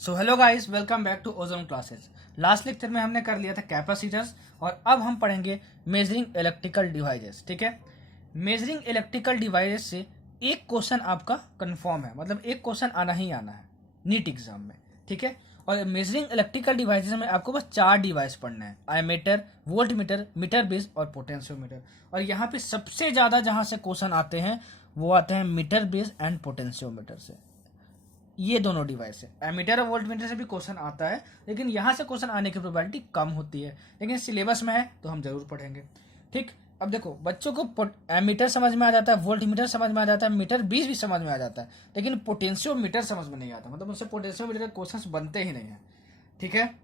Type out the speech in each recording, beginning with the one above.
So hello guys, welcome back to Ozone Classes. Last lecture में हमने कर लिया था कैपेसिटर्स और अब हम पढ़ेंगे मेजरिंग इलेक्ट्रिकल डिवाइसेस। ठीक है, मेजरिंग इलेक्ट्रिकल डिवाइसेस से एक क्वेश्चन आपका कंफर्म है, मतलब एक क्वेश्चन आना ही आना है नीट एग्जाम में। ठीक है, और मेजरिंग इलेक्ट्रिकल डिवाइसेस में आपको बस 4 डिवाइस पढ़ना है: आईमीटर, वोल्ट मीटर, मीटर बेस और पोटेंशियोमीटर। और यहाँ पे सबसे ज़्यादा जहाँ से क्वेश्चन आते हैं वो आते हैं मीटर बेस एंड पोटेंशियोमीटर से। ये दोनों डिवाइस है। एमीटर और वोल्ट मीटर से भी क्वेश्चन आता है, लेकिन यहाँ से क्वेश्चन आने की प्रोबेबिलिटी कम होती है, लेकिन सिलेबस में है तो हम जरूर पढ़ेंगे। ठीक, अब देखो, बच्चों को एमीटर समझ में आ जाता है, वोल्ट मीटर समझ में आ जाता है, मीटर बीस भी समझ में आ जाता है, लेकिन पोटेंशियोमीटर समझ में नहीं आता, मतलब उनसे पोटेंशियोमीटर के क्वेश्चन बनते ही नहीं है। ठीक है,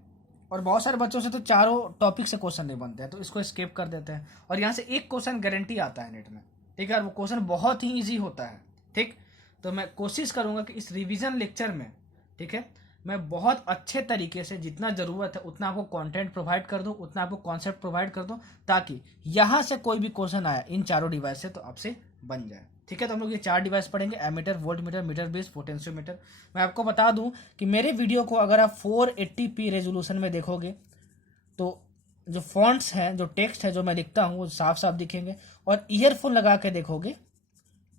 और बहुत सारे बच्चों से तो चारों टॉपिक से क्वेश्चन नहीं बनते हैं, तो इसको स्किप कर देते हैं। और यहाँ से एक क्वेश्चन गारंटी आता है नेट में। ठीक है, और वो क्वेश्चन बहुत ही ईजी होता है। ठीक, तो मैं कोशिश करूंगा कि इस रिवीजन लेक्चर में, ठीक है, मैं बहुत अच्छे तरीके से जितना ज़रूरत है उतना आपको कंटेंट प्रोवाइड कर दूं, उतना आपको कॉन्सेप्ट प्रोवाइड कर दूं, ताकि यहाँ से कोई भी क्वेश्चन आया इन चारों डिवाइस से तो आपसे बन जाए। ठीक है, तो हम लोग ये 4 डिवाइस पढ़ेंगे: ammeter, voltmeter, meter base, potentiometer. मैं आपको बता दूं कि मेरे वीडियो को अगर आप 480p रेजोल्यूशन में देखोगे तो जो फॉन्ट्स हैं, जो टेक्स्ट है जो मैं लिखता हूँ वो साफ साफ दिखेंगे। और ईयरफोन लगा के देखोगे,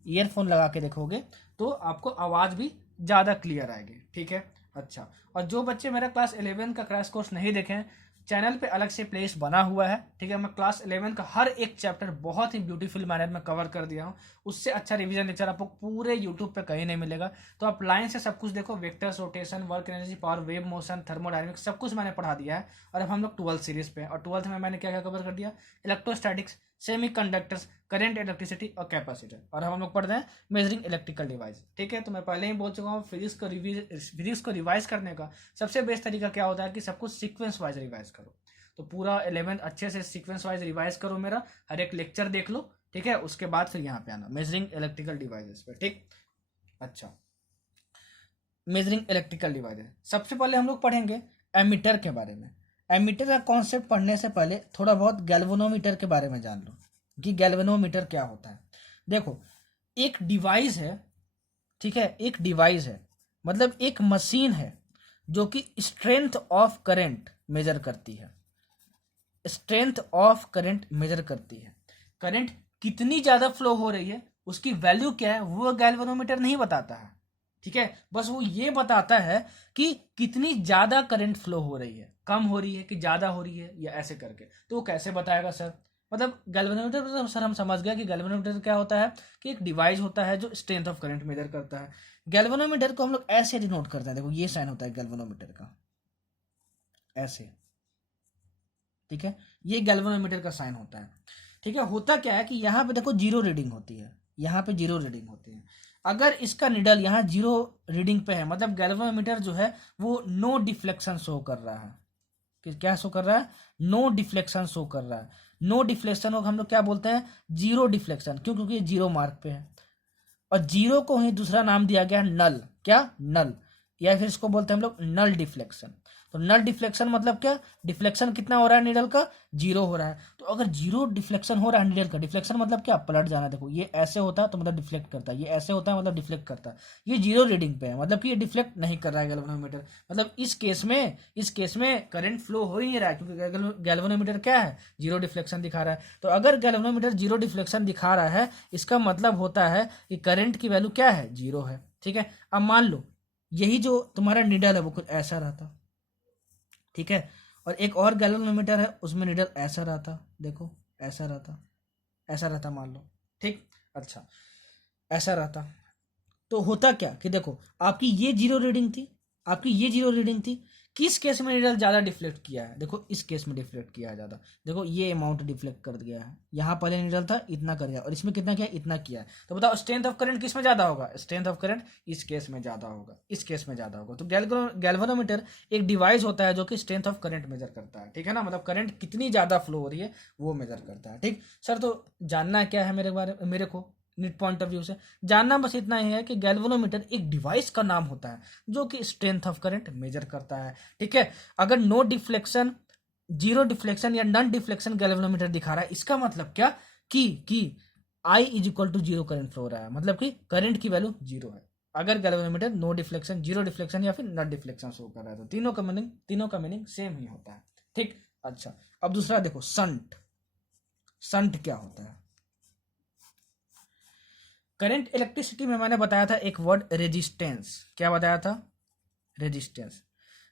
ईयरफोन लगा के देखोगे तो आपको आवाज़ भी ज़्यादा क्लियर आएगी। ठीक है, अच्छा, और जो बच्चे मेरा क्लास 11 का क्रैश कोर्स नहीं देखें, चैनल पे अलग से प्लेलिस्ट बना हुआ है। ठीक है, मैं क्लास 11 का हर एक चैप्टर बहुत ही ब्यूटीफुल मैनर में कवर कर दिया हूँ। उससे अच्छा रिवीजन लेक्चर आपको पूरे यूट्यूब पे कहीं नहीं मिलेगा। तो आप लाइन से सब कुछ देखो, vectors, rotation, work energy, power, wave motion, thermodynamics, सब कुछ मैंने पढ़ा दिया है। और अब हम लोग 12th सीरीज पे, और 12th में मैंने क्या क्या कवर कर दिया: electrostatics, semi conductors, current, electricity और कैपेसिटर। और हम लोग पढ़ते हैं मेजरिंग इलेक्ट्रिकल डिवाइस। ठीक है, तो मैं पहले ही बोल चुका हूँ, फिजिक्स को रिवाइज करने का सबसे बेस्ट तरीका क्या होता है कि सब कुछ सीक्वेंस वाइज रिवाइज करो। तो पूरा 11th अच्छे से सीक्वेंस वाइज रिवाइज करो, मेरा हर एक लेक्चर देख लो। ठीक है, उसके बाद फिर यहाँ पे आना मेजरिंग इलेक्ट्रिकल डिवाइसेस पे। ठीक, अच्छा, मेजरिंग इलेक्ट्रिकल डिवाइसेस सबसे पहले हम लोग पढ़ेंगे एमीटर के बारे में। एमीटर का कॉन्सेप्ट पढ़ने से पहले थोड़ा बहुत गैल्वेनोमीटर के बारे में जान लो कि गैल्वेनोमीटर क्या होता है। देखो, एक डिवाइस है, ठीक है, एक डिवाइस है, मतलब एक मशीन है जो कि स्ट्रेंथ ऑफ करंट मेजर करती है। स्ट्रेंथ ऑफ करंट मेजर करती है। करंट कितनी ज़्यादा फ्लो हो रही है, उसकी वैल्यू क्या है, वो गैल्वेनोमीटर नहीं बताता है। ठीक है, बस वो ये बताता है कि कितनी ज़्यादा करंट फ्लो हो रही है, कम हो रही है कि ज़्यादा हो रही है, या ऐसे करके। तो वो कैसे बताएगा सर? मतलब गैल्वेनोमीटर, मतलब सर हम समझ गया कि गैल्वेनोमीटर क्या होता है कि एक डिवाइस होता है जो स्ट्रेंथ ऑफ करंट मेजर करता है। गैल्वेनोमीटर को हम लोग ऐसे डिनोट करते हैं, देखो ये साइन होता है गैल्वेनोमीटर का, ऐसे। ठीक है, ये गैल्वेनोमीटर का साइन होता है। ठीक है, होता क्या है कि यहाँ पे देखो जीरो रीडिंग होती है, यहाँ पे जीरो रीडिंग होती है। अगर इसका निडल यहाँ जीरो रीडिंग पे है, मतलब गैल्वेनोमीटर जो है वो नो डिफ्लेक्शन शो कर रहा है। कि क्या शो कर रहा है? नो डिफ्लेक्शन शो कर रहा है। नो डिफ्लेक्शन को हम लोग क्या बोलते हैं? Zero deflection. क्यों? क्योंकि ये जीरो मार्क पे है। और जीरो को ही दूसरा नाम दिया गया है नल। क्या? नल। या फिर इसको बोलते हैं हम लोग नल डिफ्लेक्शन। तो नल डिफ्लेक्शन मतलब क्या? डिफ्लेक्शन कितना हो रहा है निडल का? जीरो हो रहा है। तो अगर जीरो डिफ्लेक्शन हो रहा है निडल का, डिफ्लेक्शन मतलब क्या? पलट जाना। देखो ये ऐसे होता है तो मतलब डिफ्लेक्ट करता है, ये ऐसे होता है मतलब डिफ्लेक्ट करता है। ये जीरो रीडिंग पे है, मतलब कि ये डिफ्लेक्ट नहीं कर रहा है गैल्वेनोमीटर। मतलब इस केस में करंट फ्लो हो ही नहीं रहा है, क्योंकि गैल्वेनोमीटर क्या है? जीरो डिफ्लेक्शन दिखा रहा है। तो अगर गैल्वेनोमीटर जीरो डिफ्लेक्शन दिखा रहा है, इसका मतलब होता है कि करंट की वैल्यू क्या है? जीरो है। ठीक है, अब मान लो यही जो तुम्हारा निडल है वो कुछ ऐसा रहता, ठीक है, और एक और गैल्वेनोमीटर है उसमें निडल ऐसा रहता, देखो ऐसा रहता, ऐसा रहता मान लो। ठीक, अच्छा, ऐसा रहता। तो होता क्या कि देखो, आपकी ये जीरो रीडिंग थी, आपकी ये जीरो रीडिंग थी। किस केस में निडल ज़्यादा डिफ्लेक्ट किया है? देखो इस केस में डिफ्लेक्ट किया है ज़्यादा। देखो ये अमाउंट डिफ्लेक्ट कर दिया है, यहाँ पहले निडल था इतना कर दिया, और इसमें कितना किया? इतना किया है। तो बताओ स्ट्रेंथ ऑफ करंट किस में ज़्यादा होगा? स्ट्रेंथ ऑफ करंट इस केस में ज़्यादा होगा, इस केस में ज़्यादा होगा। तो गैल्वेनोमीटर एक डिवाइस होता है जो कि स्ट्रेंथ ऑफ करंट मेजर करता है। ठीक है ना, मतलब करंट कितनी ज़्यादा फ्लो हो रही है वो मेजर करता है। ठीक सर, तो जानना क्या है मेरे को नीट पॉइंट ऑफ व्यू से? जानना बस इतना ही है कि गैल्वेनोमीटर एक डिवाइस का नाम होता है जो कि स्ट्रेंथ ऑफ करंट मेजर करता है। ठीक है, अगर नो डिफ्लेक्शन, जीरो डिफ्लेक्शन या नन डिफ्लेक्शन गैल्वेनोमीटर दिखा रहा है, इसका मतलब क्या कि I is equal to zero current flow हो रहा है, मतलब कि करंट की वैल्यू जीरो है। अगर galvanometer no deflection, zero deflection या फिर नट डिफ्लेक्शन शो कर रहा है तो तीनों का मीनिंग सेम ही होता है। ठीक, अच्छा अब दूसरा देखो संट। संट क्या होता है? करंट इलेक्ट्रिसिटी में मैंने बताया था एक वर्ड रेजिस्टेंस। क्या बताया था? रेजिस्टेंस।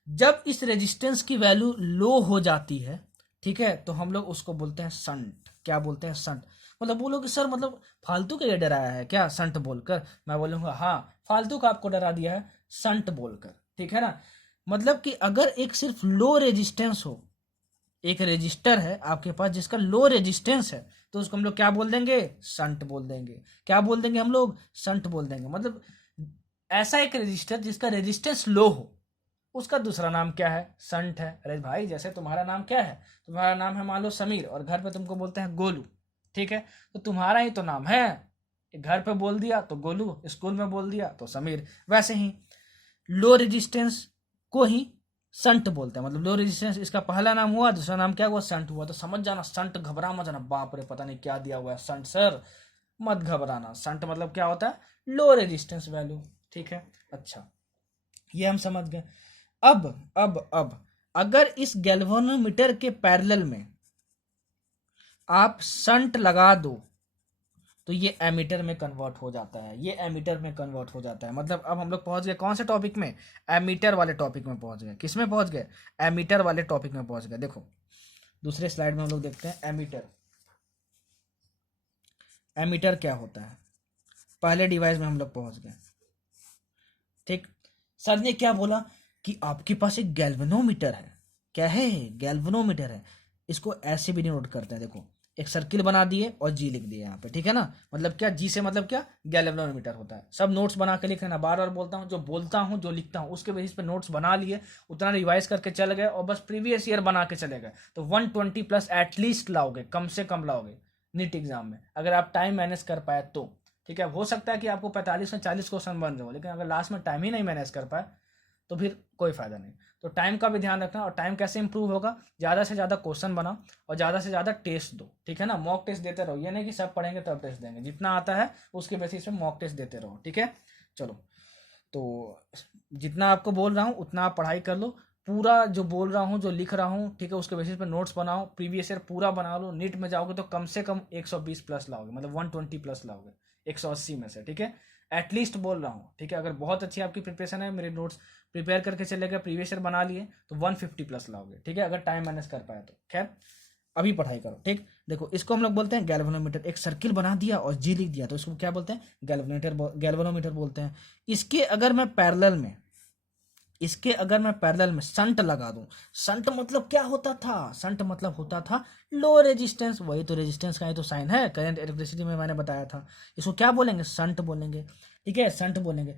जब इस रेजिस्टेंस की वैल्यू लो हो जाती है, ठीक है, तो हम लोग उसको बोलते हैं संट। क्या बोलते हैं? संट। मतलब बोलोगे सर मतलब फालतू के लिए डराया है क्या संट बोलकर? मैं बोलूंगा हाँ, फालतू का आपको डरा दिया है संट बोलकर, ठीक है ना। मतलब कि अगर एक सिर्फ लो रेजिस्टेंस हो, एक रेजिस्टर है आपके पास जिसका लो रेजिस्टेंस है, तो उसको हम लोग क्या बोल देंगे? संट बोल देंगे। क्या बोल देंगे हम लोग? संट बोल देंगे। मतलब ऐसा एक रेजिस्टर जिसका रेजिस्टेंस लो हो, उसका दूसरा नाम क्या है? संट है। अरे भाई जैसे तुम्हारा नाम क्या है? तुम्हारा नाम है मान लो समीर और घर पे तुमको बोलते हैं गोलू, ठीक है, तो तुम्हारा ही तो नाम है। घर पे बोल दिया तो गोलू, स्कूल में बोल दिया तो समीर। वैसे ही लो रेजिस्टेंस को ही संट बोलते हैं। मतलब लो रेजिस्टेंस इसका पहला नाम हुआ, दूसरा नाम क्या हुआ? संट हुआ। तो समझ जाना संट, घबरा मत जाना, बाप रे पता नहीं क्या दिया हुआ है संट सर, मत घबराना। संट मतलब क्या होता है? लो रेजिस्टेंस वैल्यू, ठीक है। अच्छा, ये हम समझ गए। अब अगर इस गैल्वेनोमीटर के पैरेलल में आप संट लगा दो तो ये एमीटर में कन्वर्ट हो जाता है। ये एमीटर में कन्वर्ट हो जाता है। मतलब अब हम लोग पहुंच गए कौन से टॉपिक में? एमीटर वाले टॉपिक में पहुंच गए। किस में पहुंच गए? एमीटर वाले टॉपिक में पहुंच गए। देखो दूसरे स्लाइड में हम लोग देखते हैं एमीटर। एमीटर क्या होता है? पहले डिवाइस में हम लोग पहुंच गए। ठीक, सर ने क्या बोला कि आपके पास एक गैल्वेनोमीटर है। क्या है? गैल्वेनोमीटर है। इसको ऐसे भी नोट करते हैं। देखो एक सर्किल बना दिए और जी लिख दिए यहाँ पे, ठीक है ना। मतलब क्या जी से मतलब क्या? गैल्वेनोमीटर होता है। सब नोट्स बना के लिख लेना। बार बार बोलता हूँ, जो बोलता हूँ जो लिखता हूँ उसके बेसिस पे नोट्स बना लिए, उतना रिवाइज करके चल गए और बस प्रीवियस ईयर बना के चले गए तो 120 प्लस एटलीस्ट लाओगे, कम से कम लाओगे नीट एग्जाम में, अगर आप टाइम मैनेज कर पाए तो। ठीक है, हो सकता है कि आपको 45 में 40 क्वेश्चन बन रहे हो, लेकिन अगर लास्ट में टाइम ही नहीं मैनेज कर पाए तो फिर कोई फायदा नहीं। तो टाइम का भी ध्यान रखना। और टाइम कैसे इंप्रूव होगा? ज़्यादा से ज़्यादा क्वेश्चन बनाओ और ज़्यादा से ज़्यादा टेस्ट दो, ठीक है ना। मॉक टेस्ट देते रहो, ये नहीं कि सब पढ़ेंगे तब टेस्ट देंगे। जितना आता है उसके बेसिस पे मॉक टेस्ट देते रहो, ठीक है। चलो, तो जितना आपको बोल रहा हूँ उतना आप पढ़ाई कर लो। पूरा जो बोल रहा हूँ, जो लिख रहा हूँ, ठीक है, उसके बेसिस पे नोट्स बनाओ, प्रीवियस ईयर पूरा बना लो। नीट में जाओगे तो कम से कम 120 प्लस लाओगे, मतलब 120 प्लस लाओगे 180 में से, ठीक है। एटलीस्ट बोल रहा हूँ, ठीक है। अगर बहुत अच्छी आपकी प्रिपरेशन है, मेरे नोट्स प्रिपेयर करके चले गए, प्रीवियस ईयर बना लिए, तो 150 प्लस लाओगे, ठीक है, अगर टाइम मैनेज कर पाए तो। खैर अभी पढ़ाई करो, ठीक। देखो इसको हम लोग बोलते हैं गैल्वेनोमीटर। एक सर्किल बना दिया और जी लिख दिया तो इसको क्या बोलते हैं? गैल्वेनोमीटर बोलते हैं। इसके अगर मैं पैरेलल में संट लगा दूं, संट मतलब क्या होता था? संट मतलब होता था लो रेजिस्टेंस। वही तो रेजिस्टेंस का ही तो साइन है, करंट इलेक्ट्रिसिटी में मैंने बताया था। इसको क्या बोलेंगे? संट बोलेंगे, ठीक है, संट बोलेंगे।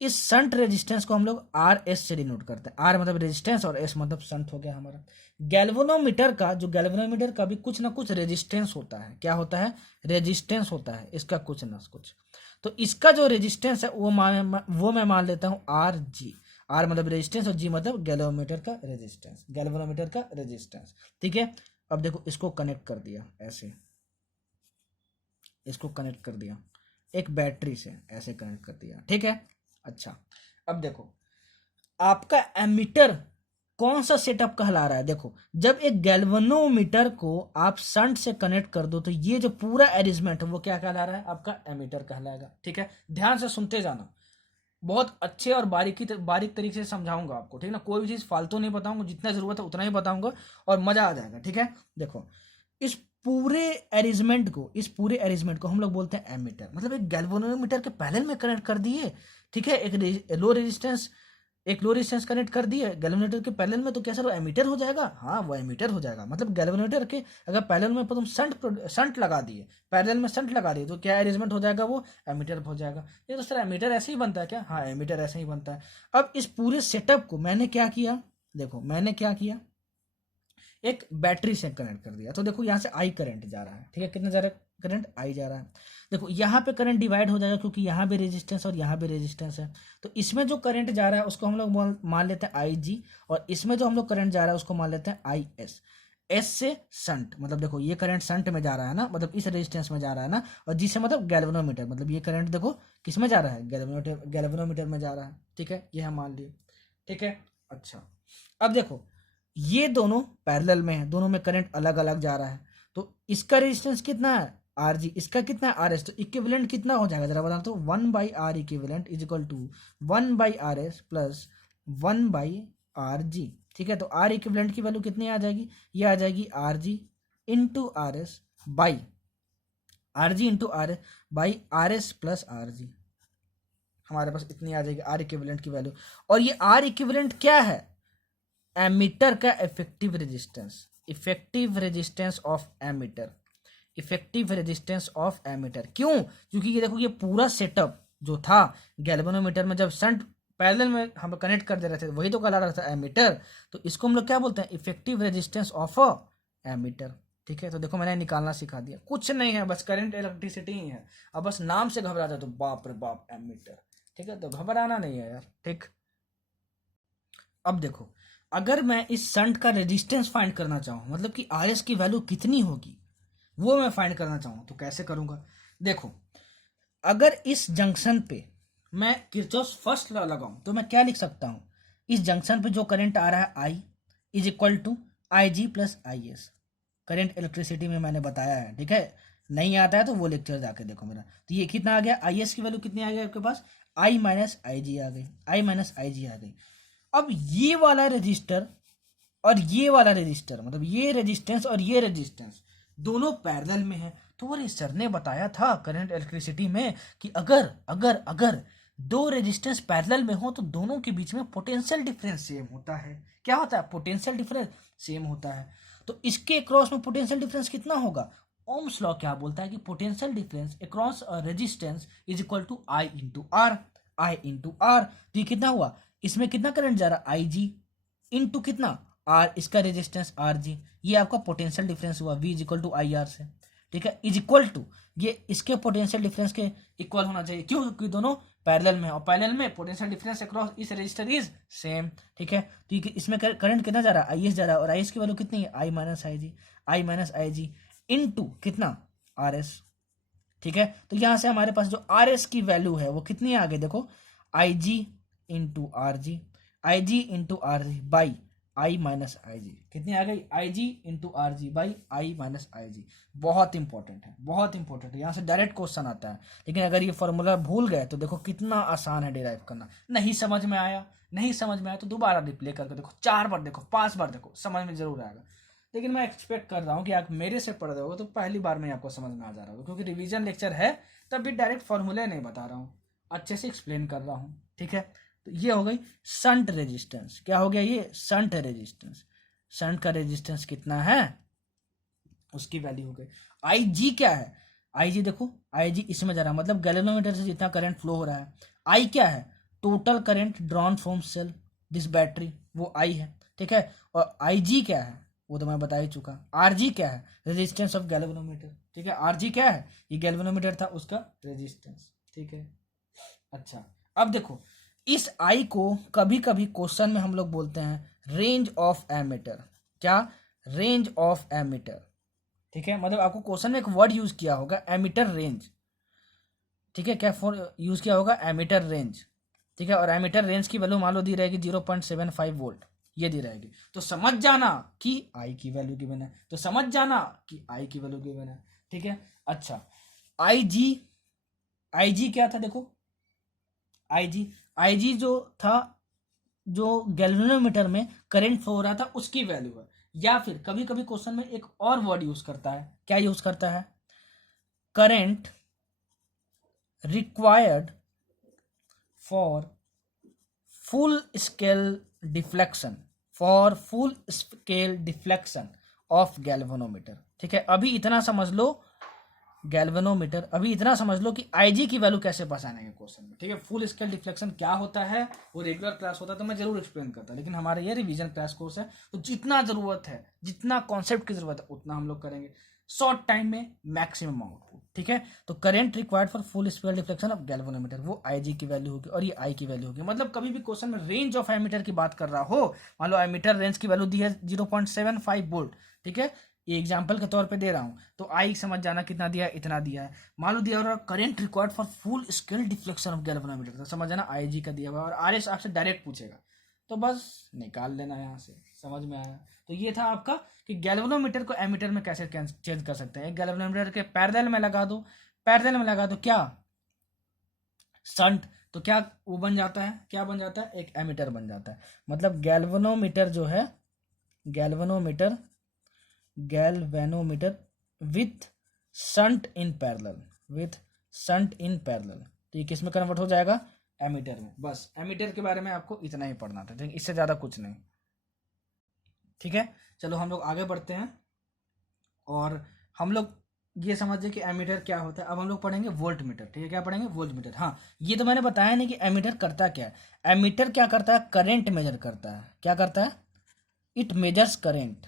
इस संट रेजिस्टेंस को हम लोग आर एस से डिनोट करते हैं। आर मतलब रेजिस्टेंस और एस मतलब संट हो गया हमारा। गैल्वेनोमीटर का भी कुछ ना कुछ रेजिस्टेंस होता है। क्या होता है? रेजिस्टेंस होता है इसका कुछ ना कुछ। तो इसका जो रेजिस्टेंस है वो मैं मान लेता हूँ आर जी। आर मतलब रेजिस्टेंस और जी मतलब गैल्वेनोमीटर का रेजिस्टेंस, ठीक है। अब देखो इसको कनेक्ट कर दिया ऐसे, इसको कनेक्ट कर दिया एक बैटरी से, ऐसे कनेक्ट कर दिया, ठीक है। अच्छा, अब देखो आपका एमीटर कौन सा सेटअप कहला रहा है? देखो जब एक गैल्वेनोमीटर को आप शंट से कनेक्ट कर दो तो ये जो पूरा अरेंजमेंट है वो क्या कहला रहा है? आपका एमीटर कहलाएगा, ठीक है। ध्यान से सुनते जाना, बहुत अच्छे और बारीक तरीके से समझाऊंगा आपको, ठीक है ना। कोई भी चीज़ फालतू नहीं बताऊंगा, जितना जरूरत है उतना ही बताऊंगा और मजा आ जाएगा, ठीक है। देखो इस पूरे अरेंजमेंट को हम लोग बोलते हैं एमीटर। मतलब एक गैल्वेनोमीटर के पैरेलल में कनेक्ट कर दिए, ठीक है, एक लो रेजिस्टेंस कनेक्ट कर दिए गैल्वेनोमीटर के पैरेलल में, तो क्या सर वो एमीटर हो जाएगा? हाँ वो एमीटर हो जाएगा। मतलब गैल्वेनोमीटर के अगर पैरेलल में तुम शंट लगा दिए, पैरेलल में शंट लगा दिए, तो क्या अरेंजमेंट हो जाएगा? वो एमीटर हो जाएगा। ये तो सर एमीटर ऐसे ही बनता है क्या? हाँ एमीटर ऐसे ही बनता है। अब इस पूरे सेटअप को मैंने क्या किया? देखो मैंने क्या किया, एक बैटरी से कनेक्ट कर दिया। तो देखो यहाँ से आई करंट जा रहा है, ठीक है, कितना जा रहा है? करंट आई जा रहा है। देखो यहाँ पे करंट डिवाइड हो जाएगा क्योंकि यहाँ भी रेजिस्टेंस और यहाँ भी रेजिस्टेंस है। तो इसमें जो करंट जा रहा है उसको हम लोग मान लेते हैं आई जी, और इसमें जो हम लोग करंट जा रहा है उसको मान लेते हैं आई एस। एस से शंट, मतलब देखो ये करंट शंट में जा रहा है ना, मतलब इस रेजिस्टेंस में जा रहा है ना, और जी से मतलब गैल्वेनोमीटर, मतलब ये करंट देखो किस में जा रहा है, गैल्वेनोमीटर में जा रहा है। ठीक है, ये हम मान लिए। ठीक है, अच्छा अब देखो ये दोनों पैरेलल में है, दोनों में करंट अलग अलग जा रहा है, तो इसका रेजिस्टेंस कितना है आर जी, इसका कितना है आर एस, तो इक्विवेलेंट कितना हो जाएगा जरा बता, तो 1/r equivalent is equal to 1/rs plus 1/rg। ठीक है, तो आर इक्विवेलेंट की वैल्यू कितनी आ जाएगी, ये आ जाएगी R G into R S by R G into R S plus R G, हमारे पास इतनी आ जाएगी आर इक्विवेलेंट की वैल्यू। और ये आर इक्विवेलेंट क्या है, एमीटर का effective resistance, effective resistance of ammeter, effective resistance of ammeter. क्यों, क्योंकि ये देखो ये पूरा सेटअप जो था गैल्वेनोमीटर में, जब शंट पैरेलल में हम कनेक्ट कर दे रहे थे वही तो कहला रहा था एमीटर, तो इसको हम लोग क्या बोलते हैं, इफेक्टिव रेजिस्टेंस ऑफ एमीटर। ठीक है, तो देखो मैंने निकालना सिखा दिया, कुछ नहीं है, बस करंट इलेक्ट्रिसिटी ही है। अब बस नाम से घबरा जाए तो बाप रे बाप एमीटर। ठीक है, तो घबराना नहीं है यार। ठीक, अब देखो अगर मैं इस शंट का रेजिस्टेंस फाइंड करना चाहूँ, मतलब कि आर एस की वैल्यू कितनी होगी वो मैं फाइंड करना चाहूँ, तो कैसे करूँगा, देखो अगर इस जंक्शन पे मैं किरचॉफ फर्स्ट लॉ लगाऊं तो मैं क्या लिख सकता हूँ, इस जंक्शन पे जो करंट आ रहा है I is equal to I G plus I S, current electricity में मैंने बताया है। ठीक है, नहीं आता है तो वो लेक्चर जाके देखो मेरा। तो ये कितना आ गया, आई एस की वैल्यू कितनी आ गई आपके पास, आई माइनस आई जी आ गई, आई माइनस आई जी आ गई। अब ये वाला रजिस्टर और ये वाला रजिस्टर, मतलब ये रेजिस्टेंस और ये रेजिस्टेंस दोनों पैरेलल में है, तो वो सर ने बताया था करंट इलेक्ट्रिसिटी में कि अगर अगर अगर दो रेजिस्टेंस पैरेलल में हो तो दोनों के बीच में पोटेंशियल डिफरेंस सेम होता है। क्या होता है, पोटेंशियल डिफरेंस सेम होता है। तो इसके क्रॉस में पोटेंशियल डिफरेंस कितना होगा, ओम्स लॉ क्या बोलता है कि potential difference across resistance is equal to I into R, I into R. तो ये कितना हुआ, इसमें कितना करंट जा रहा है, आई जी इंटू कितना आर, इसका रेजिस्टेंस आर जी, ये आपका पोटेंशियल डिफरेंस हुआ V is equal to I R से। ठीक है, इज इक्वल टू ये इसके पोटेंशियल डिफरेंस के इक्वल होना चाहिए, क्यों, क्योंकि दोनों पैरेलल में, और पैरेलल में पोटेंशियल डिफरेंस अक्रॉस इस रजिस्टर इज सेम। ठीक है, तो ये इसमें करंट कितना जा रहा है, आई एस जा रहा है, और आई एस की वैल्यू कितनी है, आई minus I ji, I minus I G into कितना आर एस। ठीक है, तो यहाँ से हमारे पास जो आर एस की वैल्यू है वो कितनी आ गई, देखो I G into R G, I G into R G by I minus I G, कितनी आ गई, I G into R G by I minus I G. बहुत इंपॉर्टेंट है, बहुत इंपॉर्टेंट है, यहाँ से डायरेक्ट क्वेश्चन आता है। लेकिन अगर ये फॉर्मूला भूल गए तो देखो कितना आसान है डिराइव करना। नहीं समझ में आया, नहीं समझ में आया तो दोबारा रिप्ले करके देखो, 4 बार देखो, 5 बार देखो, समझ में जरूर आएगा। लेकिन मैं एक्सपेक्ट कर रहा हूँ कि आप मेरे से पढ़ रहे हो तो पहली बार में आपको समझ में आ जा रहा होगा, क्योंकि रिवीजन लेक्चर है, तब भी डायरेक्ट फॉर्मूले नहीं बता रहा हूँ, अच्छे से एक्सप्लेन कर रहा हूँ। ठीक है, तो ये हो गई शंट रेजिस्टेंस। क्या हो गया, ये शंट रेजिस्टेंस। शंट का रेजिस्टेंस कितना है उसकी वैल्यू हो गई। आई जी क्या है, आई जी देखो, आई जी इसमें जा रहा है, मतलब गैल्वेनोमीटर से जितना करंट फ्लो हो रहा है। आई क्या है, total current drawn from cell this battery, वो आई है। ठीक है, और आई जी क्या है वो तो मैं बता ही चुका। आर जी क्या है, रेजिस्टेंस ऑफ गैल्वेनोमीटर। ठीक है, आर जी क्या है, ये गैल्वेनोमीटर था उसका रेजिस्टेंस। ठीक है, अच्छा अब देखो इस आई को कभी कभी क्वेश्चन में हम लोग बोलते हैं रेंज ऑफ एमीटर। क्या, रेंज ऑफ एमीटर। ठीक है, मतलब आपको क्वेश्चन में एक वर्ड यूज किया होगा एमीटर रेंज। ठीक है, क्या यूज किया होगा, एमीटर रेंज। ठीक है, और एमीटर रेंज की वैल्यू मान लो दी रहेगी 0.75 वोल्ट, ये दी रहेगी, तो समझ जाना कि आई की वैल्यू गिवन है, तो समझ जाना कि आई की वैल्यू गिवन है। ठीक है, अच्छा आई जी, आई जी क्या था देखो, आई जी जो था, जो गैल्वेनोमीटर में करंट फ्लो हो रहा था उसकी वैल्यू है। या फिर कभी कभी क्वेश्चन में एक और वर्ड यूज करता है, क्या यूज करता है, current required for full scale deflection, for full scale deflection of galvanometer. ठीक है, अभी इतना समझ लो गैल्वेनोमीटर, अभी इतना समझ लो कि आईजी की वैल्यू कैसे पहचानेंगे क्वेश्चन में। ठीक है, फुल स्केल डिफ्लेक्शन क्या होता है, वो रेगुलर क्लास होता है तो मैं जरूर एक्सप्लेन करता, लेकिन हमारे ये रिवीजन क्लास कोर्स है, तो जितना जरूरत है, जितना कॉन्सेप्ट की जरूरत है उतना हम लोग करेंगे, शॉर्ट टाइम में मैक्सिमम आउटपुट। ठीक है, तो current required for full scale deflection of galvanometer, वो आईजी की वैल्यू होगी और ये आई की वैल्यू होगी। मतलब कभी भी क्वेश्चन में रेंज ऑफ एमीटर की बात कर रहा हो, मान लो एमीटर रेंज की वैल्यू दी है 0.75 वोल्ट, ठीक है, ये एग्जाम्पल के तौर पे दे रहा हूँ। तो आई समझ जाना कितना दिया है, इतना दिया है। मान लो दिया और current required for full scale deflection of galvanometer, तो समझ जाना आई जी का दिया हुआ है, और आर एस आपसे डायरेक्ट पूछेगा तो बस निकाल लेना यहाँ से। समझ में आया? तो ये था आपका कि गैल्वेनोमीटर को एमीटर में कैसे चेंज कर सकते हैं। एक गैल्वेनोमीटर के पैरेलल में लगा दो, पैरेलल में लगा दो क्या, शंट, तो क्या वो बन जाता है, क्या बन जाता है, एक एमीटर बन जाता है। मतलब गैल्वेनोमीटर जो है, galvanometer with shunt in parallel, with shunt in parallel, तो ये किस में कन्वर्ट हो जाएगा, एमीटर में। बस एमीटर के बारे में आपको इतना ही पढ़ना था, ठीक, इससे ज़्यादा कुछ नहीं। ठीक है, चलो हम लोग आगे बढ़ते हैं, और हम लोग ये समझिए कि एमीटर क्या होता है। अब हम लोग पढ़ेंगे वोल्ट मीटर। ठीक है, क्या पढ़ेंगे, वोल्ट मीटर। हाँ, ये तो मैंने बताया नहीं कि एमीटर करता क्या है। एमीटर क्या करता है, करंट मेजर करता है। क्या करता है, it measures current,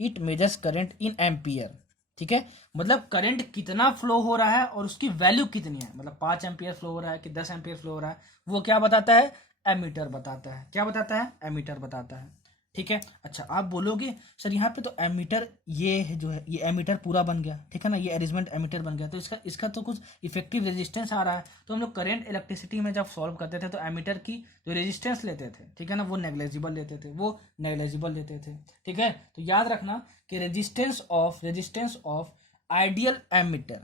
it measures current in ampere. ठीक है, मतलब करंट कितना फ्लो हो रहा है और उसकी वैल्यू कितनी है, मतलब 5 एम्पियर फ्लो हो रहा है कि 10 एम्पियर फ्लो हो रहा है, वो क्या बताता है, एमीटर बताता है। क्या बताता है, एमीटर बताता है। ठीक है, अच्छा आप बोलोगे सर यहाँ पे तो एमीटर ये है जो है, ये एमीटर पूरा बन गया, ठीक है ना, ये अरेंजमेंट एमीटर बन गया, तो इसका तो कुछ इफेक्टिव रेजिस्टेंस आ रहा है। तो हम लोग करंट इलेक्ट्रिसिटी में जब सॉल्व करते थे तो एमीटर की जो रेजिस्टेंस लेते थे, ठीक है ना, वो नेग्लेजिबल लेते थे, वो नेग्लेजिबल लेते थे। ठीक है, तो याद रखना कि resistance of ideal ammeter,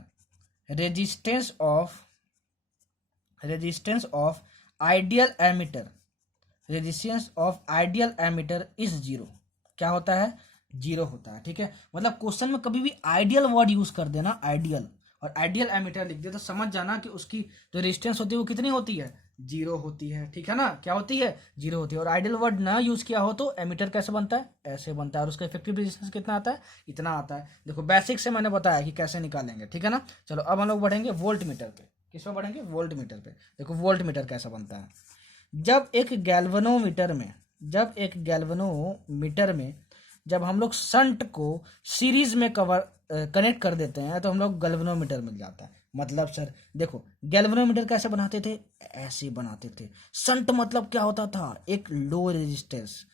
resistance of ideal ammeter, resistance of ideal ammeter is zero. क्या होता है, जीरो होता है। ठीक है, मतलब क्वेश्चन में कभी भी आइडियल वर्ड यूज कर देना, आइडियल, और आइडियल एमीटर लिख दे तो समझ जाना कि उसकी जो रेजिस्टेंस होती है वो कितनी होती है, जीरो होती है। ठीक है ना, क्या होती है, जीरो होती है। और आइडियल वर्ड ना यूज किया हो तो एमीटर कैसे बनता है, ऐसे बनता है, और उसका इफेक्टिव रेजिस्टेंस कितना आता है, इतना आता है। देखो बेसिक से मैंने बताया कि कैसे निकालेंगे। ठीक है ना, चलो अब हम लोग बढ़ेंगे वोल्ट मीटर पे। किस पे बढ़ेंगे, वोल्ट मीटर पे। देखो वोल्ट मीटर कैसा बनता है, जब एक गैल्वेनोमीटर में जब हम लोग शंट को सीरीज में कनेक्ट कर देते हैं तो हम लोग गैल्वेनोमीटर मिल जाता है। मतलब सर देखो गैल्वेनोमीटर कैसे बनाते थे, ऐसे बनाते थे। शंट मतलब क्या होता था, एक लो रेजिस्टेंस,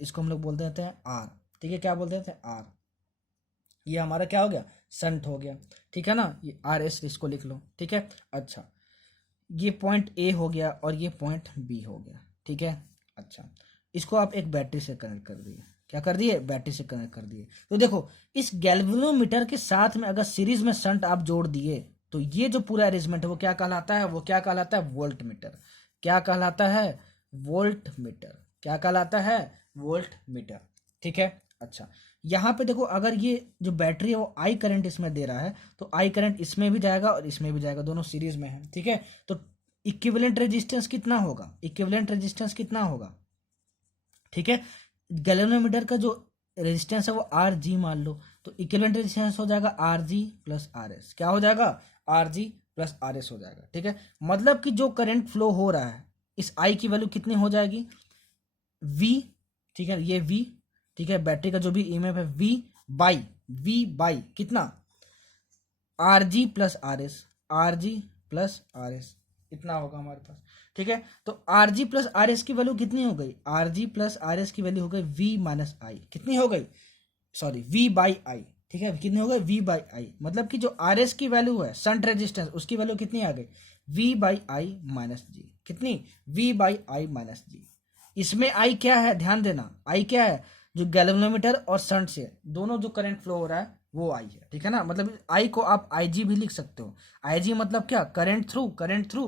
इसको हम लोग बोल देते हैं आर। ठीक है, क्या बोलते थे, आर। ये हमारा क्या हो गया, शंट हो गया। ठीक है ना, ये आर एस, इसको लिख लो। ठीक है, अच्छा ये पॉइंट ए हो गया और ये पॉइंट बी हो गया। ठीक है, अच्छा इसको आप एक बैटरी से कनेक्ट कर दिए। क्या कर दिए, बैटरी से कनेक्ट कर दिए। तो देखो इस गैल्वेनोमीटर के साथ में अगर सीरीज में शंट आप जोड़ दिए तो ये जो पूरा अरेंजमेंट है वो क्या कहलाता है, वो क्या कहलाता है, वोल्ट मीटर। क्या कहलाता है, वोल्ट मीटर। क्या कहलाता है, वोल्ट मीटर। ठीक है, अच्छा यहाँ पे देखो अगर ये जो बैटरी है वो आई करंट इसमें दे रहा है तो आई करंट इसमें भी जाएगा और इसमें भी जाएगा, दोनों सीरीज में है। ठीक है, तो इक्विवेलेंट रेजिस्टेंस कितना होगा, इक्विवेलेंट रेजिस्टेंस कितना होगा। ठीक है, गैल्वेनोमीटर का जो रेजिस्टेंस है वो आर जी मान लो, तो इक्विवेलेंट रेजिस्टेंस हो जाएगा R G plus R S. क्या हो जाएगा, R G plus R S हो जाएगा। ठीक है, मतलब कि जो करंट फ्लो हो रहा है इस आई की वैल्यू कितनी हो जाएगी, वी। ठीक है, ये वी। ठीक है, बैटरी का जो भी ईएमएफ है वी बाई कितना, R G plus R S, R G plus R S, इतना होगा हमारे पास। ठीक है, तो R G plus R S की वैल्यू कितनी हो गई, R G plus R S की वैल्यू हो गई वी माइनस आई। कितनी हो गई, सॉरी वी बाई आई। ठीक है, कितनी हो गई, वी बाई आई। मतलब कि जो आर एस की वैल्यू है शंट रेजिस्टेंस उसकी वैल्यू कितनी आ गई, वी बाई आई माइनस जी। कितनी, वी बाई आई माइनस जी। इसमें आई क्या है, ध्यान देना, आई क्या है, जो गैल्वेनोमीटर और शंट से दोनों जो करंट फ्लो हो रहा है वो आई है। ठीक है ना, मतलब आई को आप आई जी भी लिख सकते हो। आई जी मतलब क्या, करंट थ्रू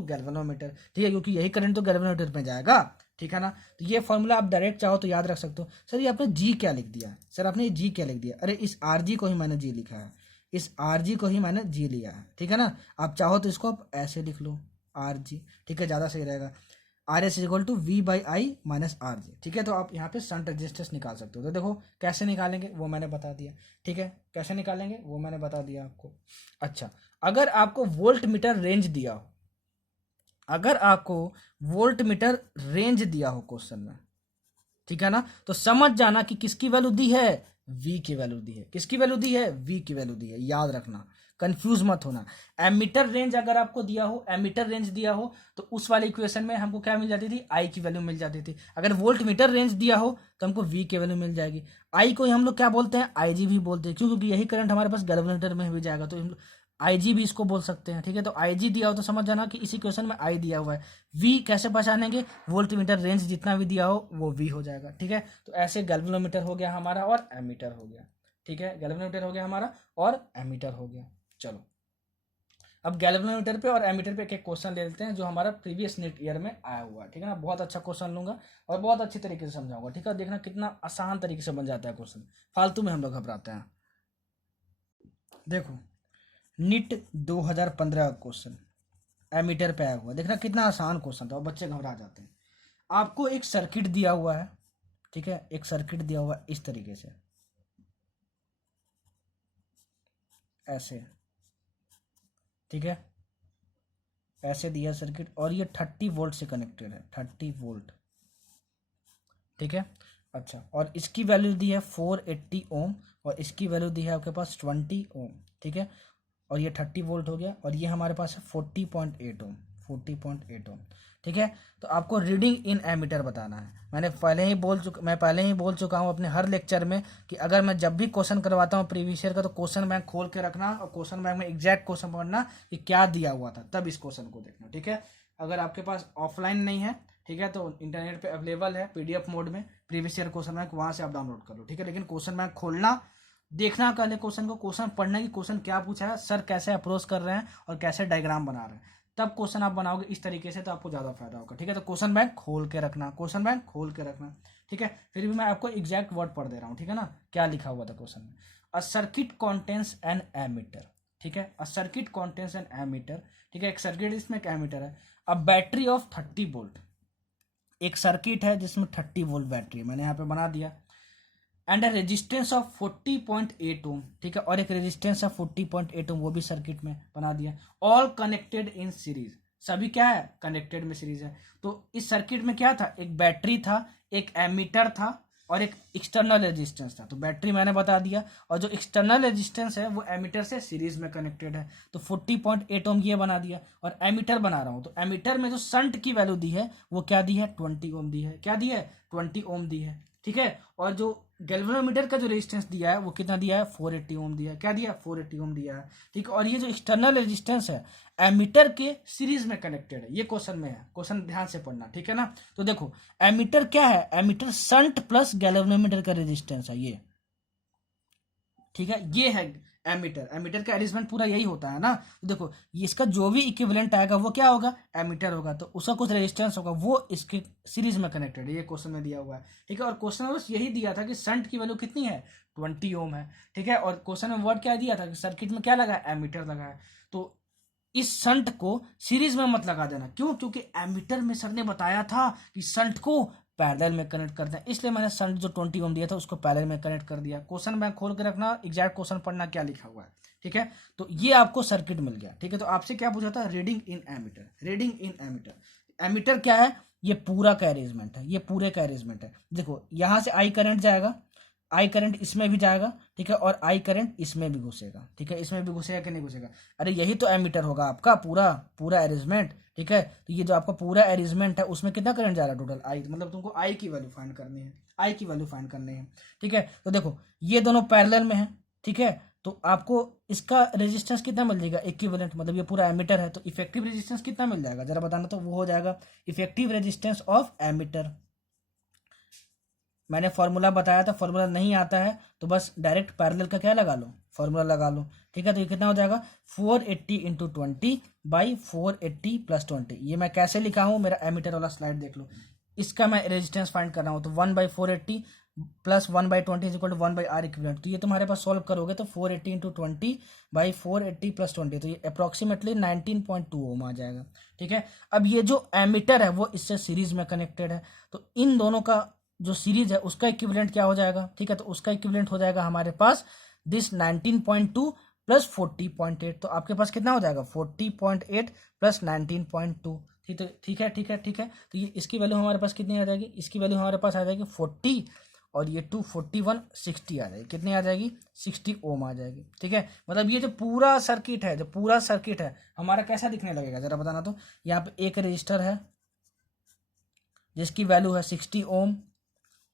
गैल्वेनोमीटर। ठीक है, क्योंकि यही करंट तो गैल्वेनोमीटर में जाएगा। ठीक है ना, तो ये फॉर्मूला आप डायरेक्ट चाहो तो याद रख सकते हो। सर ये आपने जी क्या लिख दिया, सर आपने ये जी क्या लिख दिया, अरे इस आर जी को ही मैंने जी लिखा है, इस आर जी को ही मैंने जी लिया है। ठीक है ना, आप चाहो तो इसको आप ऐसे लिख लो आर जी। ठीक है, ज़्यादा सही रहेगा, R S equal to V by I minus R G. ठीक है, तो आप यहाँ पे शंट रेजिस्टेंस निकाल सकते हो। तो देखो कैसे निकालेंगे वो मैंने बता दिया। ठीक है, कैसे निकालेंगे वो मैंने बता दिया आपको। अच्छा, अगर आपको वोल्ट मीटर रेंज दिया हो, अगर आपको वोल्ट मीटर रेंज दिया हो क्वेश्चन में, ठीक है ना, तो समझ जाना कि किसकी वैल्यू दी है, वी की वैल्यू दी है। किसकी वैल्यू दी है, वी की वैल्यू दी है। याद रखना कंफ्यूज मत होना। एमीटर रेंज अगर आपको दिया हो, एमीटर रेंज दिया हो, तो उस वाले इक्वेशन में हमको क्या मिल जाती थी, आई की वैल्यू मिल जाती थी। अगर वोल्ट मीटर रेंज दिया हो तो हमको वी की वैल्यू मिल जाएगी। आई को हम लोग क्या बोलते हैं, आई जी भी बोलते हैं, क्योंकि यही करंट हमारे पास गैल्वेनोमीटर में भी जाएगा, तो हम आई जी भी इसको बोल सकते हैं। ठीक है, तो आई जी दिया हो तो समझ जाना कि इसी क्वेश्चन में आई दिया हुआ है। वी कैसे पहचानेंगे, वोल्ट मीटर रेंज जितना भी दिया हो वो वी हो जाएगा। ठीक है, तो ऐसे गैल्वेनोमीटर हो गया हमारा और एमीटर हो गया। ठीक है, गैल्वेनोमीटर हो गया हमारा और एमीटर हो गया। चलो अब गैल्वेनोमीटर पे और एमीटर पे एक क्वेश्चन ले लेते हैं जो हमारा प्रीवियस नेट ईयर में आया हुआ है। ठीक है ना, बहुत अच्छा क्वेश्चन लूंगा और बहुत अच्छी तरीके से समझाऊंगा। ठीक है, देखना कितना आसान तरीके से बन जाता है क्वेश्चन, फालतू में हम लोग घबराते हैं। देखो नीट 2015 का क्वेश्चन एमीटर पे आया हुआ, देखना कितना आसान क्वेश्चन था और बच्चे घबरा जाते हैं। आपको एक सर्किट दिया हुआ है, ठीक है, एक सर्किट दिया हुआ है इस तरीके से, ऐसे, ठीक है, ऐसे दिया सर्किट, और ये 30 वोल्ट से कनेक्टेड है, 30 वोल्ट। ठीक है, अच्छा, और इसकी वैल्यू दी है 480 ओम और इसकी वैल्यू दी है आपके पास 20 ओम। ठीक है, और ये 30 वोल्ट हो गया और ये हमारे पास है 40.8 ओम, 40.8 ओम। ठीक है, तो आपको रीडिंग इन एमीटर बताना है। मैं पहले ही बोल चुका हूँ अपने हर लेक्चर में कि अगर मैं जब भी क्वेश्चन करवाता हूँ प्रीवियस ईयर का, तो क्वेश्चन बैंक खोल के रखना और क्वेश्चन बैंक में एग्जैक्ट क्वेश्चन पढ़ना कि क्या दिया हुआ था, तब इस क्वेश्चन को देखना। ठीक है, अगर आपके पास ऑफलाइन नहीं है, ठीक है, तो इंटरनेट पे अवेलेबल है पीडीएफ मोड में प्रीवियस ईयर क्वेश्चन बैंक, वहां से आप डाउनलोड कर लो। ठीक है, लेकिन क्वेश्चन बैंक खोलना, देखना पहले क्वेश्चन को, क्वेश्चन पढ़ना कि क्वेश्चन क्या पूछा है, सर कैसे अप्रोच कर रहे हैं और कैसे डायग्राम बना रहे हैं, तब क्वेश्चन आप बनाओगे इस तरीके से तो आपको ज़्यादा फायदा होगा। ठीक है, तो क्वेश्चन बैंक खोल के रखना, क्वेश्चन बैंक खोल के रखना। ठीक है, फिर भी मैं आपको एग्जैक्ट वर्ड पढ़ दे रहा हूँ। ठीक है ना, क्या लिखा हुआ था क्वेश्चन में, a circuit contains an ammeter. ठीक है, a circuit contains an ammeter. ठीक है, एक सर्किट, इसमें एक एमीटर है। अ बैटरी ऑफ 30 वोल्ट, एक सर्किट है जिसमें 30 वोल्ट बैटरी है, मैंने यहाँ पे बना दिया, एंड अ रेजिस्टेंस ऑफ 40.8 ओम। ठीक है, और एक रेजिस्टेंस ऑफ 40.8 ओम, वो भी सर्किट में बना दिया। ऑल कनेक्टेड इन सीरीज, सभी क्या है, कनेक्टेड में सीरीज है। तो इस सर्किट में क्या था, एक बैटरी था, एक एमीटर था और एक एक्सटर्नल रेजिस्टेंस था। तो बैटरी मैंने बता दिया, और जो एक्सटर्नल रेजिस्टेंस है वो एमीटर से सीरीज में कनेक्टेड है। तो 40.8 ओम ये बना दिया, और एमीटर बना रहा हूँ, तो एमीटर में जो शंट की वैल्यू दी है वो क्या दी है, 20 ओम दी है। क्या दी है, 20 ओम दी है। ठीक है, और जो गैल्वेनोमीटर का जो रेजिस्टेंस दिया है वो कितना दिया है, 480 ओम दिया है। क्या दिया है, 480 ओम दिया है। ठीक है, और ये जो एक्सटर्नल रेजिस्टेंस है एमीटर के सीरीज में कनेक्टेड है, ये क्वेश्चन में है, क्वेश्चन ध्यान से पढ़ना। ठीक है ना, तो देखो एमीटर क्या है, एमीटर शंट प्लस गैल्वेनोमीटर का रेजिस्टेंस है ये। ठीक है, ये है एमीटर, एमीटर का अरेंजमेंट पूरा यही होता है ना। तो देखो इसका जो भी इक्विवेलेंट आएगा वो क्या होगा, एमीटर होगा, तो उसका कुछ रेजिस्टेंस होगा, वो इसके सीरीज में कनेक्टेड है, ये क्वेश्चन में दिया हुआ है। ठीक है, और क्वेश्चन में बस यही दिया था कि शंट की वैल्यू कितनी है, 20 ओम है। ठीक है, और क्वेश्चन में वर्ड क्या दिया था कि सर्किट में क्या लगा है, एमीटर लगा है। तो इस शंट को सीरीज में मत लगा देना, क्यों, क्योंकि एमीटर में सर ने बताया था कि शंट को पैरेलल में कनेक्ट करते हैं, इसलिए मैंने शंट जो 20 ओम दिया था उसको पैरेलल में कनेक्ट कर दिया। क्वेश्चन बैंक खोल के रखना, एग्जैक्ट क्वेश्चन पढ़ना क्या लिखा हुआ है। ठीक है, तो ये आपको सर्किट मिल गया। ठीक है, तो आपसे क्या पूछा था, reading in ammeter, reading in ammeter. Ammeter क्या है, ये पूरा का अरेंजमेंट है, ये पूरे का अरेंजमेंट है। देखो यहां से आई करंट जाएगा, आई करंट इसमें भी जाएगा, ठीक है, और आई करंट इसमें भी घुसेगा। ठीक है, इसमें भी घुसेगा कि नहीं घुसेगा, अरे यही तो एमीटर होगा आपका पूरा पूरा अरेंजमेंट। ठीक है, तो ये जो आपका पूरा अरेंजमेंट है उसमें कितना करंट जा रहा है टोटल, आई, मतलब तुमको आई की वैल्यू फाइंड करनी है, आई की वैल्यू फाइंड करनी है। ठीक है, तो देखो ये दोनों पैरेलल में है। ठीक है, तो आपको इसका रेजिस्टेंस कितना मिल जाएगा, इक्विवेलेंट, मतलब ये पूरा एमीटर है, तो इफेक्टिव रेजिस्टेंस कितना मिल जाएगा जरा बताना, तो वो हो जाएगा इफेक्टिव रेजिस्टेंस ऑफ एमीटर। मैंने फॉर्मूला बताया था, फॉर्मूला नहीं आता है तो बस डायरेक्ट पैरेलल का क्या लगा लो, फॉर्मूला लगा लो। ठीक है, तो ये कितना हो जाएगा, 480 इंटू 20 बाई 480 प्लस 20। ये मैं कैसे लिखा हूँ, मेरा एमीटर वाला स्लाइड देख लो, इसका मैं रेजिस्टेंस फाइंड कर रहा हूँ। तो 1/480 plus 1/20 is equal to 1/R equivalent. तो ये तुम्हारे पास सॉल्व करोगे तो 480 इंटू 20 बाई 480 प्लस 20, तो ये अप्रॉक्सीमेटली 19.2 ओम आ जाएगा। ठीक है, अब ये जो एमीटर है वो इससे सीरीज में कनेक्टेड है, तो इन दोनों का जो सीरीज है उसका इक्विवेलेंट क्या हो जाएगा। ठीक है, तो उसका इक्विवेलेंट हो जाएगा हमारे पास दिस 19.2 प्लस 40.8, तो आपके पास कितना हो जाएगा, 40.8 प्लस 19.2। ठीक है, ठीक है, ठीक है, ठीक है, तो ये इसकी वैल्यू हमारे पास कितनी आ जाएगी, इसकी वैल्यू हमारे पास आ जाएगी 40, और ये 241 60 आ जाएगी। कितनी आ जाएगी? 60 ओम आ जाएगी। ठीक है, मतलब ये जो पूरा सर्किट है, जो पूरा सर्किट है हमारा कैसा दिखने लगेगा जरा बताना। तो यहाँ पे एक रजिस्टर है जिसकी वैल्यू है 60 ओम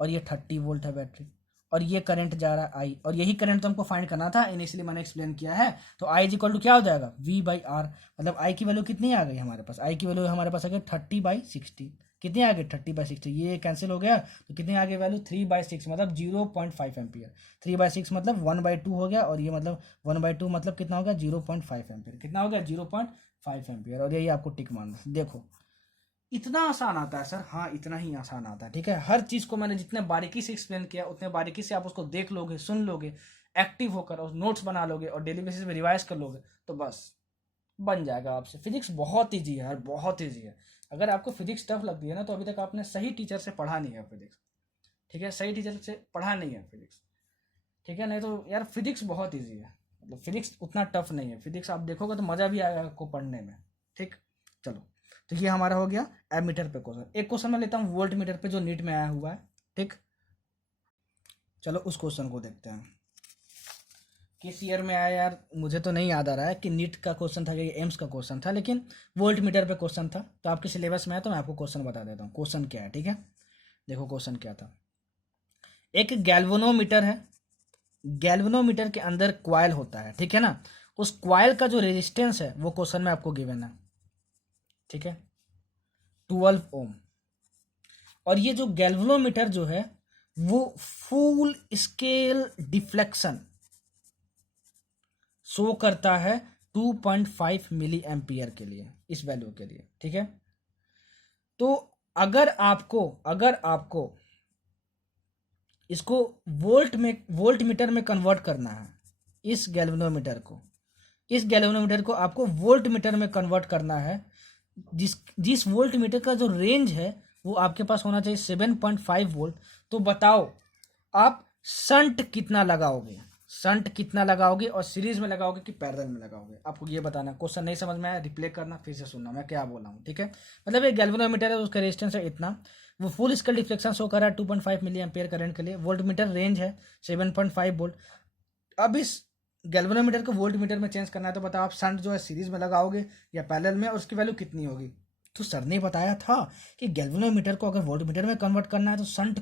और ये 30 वोल्ट है बैटरी, और ये करंट जा रहा है आई, और यही करंट तो हमको फाइंड करना था, इनिशियली मैंने एक्सप्लेन किया है। तो आई इज इक्वल टू क्या हो जाएगा? V by R. मतलब आई की वैल्यू कितनी आ गई हमारे पास? आई की वैल्यू हमारे पास आ गई 30/60। कितनी आ गई? 30/60। ये कैंसिल हो गया तो कितनी आ गई वैल्यू? 3/6 मतलब 0.5 एम्पियर। 3/6 मतलब 1/2 हो गया, और ये मतलब 1/2 मतलब कितना हो गया? 0.5 एम्पियर। कितना हो गया? 0.5 एम्पियर। और यही आपको टिक मारना। देखो इतना आसान आता है सर, हाँ इतना ही आसान आता है। ठीक है, हर चीज को मैंने जितने बारीकी से एक्सप्लेन किया उतने बारीकी से आप उसको देख लोगे, सुन लोगे, एक्टिव होकर और नोट्स बना लोगे और डेली बेसिस पे रिवाइज कर लोगे तो बस बन जाएगा आपसे। फिजिक्स बहुत ईजी है यार, बहुत ईजी है। अगर आपको फिजिक्स टफ लगती है ना तो अभी तक आपने सही टीचर से पढ़ा नहीं है फिजिक्स। ठीक है, सही टीचर से पढ़ा नहीं है फिजिक्स। ठीक है, नहीं तो यार फिजिक्स बहुत ईजी है, मतलब फिजिक्स उतना टफ नहीं है। फिजिक्स आप देखोगे तो मजा भी आएगा आपको पढ़ने में। ठीक, चलो तो ये हमारा हो गया एमीटर पे क्वेश्चन। एक क्वेश्चन मैं लेता हूँ वोल्ट मीटर पे जो नीट में आया हुआ है। ठीक, चलो उस क्वेश्चन को देखते हैं। किस ईयर में आया यार मुझे तो नहीं याद आ रहा है कि नीट का क्वेश्चन था कि एम्स का क्वेश्चन था, लेकिन वोल्ट मीटर पे क्वेश्चन था। तो आपके सिलेबस में है तो मैं आपको क्वेश्चन बता देता हूँ क्वेश्चन क्या है। ठीक है, देखो क्वेश्चन क्या था। एक गैल्वेनोमीटर है, गैल्वेनोमीटर के अंदर क्वाइल होता है। ठीक है ना, उस क्वाइल का जो रेजिस्टेंस है वो क्वेश्चन में आपको गिवन है। ठीक है, 12 ओम। और ये जो गैल्वेनोमीटर जो है वो फुल स्केल डिफ्लेक्शन शो करता है 2.5 मिली एम्पियर के लिए, इस वैल्यू के लिए। ठीक है, तो अगर आपको इसको वोल्ट मीटर में कन्वर्ट करना है, इस गैल्वेनोमीटर को आपको वोल्ट मीटर में कन्वर्ट करना है। जिस वोल्ट मीटर का जो रेंज है वो आपके पास होना चाहिए 7.5 वोल्ट। तो बताओ आप संट कितना लगाओगे और सीरीज में लगाओगे कि पैरेलल में लगाओगे? आपको ये बताना। क्वेश्चन नहीं समझ में आया रिप्ले करना, फिर से सुनना मैं क्या बोला हूँ। ठीक है, मतलब एक गैल्वेनोमीटर है, उसका रेजिस्टेंस है इतना, वो फुल स्केल डिफ्लेक्शन शो कर रहा है 2.5 मिली एम्पियर करंट के लिए। वोल्ट मीटर रेंज है 7.5 वोल्ट। अब इस गैल्वेनोमीटर को वोल्ट मीटर में चेंज करना है तो बताओ आप शंट जो है सीरीज में लगाओगे या पैरेलल में, और उसकी वैल्यू कितनी होगी? तो सर ने बताया था कि गैल्वेनोमीटर को अगर वोल्ट मीटर में कन्वर्ट करना है तो शंट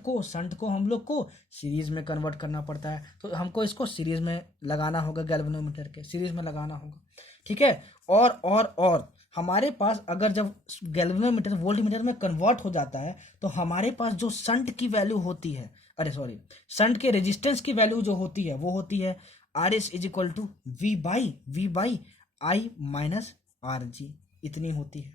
को हम लोग को सीरीज में कन्वर्ट करना पड़ता है। तो हमको इसको सीरीज में लगाना होगा, गैल्वेनोमीटर के सीरीज में लगाना होगा। ठीक है, और हमारे पास अगर जब गैल्वेनोमीटर वोल्ट मीटर में कन्वर्ट हो जाता है तो हमारे पास जो शंट की वैल्यू होती है, शंट के रेजिस्टेंस की वैल्यू जो होती है वो होती है RS is equal to V by I minus RG, इतनी होती है।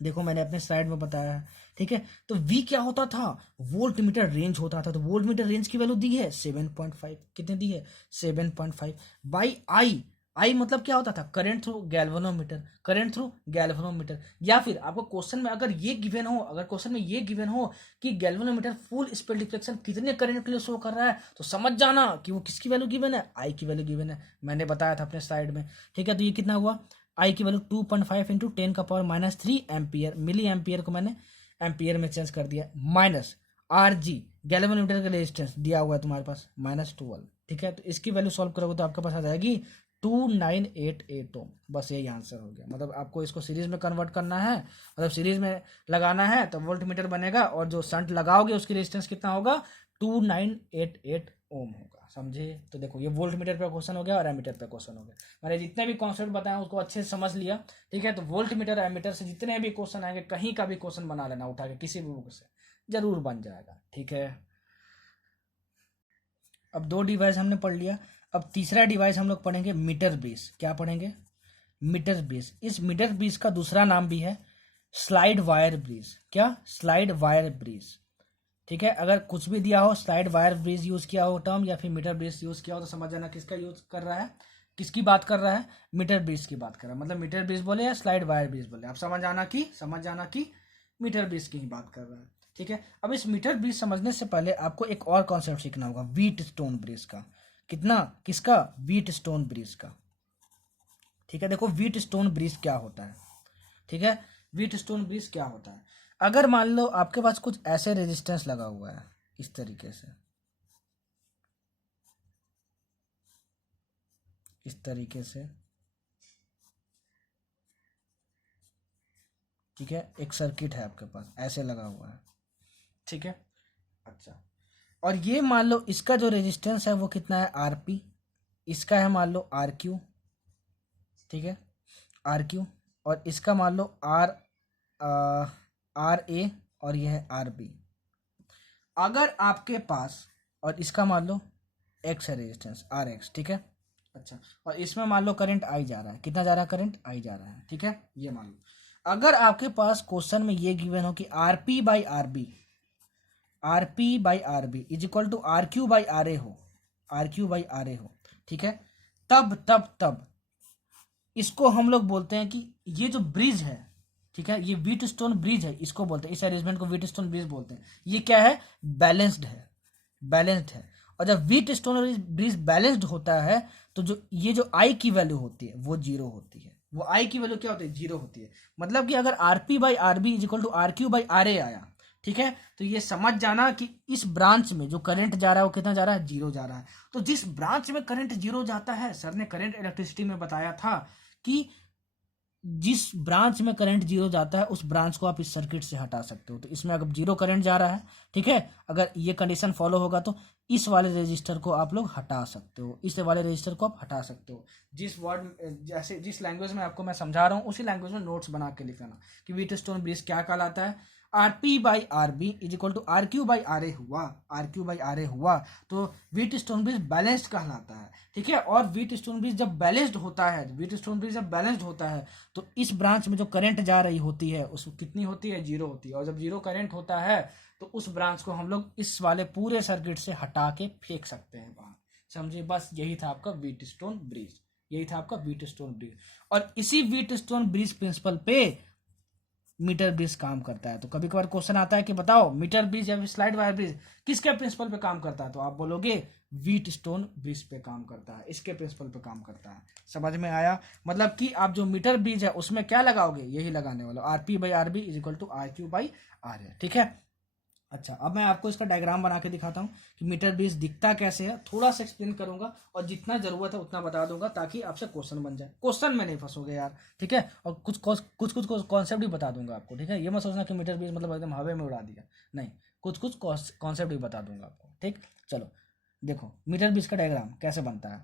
देखो मैंने अपने स्लाइड में बताया है। ठीक है, तो V क्या होता था? वोल्ट मीटर रेंज होता था। तो वोल्ट मीटर रेंज की वैल्यू दी है 7.5। कितनी दी है? 7.5 बाई I मतलब क्या होता था? Current through galvanometer. या फिर आपको क्वेश्चन में अगर क्वेश्चन में ये गिवन हो कि गैल्वेनोमीटर फुल स्पेल डिफ्लेक्शन कितने करंट के लिए शो कर रहा है, तो समझ जाना कि वो किसकी वैल्यू गिवन है? I की वैल्यू गिवन है, मैंने बताया था अपने स्लाइड में। ठीक है, तो ये कितना हुआ? I की value 2.5 into 10⁻³ ampere, milliampere को मैंने एम्पियर में चेंज कर दिया, माइनस RG गैल्वेनोमीटर का रेजिस्टेंस दिया हुआ है तुम्हारे पास -12। ठीक है, तो इसकी वैल्यू सॉल्व करोगे तो आपके पास आ जाएगी 2988 ओम। बस यही आंसर हो गया। मतलब आपको इसको सीरीज में कन्वर्ट करना है, मतलब सीरीज में लगाना है तो वोल्ट मीटर बनेगा, और जो शंट लगाओगे उसकी रेजिस्टेंस कितना होगा? 2988 ओम होगा। समझे? तो देखो ये वोल्ट मीटर पे क्वेश्चन हो गया और एमीटर पे क्वेश्चन हो गया। मैंने जितने भी कॉन्सेप्ट बताए उसको अच्छे से समझ लिया। ठीक है, तो वोल्ट मीटर एमीटर से जितने भी क्वेश्चन आएंगे कहीं का भी क्वेश्चन बना लेना उठा के, किसी भी बुक से जरूर बन जाएगा। ठीक है, अब 2 डिवाइस हमने पढ़ लिया। अब तीसरा डिवाइस हम लोग पढ़ेंगे मीटर बेस। क्या पढ़ेंगे? Meter base. इस मीटर बेस का दूसरा नाम भी है स्लाइड वायर ब्रिज। क्या? Slide wire bridge. ठीक है, अगर कुछ भी दिया हो, स्लाइड वायर ब्रिज यूज किया हो टर्म या फिर मीटर ब्रिज यूज किया हो, तो समझ जाना किसका यूज कर रहा है, किसकी बात कर रहा है? मीटर ब्रिज की बात कर रहा है। मतलब मीटर ब्रिज बोले या स्लाइड वायर ब्रिज बोले, आप समझ जाना कि मीटर ब्रिज की ही बात कर रहा है। ठीक है, अब इस मीटर ब्रिज समझने से पहले आपको एक और कॉन्सेप्ट सीखना होगा, व्हीट स्टोन ब्रिज का। किसका? व्हीट स्टोन ब्रिज का। ठीक है, देखो व्हीट स्टोन ब्रिज क्या होता है। ठीक है, व्हीट स्टोन ब्रिज क्या होता है? अगर मान लो आपके पास कुछ ऐसे रेजिस्टेंस लगा हुआ है, इस तरीके से, इस तरीके से, ठीक है। एक सर्किट है आपके पास ऐसे लगा हुआ है, ठीक है। अच्छा, और ये मान लो इसका जो रेजिस्टेंस है वो कितना है, आरपी, इसका है मान लो आर क्यू, ठीक है, आर क्यू, और इसका मान लो आर ए, और ये है आर बी। अगर आपके पास, और इसका मान लो एक्स है रेजिस्टेंस, आर एक्स, ठीक है। अच्छा, और इसमें मान लो करंट आई जा रहा है, कितना जा रहा है, करंट आई जा रहा है, ठीक है। ये मान लो अगर आपके पास क्वेश्चन में ये गिवन हो कि R P by R B, R P by R B is equal to R Q by R A हो, R Q by R A हो, ठीक है, तब इसको हम लोग बोलते हैं कि ये जो ब्रिज है, ठीक है, ये व्हीट स्टोन ब्रिज है, इसको बोलते हैं, इस अरेंजमेंट को व्हीट स्टोन ब्रिज बोलते हैं। ये क्या है, बैलेंस्ड है, बैलेंस्ड है। और जब व्हीट स्टोन ब्रिज बैलेंस्ड होता है तो जो ये जो आई की वैल्यू होती है वो जीरो होती है। वो आई की वैल्यू क्या होती है, जीरो होती है। मतलब कि अगर R P by R B is equal to R Q by R A आया, ठीक है, तो ये समझ जाना कि इस ब्रांच में जो करंट जा रहा है वो कितना जा रहा है, जीरो जा रहा है। तो जिस ब्रांच में करंट जीरो जाता है, सर ने करंट इलेक्ट्रिसिटी में बताया था कि जिस ब्रांच में करंट जीरो जाता है उस ब्रांच को आप इस सर्किट से हटा सकते हो। तो इसमें अगर जीरो करंट जा रहा है, ठीक है, अगर ये कंडीशन फॉलो होगा तो इस वाले रेजिस्टर को आप लोग हटा सकते हो, इस वाले रेजिस्टर को आप हटा सकते हो। जिस वर्ड, जैसे जिस लैंग्वेज में आपको मैं समझा रहा हूँ उसी लैंग्वेज में नोट्स बना के लिखना कि व्हीट स्टोन ब्रिज क्या कहलाता है, R P by R B is equal to R Q by R A हुआ, R Q by R A हुआ, तो व्हीट स्टोन ब्रिज बैलेंस्ड कहलाता है, ठीक है। और व्हीट स्टोन ब्रिज जब बैलेंस्ड होता है, व्हीट स्टोन ब्रिज जब बैलेंस्ड होता है तो इस ब्रांच में जो करंट जा रही होती है उसको कितनी होती है, जीरो होती है। और जब जीरो करंट होता है तो उस ब्रांच को हम लोग इस वाले पूरे सर्किट से हटा के फेंक सकते हैं बाहर, समझिए। बस यही था आपका व्हीट स्टोन ब्रिज, यही था आपका व्हीट स्टोन ब्रिज। और इसी व्हीट स्टोन ब्रिज प्रिंसिपल पे मीटर ब्रिज काम करता है। तो कभी कभार क्वेश्चन आता है कि बताओ मीटर ब्रिज या स्लाइड वायर ब्रिज किसके प्रिंसिपल पे काम करता है, तो आप बोलोगे व्हीट स्टोन ब्रिज पे काम करता है, इसके प्रिंसिपल पे काम करता है। समझ में आया, मतलब कि आप जो मीटर ब्रिज है उसमें क्या लगाओगे, यही लगाने वाला, R P by R B is equal to R Q by R A, ठीक है। अच्छा, अब मैं आपको इसका डायग्राम बना के दिखाता हूँ कि मीटर ब्रिज दिखता कैसे है, थोड़ा सा एक्सप्लेन करूंगा और जितना जरूरत है उतना बता दूंगा ताकि आपसे क्वेश्चन बन जाए, क्वेश्चन में नहीं फंसोगे यार, ठीक है। और कुछ कॉन्सेप्ट भी बता दूंगा आपको, ठीक है। ये मत सोचना कि मीटर ब्रिज मतलब एकदम हवा में उड़ा दिया, नहीं, कुछ कॉन्सेप्ट भी बता दूंगा आपको, ठीक। चलो देखो मीटर ब्रिज का डायग्राम कैसे बनता है,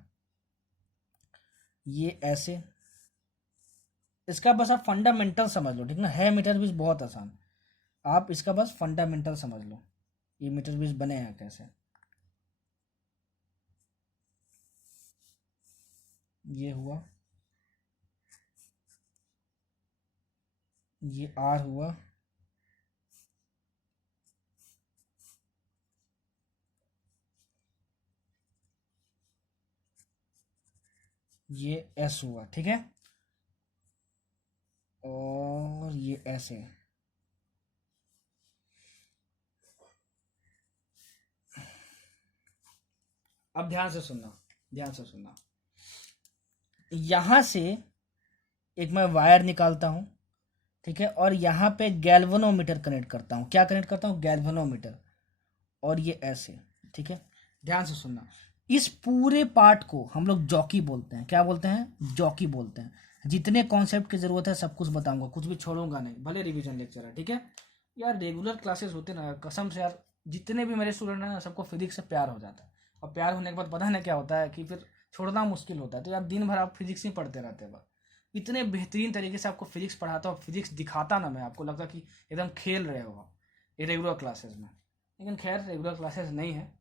ये ऐसे, इसका बस आप फंडामेंटल समझ लो, ठीक ना, है मीटर ब्रिज बहुत आसान, आप इसका बस फंडामेंटल समझ लो, ये मीटर ब्रिज बने हैं कैसे। ये हुआ, ये आर हुआ, ये एस हुआ, ठीक है, और ये ऐसे। अब ध्यान से सुनना, ध्यान से सुनना, यहां से एक मैं वायर निकालता हूं, ठीक है, और यहाँ पे गैल्वेनोमीटर कनेक्ट करता हूँ, क्या कनेक्ट करता हूँ, गैल्वेनोमीटर, और ये ऐसे, ठीक है। ध्यान से सुनना, इस पूरे पार्ट को हम लोग जॉकी बोलते हैं, क्या बोलते हैं, जॉकी बोलते हैं। जितने कॉन्सेप्ट की जरूरत है सब कुछ बताऊंगा, कुछ भी छोड़ूंगा नहीं, भले रिवीजन लेक्चर है, ठीक है। यार रेगुलर क्लासेस होते ना, कसम से यार जितने भी मेरे स्टूडेंट हैं ना सबको फिजिक्स से प्यार हो जाता है, और प्यार होने के बाद पता है ना क्या होता है कि फिर छोड़ना मुश्किल होता है। तो यार दिन भर आप फिजिक्स ही पढ़ते रहते हैं, इतने बेहतरीन तरीके से आपको फिजिक्स पढ़ाता और फिजिक्स दिखाता ना, मैं आपको लगता कि एकदम खेल रहे हो ये रेगुलर क्लासेस में। लेकिन खैर रेगुलर क्लासेस नहीं है,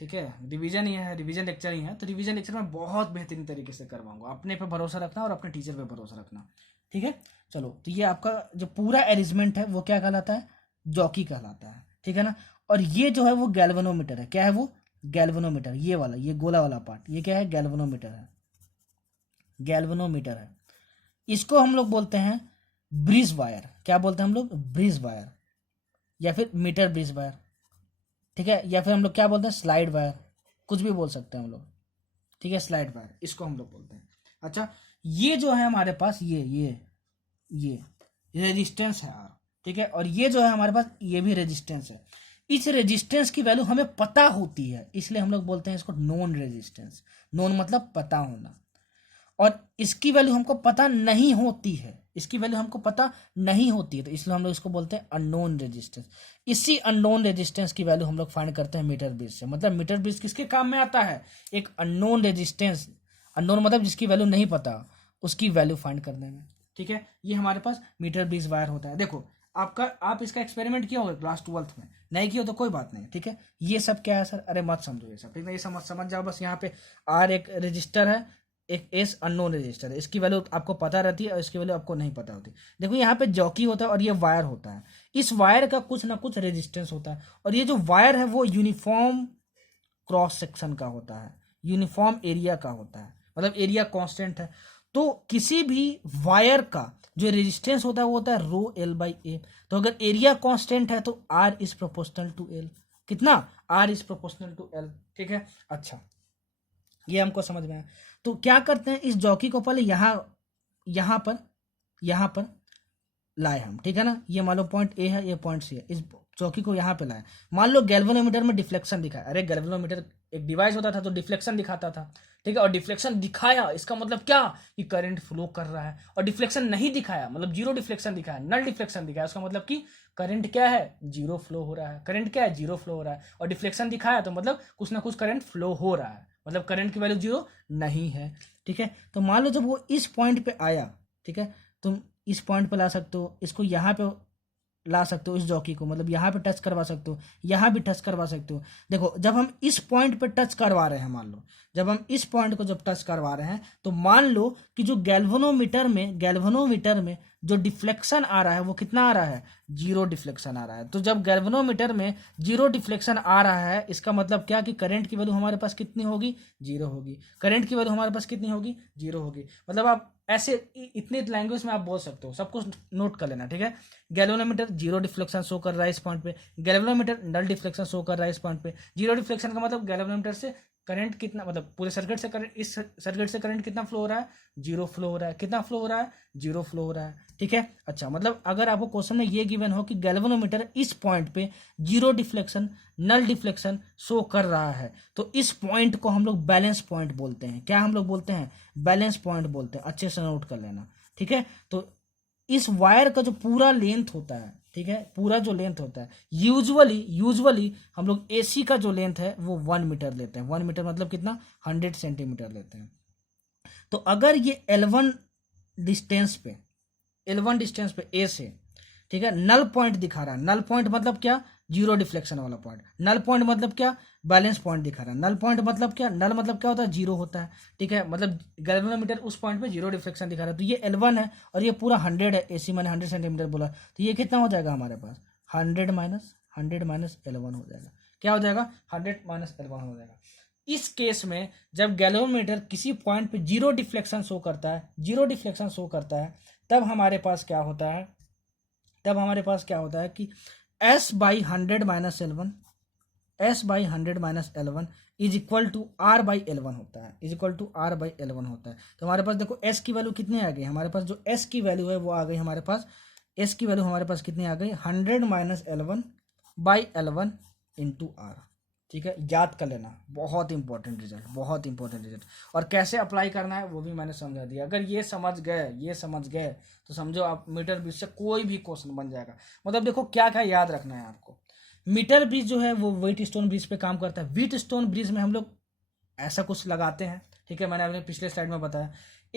ठीक है, रिवीजन ही है, रिवीजन लेक्चर ही है। तो रिवीजन लेक्चर में बहुत बेहतरीन तरीके से करवाऊंगा, अपने पे भरोसा रखना और अपने टीचर पे भरोसा रखना, ठीक है। चलो, तो ये आपका जो पूरा अरेंजमेंट है वो क्या कहलाता है, जॉकी कहलाता है, ठीक है ना। और ये जो है वो गैल्वेनोमीटर है, क्या है वो, गैल्वेनोमीटर, ये वाला, ये गोला वाला पार्ट, ये क्या है, गैल्वेनोमीटर है, गैल्वेनोमीटर है। इसको हम लोग बोलते हैं ब्रिज वायर, क्या बोलते हैं हम लोग, ब्रिज वायर, या फिर मीटर ब्रिज वायर, ठीक है, या फिर हम लोग क्या बोलते हैं, स्लाइड वायर, कुछ भी बोल सकते हैं हम लोग, ठीक है, स्लाइड वायर इसको हम लोग बोलते हैं। अच्छा, ये जो है हमारे पास, ये रेजिस्टेंस है आर, ठीक है, और ये जो है हमारे पास ये भी रेजिस्टेंस है। इस रेजिस्टेंस की वैल्यू हमें पता होती है, इसलिए हम लोग बोलते हैं इसको नोन रेजिस्टेंस। नोन मतलब पता होना। और इसकी वैल्यू हमको पता नहीं होती है, इसकी वैल्यू हमको पता नहीं होती है, तो इसलिए हम लोग इसको बोलते हैं अननोन रेजिस्टेंस। इसी अननोन रेजिस्टेंस की वैल्यू हम लोग फाइंड करते हैं मीटर ब्रिज से। मतलब मीटर ब्रिज किसके काम में आता है? एक अननोन रेजिस्टेंस, अननोन मतलब जिसकी वैल्यू नहीं पता, उसकी वैल्यू फाइंड करने में। ठीक है, ये हमारे पास मीटर ब्रिज वायर होता है। देखो आप इसका एक्सपेरिमेंट किया होगा क्लास 12th में, नहीं किया तो कोई बात नहीं। ठीक है, ये सब क्या है सर? अरे मत समझो ये सब, ठीक है, ये समझ जाओ बस। यहाँ पे आर एक रजिस्टर है, एक एस अननोन रजिस्टर है, इसकी वैल्यू आपको पता रहती है और इसकी वैल्यू आपको नहीं पता होती। देखो यहाँ पे जॉकी होता है और ये वायर होता है, इस वायर का कुछ ना कुछ रेजिस्टेंस होता है, और ये जो वायर है वो यूनिफॉर्म क्रॉस सेक्शन का होता है, यूनिफॉर्म एरिया का होता है, मतलब एरिया कांस्टेंट है। तो किसी भी वायर का जो रेजिस्टेंस होता है वो होता है रो एल बाई ए। तो अगर एरिया कांस्टेंट है तो R is proportional to L. कितना? R is proportional to L. ठीक है, अच्छा, ये हमको समझ में आया। तो क्या करते हैं, इस जॉकी को पहले यहाँ पर लाए हम, ठीक है ना। ये मान लो पॉइंट ए है, ये पॉइंट सी है, इस चौकी को यहाँ पे लाए। मान लो गैल्वेनोमीटर में डिफ्लेक्शन दिखाया। अरे गैल्वेनोमीटर एक डिवाइस होता था तो डिफ्लेक्शन दिखाता था, ठीक है, और डिफ्लेक्शन दिखाया इसका मतलब क्या कि करंट फ्लो कर रहा है। और डिफ्लेक्शन नहीं दिखाया मतलब जीरो डिफ्लेक्शन दिखाया, नल डिफ्लेक्शन दिखाया, उसका मतलब कि करंट क्या है? जीरो फ्लो हो रहा है। करंट क्या है? जीरो फ्लो हो रहा है। और डिफ्लेक्शन दिखाया तो मतलब कुछ ना कुछ करंट फ्लो हो रहा है, मतलब करंट की वैल्यू जीरो नहीं है। ठीक है, तो मान लो जब वो इस पॉइंट पे आया, ठीक है, तुम इस पॉइंट पे ला सकते हो, इसको यहाँ पे ला सकते हो, इस जॉकी को मतलब यहाँ पे टच करवा सकते हो, यहाँ भी टच करवा सकते हो। देखो जब हम इस पॉइंट पे टच करवा रहे हैं, मान लो जब हम इस पॉइंट को जब टच करवा रहे हैं, तो मान लो कि जो गैल्वेनोमीटर में जो डिफ्लेक्शन आ रहा है वो कितना आ रहा है? जीरो डिफ्लेक्शन आ रहा है। तो जब गैल्वेनोमीटर में जीरो डिफ्लेक्शन आ रहा है, इसका मतलब क्या कि करंट की वैल्यू हमारे पास कितनी होगी? जीरो होगी। करंट की वैल्यू हमारे पास कितनी होगी? जीरो होगी। मतलब आप ऐसे इतने लैंग्वेज में आप बोल सकते हो, सब कुछ नोट कर लेना। ठीक है, गैल्वेनोमीटर जीरो डिफ्लेक्शन शो कर रहा है इस पॉइंट पे, गैल्वेनोमीटर नल डिफ्लेक्शन शो कर रहा है इस पॉइंट पे। जीरो डिफ्लेक्शन का मतलब गैल्वेनोमीटर से करंट कितना, मतलब पूरे सर्किट से करंट, इस सर्किट से करंट कितना फ्लो हो रहा है? जीरो फ्लो हो रहा है। कितना फ्लो हो रहा है? जीरो फ्लो हो रहा है। ठीक है, अच्छा, मतलब अगर आपको क्वेश्चन में ये गिवन हो कि गैल्वेनोमीटर इस पॉइंट पे zero deflection null deflection show कर रहा है, तो इस पॉइंट को हम लोग बैलेंस पॉइंट बोलते हैं। क्या हम लोग बोलते हैं? बैलेंस पॉइंट बोलते हैं। अच्छे से नोट कर लेना। ठीक है, तो इस वायर का जो पूरा लेंथ होता है, ठीक है, पूरा जो लेंथ होता है, यूजुअली हम लोग एसी का जो लेंथ है वो 1 मीटर लेते हैं। 1 मीटर मतलब कितना? 100 सेंटीमीटर लेते हैं। तो अगर ये L1 डिस्टेंस पे ए से, ठीक है, नल पॉइंट दिखा रहा है। नल पॉइंट मतलब क्या? जीरो डिफ्लेक्शन वाला पॉइंट। नल पॉइंट मतलब क्या? बैलेंस पॉइंट दिखा रहा है। नल पॉइंट मतलब क्या? नल मतलब क्या होता है? जीरो होता है। ठीक है, मतलब गैल्वेनोमीटर उस पॉइंट पे जीरो डिफ्लेक्शन दिखा रहा है। तो ये L1 है और ये पूरा 100 है, एसी मैंने 100 सेंटीमीटर बोला, तो ये कितना हो जाएगा हमारे पास? 100 माइनस L1 हो जाएगा। क्या हो जाएगा? 100 माइनस L1 हो जाएगा। इस केस में जब गैल्वेनोमीटर किसी पॉइंट पे जीरो डिफ्लेक्शन शो करता है, तब हमारे पास क्या होता है कि S by 100 minus L1 is equal to R by L1 होता है। तो हमारे पास देखो S की वैल्यू कितनी आ गई? हमारे पास जो S की वैल्यू है वो आ गई हमारे पास, S की वैल्यू हमारे पास कितनी आ गई? 100 minus L1 by L1 into R। ठीक है, याद कर लेना, बहुत इंपॉर्टेंट रिजल्ट। और कैसे अप्लाई करना है वो भी मैंने समझा दिया। अगर ये समझ गए तो समझो आप मीटर ब्रिज से कोई भी क्वेश्चन बन जाएगा। मतलब देखो क्या क्या याद रखना है आपको। मीटर ब्रिज जो है वो वेट स्टोन ब्रिज पे काम करता है। वेट स्टोन ब्रिज में हम लोग ऐसा कुछ लगाते हैं, ठीक है, मैंने अपने पिछले स्लाइड में बताया।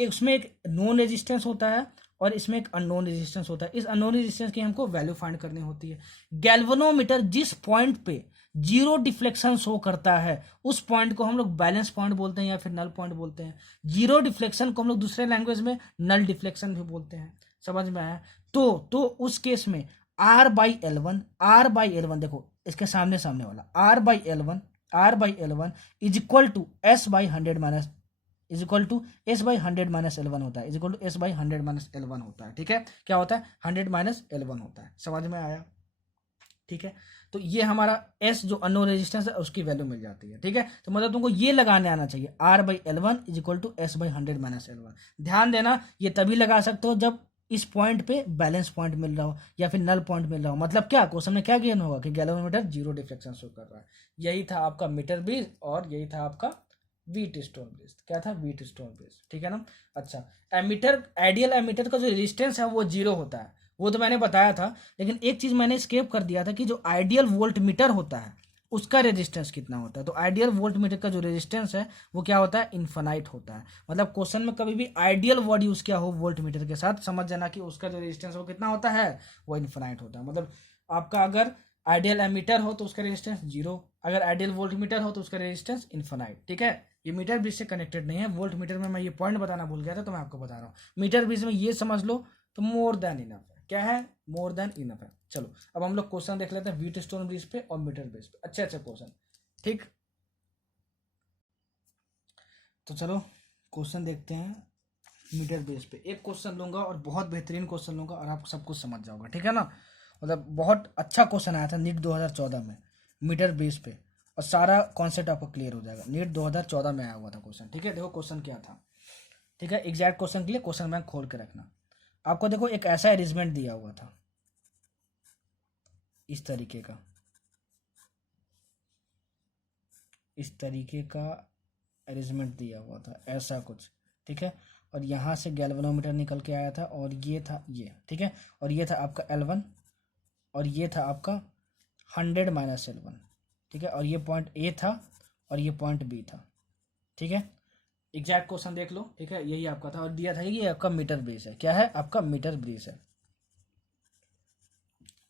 उसमें एक नोन रेजिस्टेंस होता है और इसमें एक अननोन रेजिस्टेंस होता है। इस अननोन रेजिस्टेंस की हमको वैल्यू फाइंड करनी होती है। गैल्वेनोमीटर जिस पॉइंट पे जीरो डिफ्लेक्शन शो करता है उस पॉइंट को हम लोग बैलेंस पॉइंट बोलते हैं या फिर नल पॉइंट बोलते हैं। जीरो डिफ्लेक्शन को हम लोग दूसरे लैंग्वेज में नल डिफ्लेक्शन भी बोलते हैं। समझ में आया? तो उस केस में R बाई L1 देखो इसके सामने वाला R by L1 is equal to S by 100 minus L1 होता है। ठीक है, क्या होता है? 100 माइनस L1 होता है। समझ में आया? ठीक है, तो ये हमारा S जो अननोन रेजिस्टेंस है उसकी वैल्यू मिल जाती है। ठीक है, तो मतलब तुमको ये लगाने आना चाहिए, R by L1 is equal to S by 100 minus L1। ध्यान देना, ये तभी लगा सकते हो जब इस पॉइंट पे बैलेंस पॉइंट मिल रहा हो या फिर नल पॉइंट मिल रहा हो, मतलब क्या क्वेश्चन में क्या गिवन होगा कि गैल्वेनोमीटर जीरो डिफ्लेक्शन शो कर रहा है। यही था आपका मीटर ब्रिज और यही था आपका व्हीट स्टोन ब्रिज। क्या था? व्हीट स्टोन ब्रिज, ठीक है ना। अच्छा, एमीटर, आइडियल एमीटर का जो रेजिस्टेंस है वो जीरो होता है, वो तो मैंने बताया था, लेकिन एक चीज मैंने स्किप कर दिया था कि जो आइडियल वोल्ट मीटर होता है उसका रेजिस्टेंस कितना होता है। तो आइडियल वोल्ट मीटर का जो रेजिस्टेंस है वो क्या होता है? इन्फानाइट होता है। मतलब क्वेश्चन में कभी भी आइडियल वर्ड यूज किया हो वोल्ट मीटर के साथ, समझ जाना कि उसका जो रेजिस्टेंस वो कितना होता है? वो इन्फानाइट होता है। मतलब आपका अगर आइडियल एमीटर हो तो उसका रेजिस्टेंस जीरो, अगर आइडियल वोल्ट मीटर हो तो उसका रेजिस्टेंस इन्फानाइट, ठीक है। ये मीटर ब्रिज से कनेक्टेड नहीं है, वोल्ट मीटर में मैं ये पॉइंट बताना भूल गया था तो मैं आपको बता रहा हूँ। मीटर ब्रिज में ये समझ लो तो मोर देन इनफ है। क्या है? मोर देन इनफ है। चलो अब हम लोग क्वेश्चन देख लेते हैं व्हीट स्टोन ब्रिज पे और मीटर ब्रिज पे, अच्छे अच्छे क्वेश्चन, ठीक। तो चलो क्वेश्चन देखते हैं मीटर बेस पे। एक क्वेश्चन लूंगा और बहुत बेहतरीन क्वेश्चन लूंगा और आप सब कुछ समझ जाओगे, ठीक है ना। मतलब बहुत अच्छा क्वेश्चन आया था नीट 2014 में मीटर बेस पे, और सारा कॉन्सेप्ट आपको क्लियर हो जाएगा। नीट 2014 में आया हुआ था क्वेश्चन, ठीक है। देखो क्वेश्चन क्या था, ठीक है। एग्जैक्ट क्वेश्चन के लिए क्वेश्चन बैंक खोल के रखना। आपको देखो एक ऐसा अरेंजमेंट दिया हुआ था, इस तरीके का, इस तरीके का अरेंजमेंट दिया हुआ था, ऐसा कुछ, ठीक है। और यहाँ से गैल्वेनोमीटर निकल के आया था और ये था ये, ठीक है। और ये था आपका L1 और ये था आपका 100 माइनस L1, ठीक है। और ये पॉइंट ए था और ये पॉइंट बी था, ठीक है। एग्जैक्ट क्वेश्चन देख लो, ठीक है। यही आपका था और दिया था ये आपका मीटर ब्रिज है। क्या है? आपका मीटर ब्रिज है,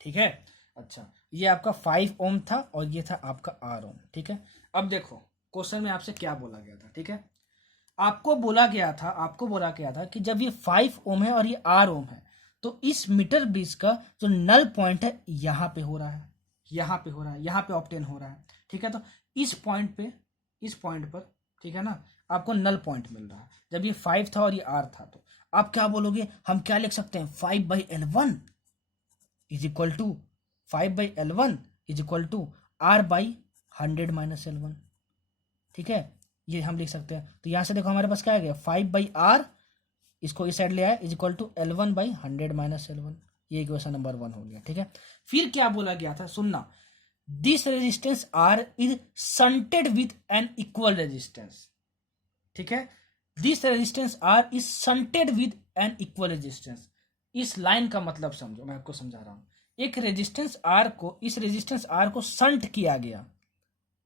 ठीक है। अच्छा, ये आपका 5 ओम था और ये था आपका R ओम, ठीक है। अब देखो क्वेश्चन में आपसे क्या बोला गया था, ठीक है। आपको बोला गया था कि जब ये 5 ओम है और ये R ओम है तो इस मीटर ब्रिज का जो नल पॉइंट है यहाँ पे हो रहा है, यहाँ पे हो रहा है, यहाँ पे ऑब्टेन हो रहा है, ठीक है। तो इस पॉइंट पे, इस पॉइंट पर, ठीक है ना, आपको नल पॉइंट मिल रहा है। जब ये 5 था और ये R था तो आप क्या बोलोगे? हम क्या लिख सकते हैं? 5/L1 is equal to 5/L1 is equal to R/100 minus L1, ठीक है। ये हम लिख सकते हैं। तो यहां से देखो हमारे पास क्या आ गया? 5/R, इसको इस साइड ले आया, is equal to L1/100 minus L1। ये इक्वेशन नंबर 1 हो गया, ठीक है। फिर क्या बोला गया था? सुनना, this resistance R is shunted with an equal resistance, ठीक है। This resistance R is shunted with an equal resistance. इस लाइन का मतलब समझो, मैं आपको समझा रहा हूं। एक रेजिस्टेंस R को, इस रेजिस्टेंस R को शंट किया गया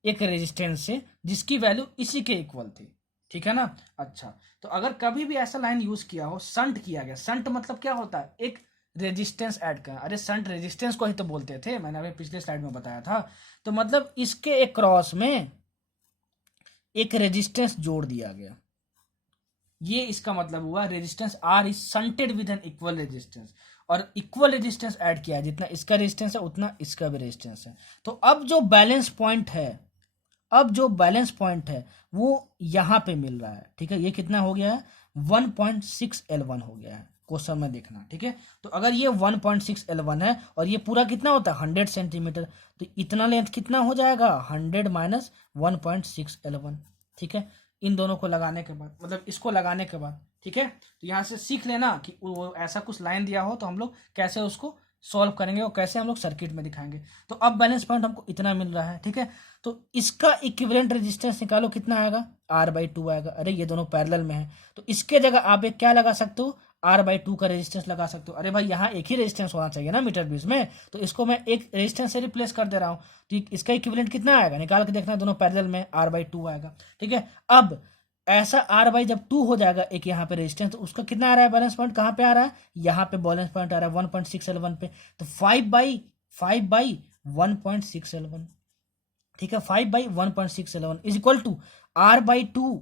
एक रेजिस्टेंस से जिसकी वैल्यू इसी के इक्वल थी, ठीक है ना। अच्छा, तो अगर कभी भी ऐसा लाइन यूज किया हो, शंट किया गया, शंट मतलब क्या होता है? एक रेजिस्टेंस ऐड करना। अरे शंट रेजिस्टेंस को ही तो बोलते थे, मैंने अभी पिछले स्लाइड में बताया था। तो मतलब इसके एक क्रॉस में एक रेजिस्टेंस जोड़ दिया गया, ये इसका मतलब हुआ resistance R is shunted with an equal resistance. और इक्वल रेजिस्टेंस ऐड किया है, जितना इसका रेजिस्टेंस है उतना इसका भी रेजिस्टेंस है। तो अब जो बैलेंस पॉइंट है, अब जो बैलेंस पॉइंट है वो यहां पे मिल रहा है, ठीक है। ये कितना हो गया है? 1.6 L1 हो गया है, क्वेश्चन में देखना, ठीक है। तो अगर ये 1.6 L1 है और ये पूरा कितना होता है? 100 सेंटीमीटर, तो इतना लेंथ कितना हो जाएगा? 100 माइनस 1.6 L1, ठीक है। इन दोनों को लगाने के बाद, मतलब इसको लगाने के बाद, ठीक है। तो यहाँ से सीख लेना कि वो ऐसा कुछ लाइन दिया हो तो हम लोग कैसे उसको सॉल्व करेंगे और कैसे हम लोग सर्किट में दिखाएंगे। तो अब बैलेंस पॉइंट हमको इतना मिल रहा है, ठीक है। तो इसका इक्विवेलेंट रेजिस्टेंस निकालो, कितना आएगा? R/2 आएगा। अरे ये दोनों पैरेलल में है तो इसके जगह आप एक क्या लगा सकते हो? R/2 का रेजिस्टेंस लगा सकते हो। अरे भाई यहाँ एक ही रेजिस्टेंस होना चाहिए ना मीटर ब्रिज में, तो इसको मैं एक रेजिस्टेंस से रिप्लेस कर दे रहा हूँ। तो इसका इक्विवेलेंट कितना आएगा? निकाल के देखना, दोनों पैरेलल में, R/2 आएगा, ठीक है। अब ऐसा R जब 2 हो जाएगा एक यहाँ पे रेजिस्टेंस, तो उसका कितना आ रहा है? बैलेंस पॉइंट कहाँ पे आ रहा है? यहाँ पे बैलेंस पॉइंट आ रहा है 1.6 L1 पे। तो 5/1.6 L1, ठीक है। 5/1.6 L1 is equal to R/2।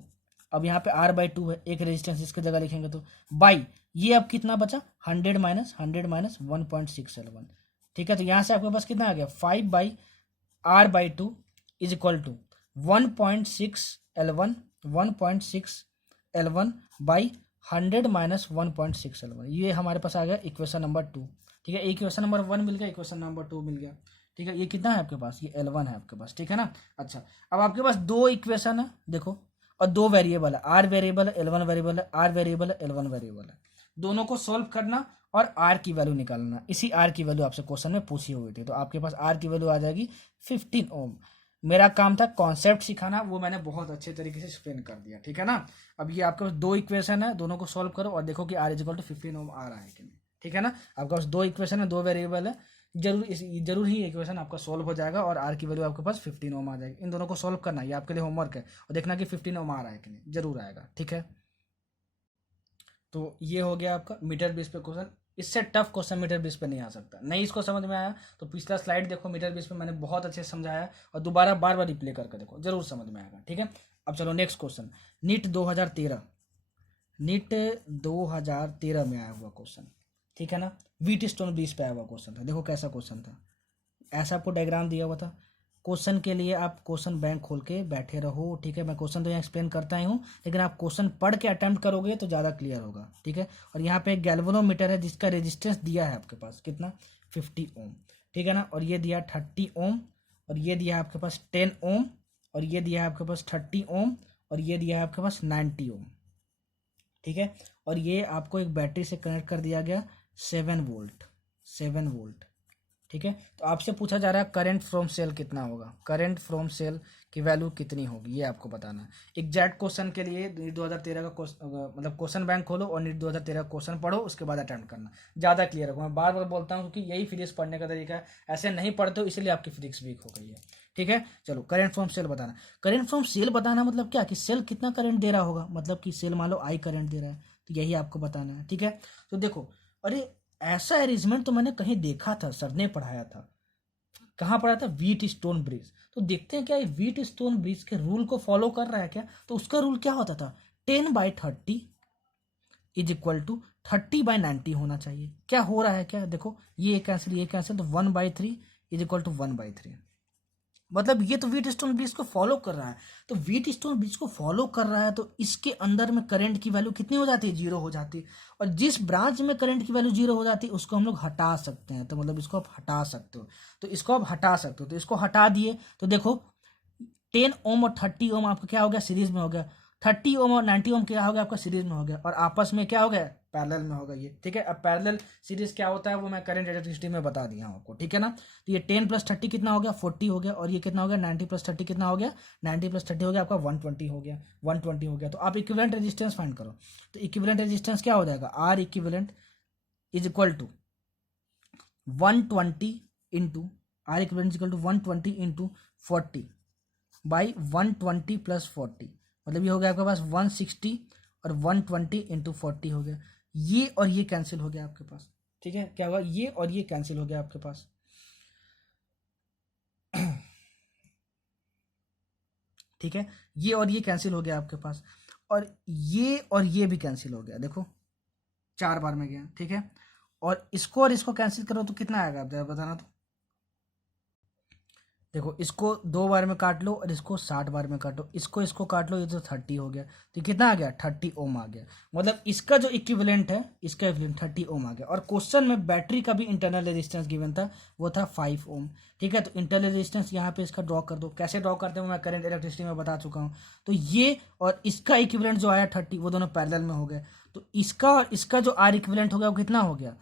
अब यहाँ पे R/2 है, एक रेजिस्टेंस इसकी जगह लिखेंगे तो बाई ये अब कितना बचा? 100 माइनस 1.6 L1, ठीक है। तो यहाँ से आपके पास कितना आ गया? 5/R/2 is equal to 1.6 L1, 1.6 L1 by 100 minus 1.6 L1। ये हमारे पास आ गया इक्वेशन नंबर 2, ठीक है। इक्वेशन नंबर 1 मिल गया, इक्वेशन नंबर 2 मिल गया, ठीक है। ये कितना है आपके पास? ये L1 है आपके पास, ठीक है ना। अच्छा, अब आपके पास दो इक्वेशन है देखो, और दो वेरिएबल है, R वेरिएबल है, L1 वेरिएबल है, R वेरिएबल है, L1 वेरिएबल है। दोनों को सॉल्व करना और आर की वैल्यू निकालना। इसी आर की वैल्यू आपसे क्वेश्चन में पूछी हुई थी, तो आपके पास आर की वैल्यू आ जाएगी 15 ओम। मेरा काम था कॉन्सेप्ट सिखाना, वो मैंने बहुत अच्छे तरीके से एक्सप्लेन कर दिया, ठीक है ना। अब ये आपके पास दो इक्वेशन है, दोनों को सॉल्व करो और देखो कि आर इज इक्वल टू 15 ओम आ रहा है कि नहीं, ठीक है ना। आपके पास दो इक्वेशन है, दो वेरिएबल है, जरूर ही इक्वेशन आपका सॉल्व हो जाएगा और आर की वैल्यू आपके पास 15 ओम आ जाएगी। इन दोनों को सॉल्व करना, ये आपके लिए होमवर्क है, और देखना कि 15 ओम आ रहा है कि नहीं, जरूर आएगा, ठीक है। तो ये हो गया आपका मीटर बेस पे क्वेश्चन। इससे टफ क्वेश्चन मीटर बेस पे नहीं आ सकता। नहीं इसको समझ में आया तो पिछला स्लाइड देखो, मीटर बेस पे मैंने बहुत अच्छे से समझाया, और दोबारा बार बार रिप्ले करके देखो, जरूर समझ में आएगा, ठीक है। अब चलो नेक्स्ट क्वेश्चन, नीट 2013, नीट 2013 में आया हुआ क्वेश्चन, ठीक है ना। व्हीट स्टोन ब्रिज पे आया हुआ क्वेश्चन था। देखो कैसा क्वेश्चन था, ऐसा आपको डायग्राम दिया हुआ था। क्वेश्चन के लिए आप क्वेश्चन बैंक खोल के बैठे रहो, ठीक है। मैं क्वेश्चन तो यहाँ एक्सप्लेन करता ही हूँ, लेकिन आप क्वेश्चन पढ़ के अटेम्प्ट करोगे तो ज़्यादा क्लियर होगा, ठीक है। और यहाँ पे एक गैल्वेनोमीटर है जिसका रेजिस्टेंस दिया है आपके पास कितना, 50 ओम, ठीक है ना। और ये दिया 30 ओम, और ये दिया है आपके पास 10 ओम, और ये दिया है आपके पास 30 ओम, और ये दिया है आपके पास 90 ओम, ठीक है। और ये आपको एक बैटरी से कनेक्ट कर दिया गया 7 वोल्ट, 7 वोल्ट, ठीक है। तो आपसे पूछा जा रहा है करंट फ्रॉम सेल कितना होगा, करंट फ्रॉम सेल की वैल्यू कितनी होगी, ये आपको बताना है। एग्जैक्ट क्वेश्चन के लिए नीट 2013 का मतलब क्वेश्चन बैंक खोलो और नीट 2013 का क्वेश्चन पढ़ो, उसके बाद अटेम्प्ट करना, ज़्यादा क्लियर होगा। मैं बार बार बोलता हूँ क्योंकि यही फिजिक्स पढ़ने का तरीका है, ऐसे नहीं पढ़ते हो इसलिए आपकी फिजिक्स वीक हो गई है, ठीक है। चलो करंट फ्रॉम सेल बताना, करंट फ्रॉम सेल बताना मतलब क्या, कि सेल कितना करंट दे रहा होगा, मतलब कि सेल मान लो आई करंट दे रहा है, तो यही आपको बताना है, ठीक है। तो देखो, अरे ऐसा अरेंजमेंट तो मैंने कहीं देखा था, सर ने पढ़ाया था, कहाँ पढ़ा था, व्हीट स्टोन ब्रिज। तो देखते हैं क्या ये व्हीट स्टोन ब्रिज के रूल को फॉलो कर रहा है क्या। तो उसका रूल क्या होता था, 10/30 इज इक्वल टू 30/90 होना चाहिए। क्या हो रहा है, क्या देखो, ये कैंसिल, तो 1/3 इज इक्वल टू 1/3। मतलब ये तो व्हीट स्टोन ब्रिज को फॉलो कर रहा है। तो व्हीट स्टोन ब्रिज को फॉलो कर रहा है तो इसके अंदर में करंट की वैल्यू कितनी हो जाती है, 0 हो जाती है। और जिस ब्रांच में करंट की वैल्यू 0 हो जाती है उसको हम लोग हटा सकते हैं, तो मतलब इसको आप हटा सकते हो, तो इसको आप हटा सकते हो, तो इसको हटा दिए तो देखो 10 ओम और 30 ओम आपका क्या हो गया, सीरीज में हो गया। 30 ओम और 90 ओम क्या हो गया आपका, सीरीज में हो गया, और आपस में क्या हो गया, पैरेलल में होगा ये, ठीक है। अब पैरेलल सीरीज क्या होता है वो मैं करंट इलेक्ट्रिसिटी में बता दिया हूँ आपको, ठीक है ना। तो ये 10 + 30 कितना हो गया, 40 हो गया, और ये कितना हो गया, 90 + 30 कितना हो गया, 90 + 30 हो गया आपका 120 हो गया, 120 हो गया। तो आप इक्विवेलेंट रेजिस्टेंस फाइंड करो, तो इक्विवेलेंट रेजिस्टेंस क्या हो जाएगा, R equivalent is equal to 120 into, R equivalent is equal to 120 into 40/120 + 40, मतलब ये हो गया आपके पास 160, और 120 इंटू 40 हो गया। ये और ये कैंसिल हो गया आपके पास, ठीक है। क्या होगा, ये और ये कैंसिल हो गया आपके पास, ठीक है। ये और ये कैंसिल हो गया आपके पास, और ये भी कैंसिल हो गया, देखो 4 बार में गया, ठीक है। और इसको कैंसिल करो तो कितना आएगा, आप जरा बताना तो। देखो इसको 2 बार में काट लो और इसको 60 बार में काटो, इसको काट लो, ये तो 30 हो गया, तो कितना आ गया, 30 ओम आ गया। मतलब इसका जो इक्विवेलेंट है, इसका इक्विवेलेंट 30 ओम आ गया। और क्वेश्चन में बैटरी का भी इंटरनल रेजिस्टेंस गिवन था, वो था 5 ओम, ठीक है। तो इंटरनल रेजिस्टेंस यहाँ पे इसका ड्रॉ कर दो, कैसे ड्रॉ करते हैं मैं करंट इलेक्ट्रिसिटी में बता चुका हूँ। तो ये और इसका इक्विवेलेंट जो आया 30, वो दोनों पैरेलल में हो गए, तो इसका और इसका जो आर इक्विवेलेंट हो गया वो कितना हो गया,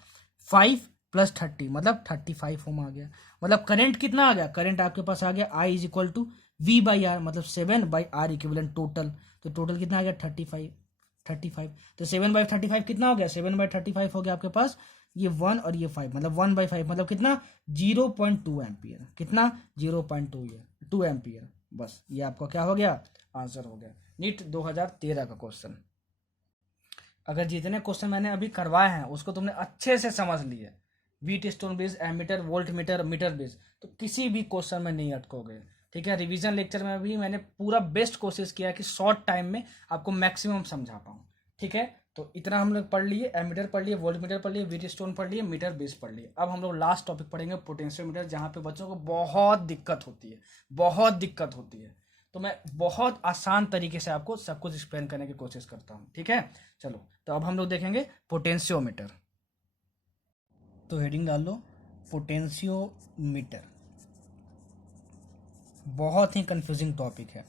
5 + 30 मतलब 35 ओम आ गया। मतलब करंट कितना आ गया, करंट आपके पास आ गया I is equal to V/R, मतलब 7/R इक्विवेलेंट टोटल। तो टोटल कितना आ गया, 35। तो 7/35 कितना हो गया, 7/35 हो गया आपके पास ये 1 और ये 5, मतलब 1/5, मतलब कितना 0.2 एम्पियर, कितना 0.2 एम्पियर। बस ये आपका क्या हो गया, आंसर हो गया नीट 2013 का क्वेश्चन। अगर जितने क्वेश्चन मैंने अभी करवाए हैं उसको तुमने अच्छे से समझ लिए, Wheatstone bridge, ammeter, voltmeter, meter bridge, तो किसी भी क्वेश्चन में नहीं अटकोगे, ठीक है। रिवीजन लेक्चर में भी मैंने पूरा बेस्ट कोशिश किया कि शॉर्ट टाइम में आपको मैक्सिमम समझा पाऊँ, ठीक है। तो इतना हम लोग पढ़ लिए, एमीटर पढ़ लिए, वोल्ट मीटर पढ़ लिए, व्हीट स्टोन पढ़ लिए, मीटर ब्रिज पढ़ लिए। अब हम लोग लास्ट टॉपिक पढ़ेंगे पोटेंशियोमीटर, जहाँ पे बच्चों को बहुत दिक्कत होती है, बहुत दिक्कत होती है। तो मैं बहुत आसान तरीके से आपको सब कुछ एक्सप्लेन करने की कोशिश करता हूँ, ठीक है। चलो तो अब हम लोग देखेंगे पोटेंशियोमीटर। तो हेडिंग डाल लो पोटेंशियोमीटर। बहुत ही कंफ्यूजिंग टॉपिक है,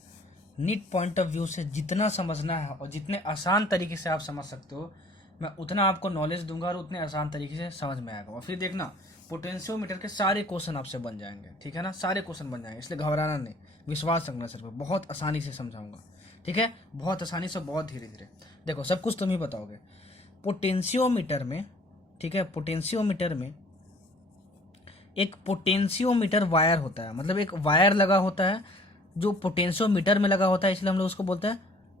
नीट पॉइंट ऑफ व्यू से जितना समझना है और जितने आसान तरीके से आप समझ सकते हो मैं उतना आपको नॉलेज दूंगा और उतने आसान तरीके से समझ में आएगा। और फिर देखना पोटेंशियोमीटर के सारे क्वेश्चन आपसे बन जाएंगे, ठीक है ना, सारे क्वेश्चन बन जाएंगे, इसलिए घबराना नहीं, विश्वास रखना सर पे, बहुत आसानी से समझाऊंगा, ठीक है, बहुत आसानी से, बहुत धीरे धीरे। देखो सब कुछ तुम ही बताओगे। पोटेंशियोमीटर में, ठीक है, पोटेंशियोमीटर में एक पोटेंशियोमीटर वायर होता है, मतलब एक वायर लगा होता है जो पोटेंशियोमीटर में लगा होता है, इसलिए हम लोग उसको बोलते हैं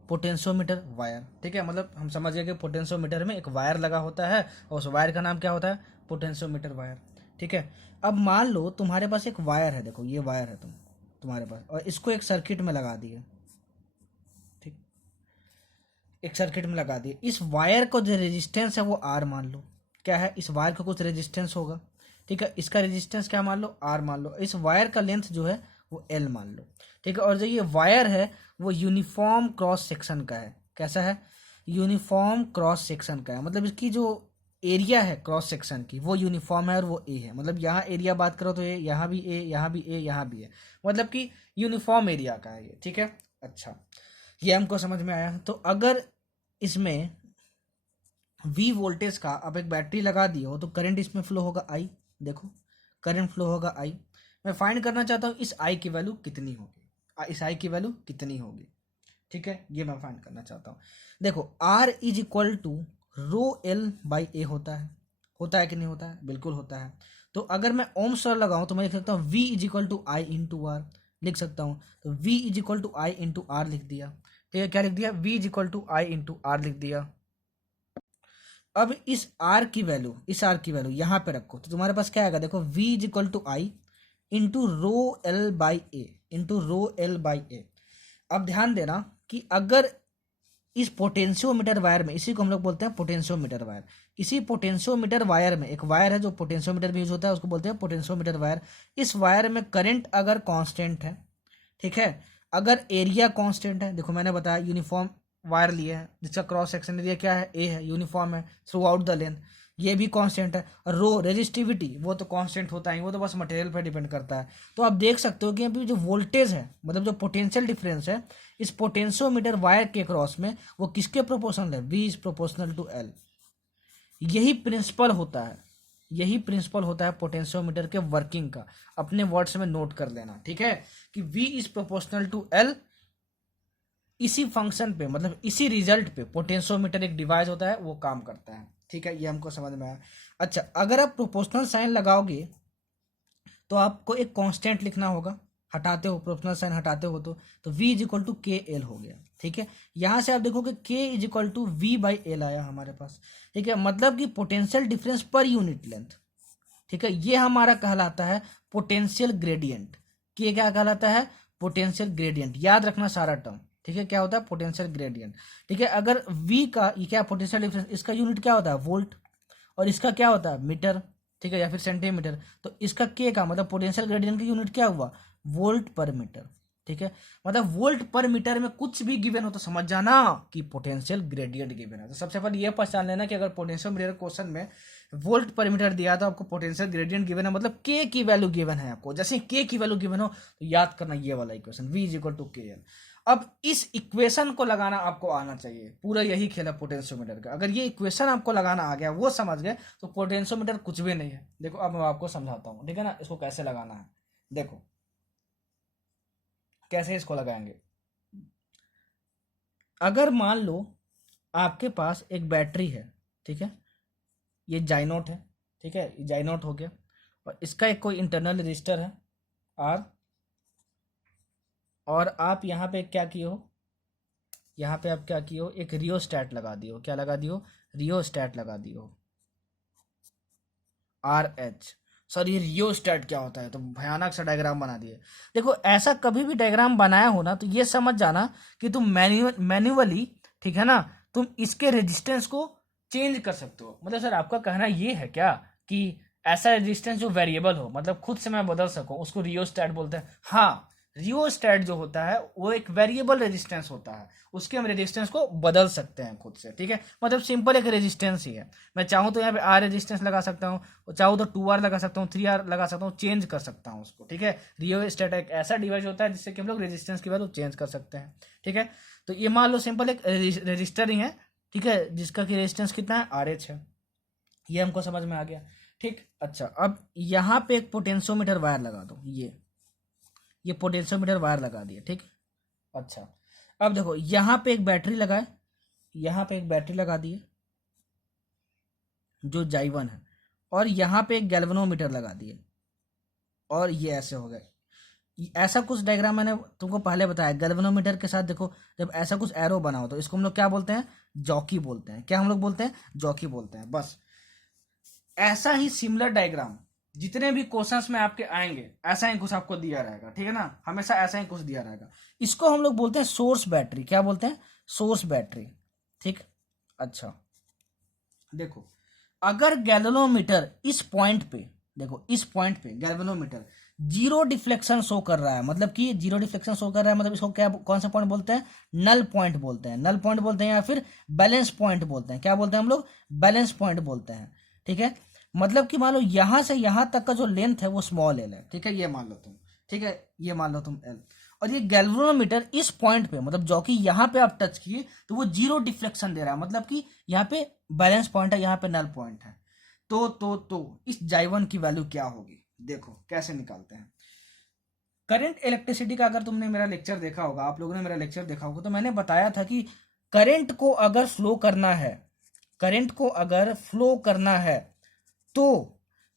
पोटेंशियोमीटर वायर, ठीक है। मतलब हम समझ गए कि पोटेंशियोमीटर में एक वायर लगा होता है और उस वायर का नाम क्या होता है, पोटेंशियोमीटर वायर, ठीक है। अब मान लो तुम्हारे पास एक वायर है, देखो ये वायर है तुम्हारे पास, और इसको एक सर्किट में लगा दिए, ठीक, एक सर्किट में लगा दिए। इस वायर को जो रेजिस्टेंस है वो आर मान लो, क्या है, इस वायर का कुछ रेजिस्टेंस होगा, ठीक है, इसका रेजिस्टेंस क्या मान लो, आर मान लो। इस वायर का लेंथ जो है वो एल मान लो, ठीक है। और जो ये वायर है वो यूनिफॉर्म क्रॉस सेक्शन का है, कैसा है, यूनिफॉर्म क्रॉस सेक्शन का है, मतलब इसकी जो एरिया है क्रॉस सेक्शन की वो यूनिफॉर्म है और वो ए है, मतलब यहाँ एरिया बात करो तो ये यहाँ भी ए, यहाँ भी ए, यहाँ भी है, मतलब कि यूनिफॉर्म एरिया का है ये, ठीक है। अच्छा, ये हमको समझ में आया। तो अगर इसमें V वोल्टेज का अब एक बैटरी लगा दी हो तो करंट इसमें फ्लो होगा I, देखो करंट फ्लो होगा I। मैं फाइंड करना चाहता हूँ इस I की वैल्यू कितनी होगी, इस I की वैल्यू कितनी होगी, ठीक है, ये मैं फाइंड करना चाहता हूँ। देखो R is equal to rho L by A होता है कि नहीं होता है, बिल्कुल होता है। तो अगर मैं ओम्स लॉ लगाऊं तो मैं लिख सकता हूँ V is equal to I into R, लिख सकता हूँ। तो V is equal to I into R लिख दिया, ठीक है, क्या लिख दिया, V is equal to I into R लिख दिया। अब इस आर की वैल्यू, इस आर की वैल्यू यहाँ पे रखो तो तुम्हारे पास क्या आएगा, देखो V is equal to I into rho L by A, into rho L by A. अब ध्यान देना कि अगर इस पोटेंशियोमीटर वायर में, इसी को हम लोग बोलते हैं पोटेंशियोमीटर वायर, इसी पोटेंशियोमीटर वायर में एक वायर है जो पोटेंशियोमीटर में यूज होता है, उसको बोलते हैं पोटेंशियोमीटर वायर। इस वायर में करंट अगर कांस्टेंट है, ठीक है, अगर एरिया कांस्टेंट है, देखो मैंने बताया यूनिफॉर्म वायर लिया है जिसका क्रॉस सेक्शन एरिया क्या है, ए है, यूनिफॉर्म है थ्रू आउट द लेंथ, ये भी कांस्टेंट है। रो रेजिस्टिविटी वो तो कांस्टेंट होता है, वो तो बस मटेरियल पर डिपेंड करता है। तो आप देख सकते हो कि अभी जो वोल्टेज है, मतलब जो पोटेंशियल डिफरेंस है इस पोटेंशियोमीटर वायर के क्रॉस में, वो किसके प्रोपोर्शनल है, V is proportional to L। यही प्रिंसिपल होता है, यही प्रिंसिपल होता है पोटेंशियोमीटर के वर्किंग का, अपने वर्ड्स में नोट कर लेना, ठीक है, कि V is proportional to L। इसी फंक्शन पे, मतलब इसी रिजल्ट पे पोटेंशियोमीटर एक डिवाइस होता है वो काम करता है, ठीक है, ये हमको समझ में आया। अच्छा, अगर आप प्रोपोर्शनल साइन लगाओगे तो आपको एक कांस्टेंट लिखना होगा, हटाते हो प्रोपोर्शनल साइन हटाते हो तो V is equal to K L हो गया, ठीक है। यहाँ से आप देखोगे K is equal to V by L आया हमारे पास, ठीक है, मतलब कि potential difference per unit length, ठीक है, ये हमारा कहलाता है पोटेंशियल ग्रेडियंट। K क्या कहलाता है, पोटेंशियल ग्रेडियंट, याद रखना सारा टर्म, ठीक है, क्या होता है पोटेंशियल ग्रेडियंट, ठीक है। अगर V का ये क्या पोटेंशियल डिफरेंस, इसका यूनिट क्या होता है वोल्ट, और इसका क्या होता है मीटर, ठीक है, या फिर सेंटीमीटर, तो इसका K का मतलब पोटेंशियल ग्रेडियंट की यूनिट क्या हुआ, वोल्ट पर मीटर, ठीक है। मतलब वोल्ट पर मीटर में कुछ भी गिवन हो तो समझ जाना कि पोटेंशियल ग्रेडियंट गिवन है। तो सबसे पहले ये पहचान लेना कि अगर पोटेंशियल मीटर क्वेश्चन में वोल्ट पर मीटर दिया तो आपको पोटेंशियल ग्रेडियंट गिवन है, मतलब के की वैल्यू गिवन है आपको। जैसे के की वैल्यू गिवन हो तो याद करना ये वाला equation, V is equal to K L. अब इस इक्वेशन को लगाना आपको आना चाहिए, पूरा यही खेल है पोटेंशियोमीटर का। अगर ये इक्वेशन आपको लगाना आ गया, वो समझ गए, तो पोटेंशियोमीटर कुछ भी नहीं है। देखो अब मैं आपको समझाता हूँ, ठीक है ना, इसको कैसे लगाना है। देखो कैसे इसको लगाएंगे। अगर मान लो आपके पास एक बैटरी है, ठीक है, ये जाइनोट है, ठीक है, ये जाइनोट हो गया, और इसका एक कोई इंटरनल रजिस्टर है R, और आप यहाँ पे क्या किए हो, यहाँ पे आप क्या किए हो, एक रियोस्टैट लगा दियो, क्या लगा दियो, रियोस्टैट लगा दियो, RH। सर ये रियोस्टैट क्या होता है, तो भयानक सा डायग्राम बना दिए। देखो ऐसा कभी भी डायग्राम बनाया हो ना तो ये समझ जाना कि तुम मैन्युअली, ठीक है ना, तुम इसके रेजिस्टेंस को चेंज कर सकते हो। मतलब सर आपका कहना ये है क्या कि ऐसा रेजिस्टेंस जो वेरिएबल हो, मतलब खुद से मैं बदल सकूं, उसको रियोस्टैट बोलते हैं। हाँ, रियोस्टैट जो होता है वो एक वेरिएबल रेजिस्टेंस होता है, उसके हम रेजिस्टेंस को बदल सकते हैं खुद से, ठीक है। मतलब सिंपल एक रेजिस्टेंस ही है। मैं चाहूँ तो यहाँ पे R रेजिस्टेंस लगा सकता हूँ, चाहूँ तो 2R लगा सकता हूँ, 3R लगा सकता हूँ, चेंज कर सकता हूँ उसको, ठीक है। रियोस्टैट एक ऐसा डिवाइस होता है जिससे कि हम लोग रेजिस्टेंस की वैल्यू चेंज कर सकते हैं, ठीक है। तो ये मान लो सिंपल एक रजिस्टर ही है, ठीक है, जिसका कि रेजिस्टेंस कितना है, RH है। ये हमको समझ में आ गया, ठीक। अच्छा, अब यहाँ पे एक पोटेंशियोमीटर वायर लगा दो, ये पोटेंशियोमीटर वायर लगा दिया, ठीक। अच्छा, अब देखो यहाँ पे एक बैटरी लगाए, यहाँ पे एक बैटरी लगा दिए जो J1 है, और यहाँ पे एक गैल्वेनोमीटर लगा दिए, और ये ऐसे हो गए। ऐसा कुछ डायग्राम मैंने तुमको पहले बताया, गैल्वेनोमीटर के साथ देखो जब ऐसा कुछ एरो बना हो तो इसको हम लोग क्या बोलते हैं, जॉकी बोलते हैं। क्या हम लोग बोलते हैं, जॉकी बोलते हैं। बस ऐसा ही सिमिलर डायग्राम जितने भी क्वेश्चंस में आपके आएंगे ऐसा ही कुछ आपको दिया रहेगा, ठीक है ना, हमेशा ऐसा ही कुछ दिया रहेगा। इसको हम लोग बोलते हैं सोर्स बैटरी। क्या बोलते हैं, सोर्स बैटरी, ठीक। अच्छा, देखो अगर गैल्वेनोमीटर इस पॉइंट पे, देखो इस पॉइंट पे गैल्वेनोमीटर जीरो डिफ्लेक्शन शो कर रहा है, मतलब कि जीरो डिफ्लेक्शन शो कर रहा है, मतलब इसको क्या, कौन सा पॉइंट बोलते हैं, नल पॉइंट बोलते हैं। नल पॉइंट बोलते हैं या फिर बैलेंस पॉइंट बोलते हैं। क्या बोलते हैं हम लोग, बैलेंस पॉइंट बोलते हैं, ठीक है। मतलब कि मान लो यहां से यहां तक का जो लेंथ है वो स्मॉल एल है, ठीक है, ये मान लो तुम, ठीक है, ये मान लो तुम एल, और ये गैल्वेनोमीटर इस पॉइंट पे, मतलब जो कि यहाँ पे आप टच किए तो वो जीरो डिफ्लेक्शन दे रहा है, मतलब कि यहाँ पे बैलेंस पॉइंट है, यहाँ पे नल पॉइंट है। तो इस J1 की वैल्यू क्या होगी, देखो कैसे निकालते हैं। करंट इलेक्ट्रिसिटी का अगर तुमने मेरा लेक्चर देखा होगा, आप लोगों ने मेरा लेक्चर देखा होगा, तो मैंने बताया था कि करंट को अगर फ्लो करना है, करंट को अगर फ्लो करना है तो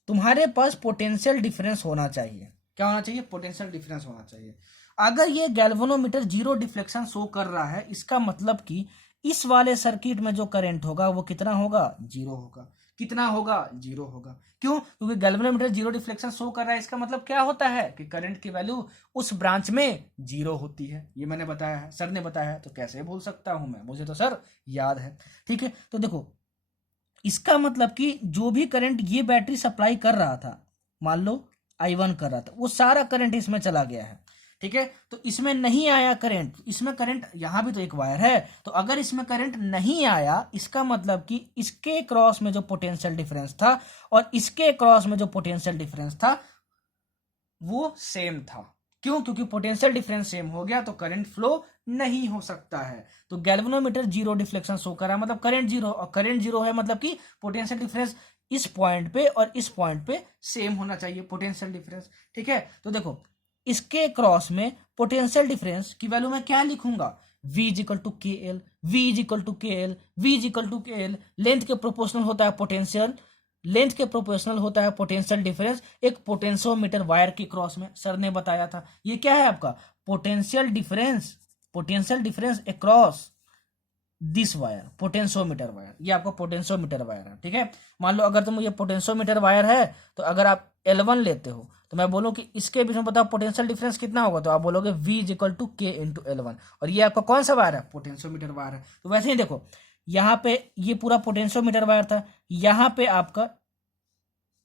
तुम्हारे पास पोटेंशियल डिफरेंस होना चाहिए। क्या होना चाहिए, पोटेंशियल डिफरेंस होना चाहिए। अगर ये गैल्वेनोमीटर जीरो डिफ्लेक्शन शो कर रहा है, इसका मतलब कि इस वाले सर्किट में जो करंट होगा वो कितना होगा, जीरो होगा। कितना होगा, जीरो होगा। क्यों, क्योंकि गैल्वेनोमीटर जीरो डिफ्लेक्शन शो कर रहा है, इसका मतलब क्या होता है कि करंट की वैल्यू उस ब्रांच में जीरो होती है। ये मैंने बताया है, सर ने बताया है, तो कैसे भूल सकता हूं मैं, मुझे तो सर याद है, ठीक है। तो देखो इसका मतलब कि जो भी करंट ये बैटरी सप्लाई कर रहा था, मान लो I1 कर रहा था, वो सारा करंट इसमें चला गया है, ठीक है। तो इसमें नहीं आया करंट, इसमें करंट, यहां भी तो एक वायर है, तो अगर इसमें करंट नहीं आया, इसका मतलब कि इसके क्रॉस में जो पोटेंशियल डिफरेंस था और इसके क्रॉस में जो पोटेंशियल डिफरेंस था वो सेम था। क्यों, क्योंकि पोटेंशियल डिफरेंस सेम हो गया तो करंट फ्लो नहीं हो सकता है। तो गैल्वेनोमीटर जीरो डिफ्लेक्शन शो कर रहा है, मतलब करंट जीरो, और करंट जीरो है मतलब कि पोटेंशियल डिफरेंस इस पॉइंट पे और इस पॉइंट पे सेम होना चाहिए, पोटेंशियल डिफरेंस, ठीक है। तो देखो इसके क्रॉस में पोटेंशियल डिफरेंस की वैल्यू मैं क्या लिखूंगा, V is equal to K L, V is equal to K L, V is equal to K L. Length के प्रोपोर्शनल होता है पोटेंशियल, लेंथ के प्रोपोर्शनल होता है पोटेंशियल डिफरेंस एक पोटेंशियोमीटर वायर के क्रॉस में। सर ने बताया था ये क्या है आपका, potential difference, potential difference across this wire, potentiometer wire, ये आपका पोटेंशियोमीटर वायर है, ठीक है। मान लो अगर तुम ये पोटेंशियोमीटर वायर है तो अगर आप L1 लेते हो तो मैं बोलूं कि इसके बीच में बताओ पोटेंशियल डिफरेंस कितना होगा, तो आप बोलोगे V इज इक्वल टू के इंटू L1, और ये आपका कौन सा वायर है, पोटेंशियोमीटर वायर है। तो वैसे ही देखो यहाँ पे ये पूरा पोटेंशियोमीटर वायर था, यहाँ पे आपका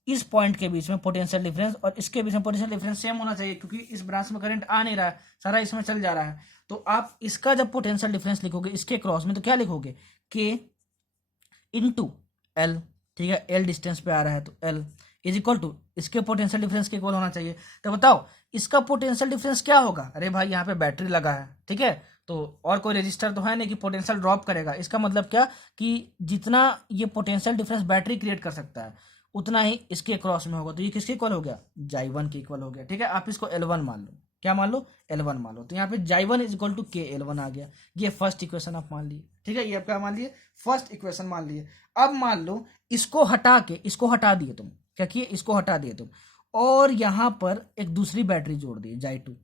इस पॉइंट के बीच में पोटेंशियल डिफरेंस और इसके बीच में पोटेंशियल डिफरेंस सेम होना चाहिए, क्योंकि इस ब्रांच में करंट आ नहीं रहा है, सारा इसमें चल जा रहा है। तो आप इसका जब पोटेंशियल डिफरेंस लिखोगे इसके क्रॉस में तो क्या लिखोगे, के इंटू एल, ठीक है, एल डिस्टेंस पे आ रहा है तो एल इज इक्वल टू इसके पोटेंशियल डिफरेंस के इक्वल होना चाहिए। तो बताओ इसका पोटेंशियल डिफरेंस क्या होगा, अरे भाई यहाँ पे बैटरी लगा है, ठीक है, तो और कोई रजिस्टर तो है नहीं कि पोटेंशियल ड्रॉप करेगा। इसका मतलब क्या कि जितना ये पोटेंशियल डिफरेंस बैटरी क्रिएट कर सकता है उतना ही इसके क्रॉस में होगा, तो ये किसके इक्वल हो गया, J1 के इक्वल हो गया, ठीक है। आप इसको L1 मान लो, क्या मान लो, L1 मान लो, तो यहाँ पे J1 इज इक्वल टू के L1 आ गया। ये फर्स्ट इक्वेशन आप मान लिए, ठीक है, ये आप क्या मान लिए, फर्स्ट इक्वेशन मान लिए। अब मान लो इसको हटा के, इसको हटा दिए तुम, क्या किए, इसको हटा दिए तुम, और यहां पर एक दूसरी बैटरी जोड़ दी J2,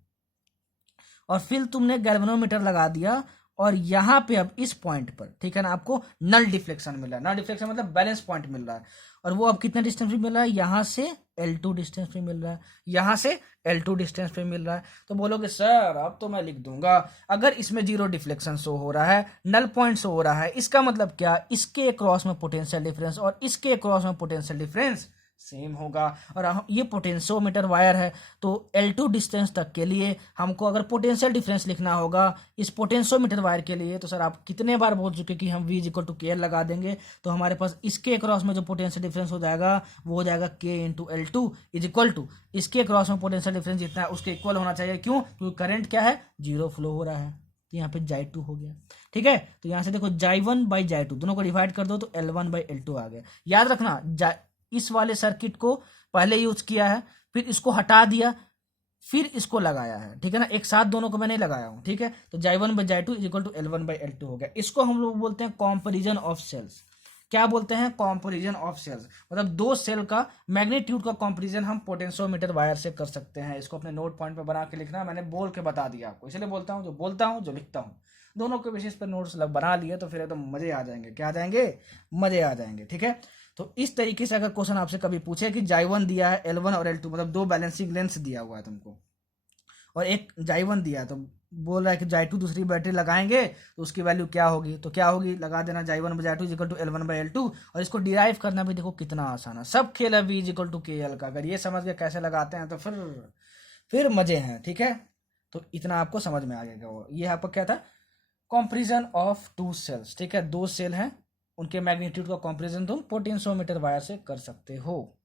और फिर तुमने गैल्वेनोमीटर लगा दिया, और यहां पे अब इस पॉइंट पर, ठीक है ना, आपको नल डिफ्लेक्शन मिल रहा है। नल डिफ्लेक्शन मतलब बैलेंस पॉइंट मिल रहा है, और वो अब कितने डिस्टेंस पे मिल रहा है, यहां से L2 डिस्टेंस पे मिल रहा है, यहां से L2 डिस्टेंस पे मिल रहा है। तो बोलोगे सर अब तो मैं लिख दूंगा, अगर इसमें जीरो डिफ्लेक्शन शो हो रहा है, नल पॉइंट शो हो रहा है, इसका मतलब क्या, इसके क्रॉस में पोटेंशियल डिफरेंस और इसके क्रॉस में पोटेंशियल डिफरेंस सेम होगा। और ये पोटेंशियोमीटर वायर है, तो L2 डिस्टेंस तक के लिए हमको अगर पोटेंशियल डिफरेंस लिखना होगा इस पोटेंशियोमीटर वायर के लिए, तो सर आप कितने बार बोल चुके कि हम V इज इक्वल टू के लगा देंगे, तो हमारे पास इसके क्रॉस में जो पोटेंशियल डिफरेंस हो जाएगा वो हो जाएगा K into L2 is equal to इसके क्रॉस में पोटेंशियल डिफरेंस जितना है उसके इक्वल होना चाहिए। क्यों, क्योंकि करंट क्या है, जीरो फ्लो हो रहा है, तो यहाँ पे J2 हो गया। ठीक है, तो यहाँ से देखो J1 बाई J2 दोनों को डिवाइड कर दो तो L1 बाई L2 आ गया। याद रखना इस वाले सर्किट को पहले यूज किया है, फिर इसको हटा दिया, फिर इसको लगाया है। ठीक है ना, एक साथ दोनों को मैं नहीं लगाया हूँ। ठीक है, तो J1 by J2 is equal to L1 by L2 हो गया। इसको हम लोग बोलते हैं कंपैरिजन ऑफ सेल्स। क्या बोलते हैं? Comparison of cells. मतलब दो सेल का मैग्नीट्यूड का कंपैरिजन हम पोटेंशियोमीटर वायर से कर सकते हैं। इसको अपने नोट पॉइंट पे बना के लिखना, मैंने बोल के बता दिया आपको, इसलिए बोलता हूँ जो लिखता हूँ दोनों के बेसिस पर नोट्स बना लिए तो फिर एकदम मजे आ जाएंगे। क्या आ जाएंगे? मजे आ जाएंगे। ठीक है, तो इस तरीके से अगर क्वेश्चन आपसे कभी पूछे कि J1 दिया है, L1 और L2 मतलब दो बैलेंसिंग लेंस दिया हुआ है तुमको, और एक J1 दिया है, तो बोल रहा है कि J2 दूसरी बैटरी लगाएंगे तो उसकी वैल्यू क्या होगी, तो क्या होगी? लगा देना J1 by J2 equal to L1 by L2। और इसको डिराइव करना भी देखो कितना आसान है, सब खेल है V इक्वल टू KL का। अगर ये समझ के कैसे लगाते हैं तो फिर मजे हैं। ठीक है, तो इतना आपको समझ में आ जाएगा। वो ये आपका क्या था? Comparison of two cells. ठीक है, दो सेल हैं, उनके मैग्नीट्यूड का कंपैरिजन तुम पोटेंशियोमीटर वायर से कर सकते हो।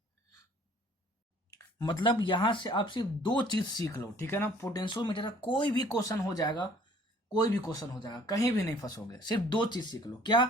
मतलब यहां से आप सिर्फ दो चीज सीख लो। ठीक है ना, पोटेंशियोमीटर का कोई भी क्वेश्चन हो जाएगा, कहीं भी नहीं फंसोगे। सिर्फ दो चीज सीख लो। क्या?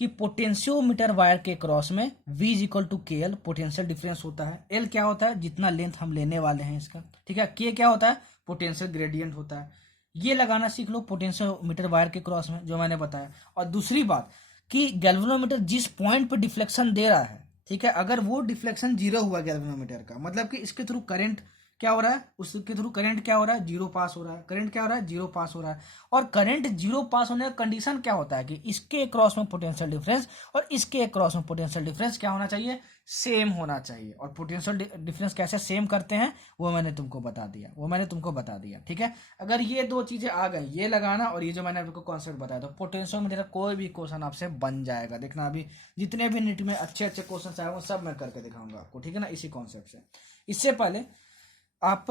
कि पोटेंशियोमीटर वायर के क्रॉस में V equal to KL potential difference होता है। L क्या होता है? जितना लेंथ हम लेने वाले हैं इसका। ठीक है, K क्या होता है? पोटेंशियल ग्रेडियंट होता है। ये लगाना सीख लो पोटेंशियोमीटर वायर के क्रॉस में, जो मैंने बताया। और दूसरी बात कि गैल्वेनोमीटर जिस पॉइंट पर डिफ्लेक्शन दे रहा है, ठीक है, अगर वो डिफ्लेक्शन 0 हुआ गैल्वेनोमीटर का, मतलब कि इसके थ्रू करंट क्या हो रहा है, उसके थ्रू करंट क्या हो रहा है? 0 पास हो रहा है। करंट क्या हो रहा है? 0 पास हो रहा है। और करंट 0 पास होने का कंडीशन क्या होता है? कि इसके क्रॉस में पोटेंशियल डिफरेंस और इसके क्रॉस में पोटेंशियल डिफरेंस क्या होना चाहिए? सेम होना चाहिए। और पोटेंशियल डिफरेंस कैसे सेम करते हैं वो मैंने तुमको बता दिया। ठीक है, अगर ये दो चीजें आ गई, ये लगाना और ये जो मैंने आपको कॉन्सेप्ट बताया, तो पोटेंशियोमीटर कोई भी क्वेश्चन आपसे बन जाएगा। देखना, अभी जितने भी नीट में अच्छे क्वेश्चन आए वो सब मैं करके दिखाऊंगा आपको। ठीक है ना, इसी कॉन्सेप्ट से। इससे पहले आप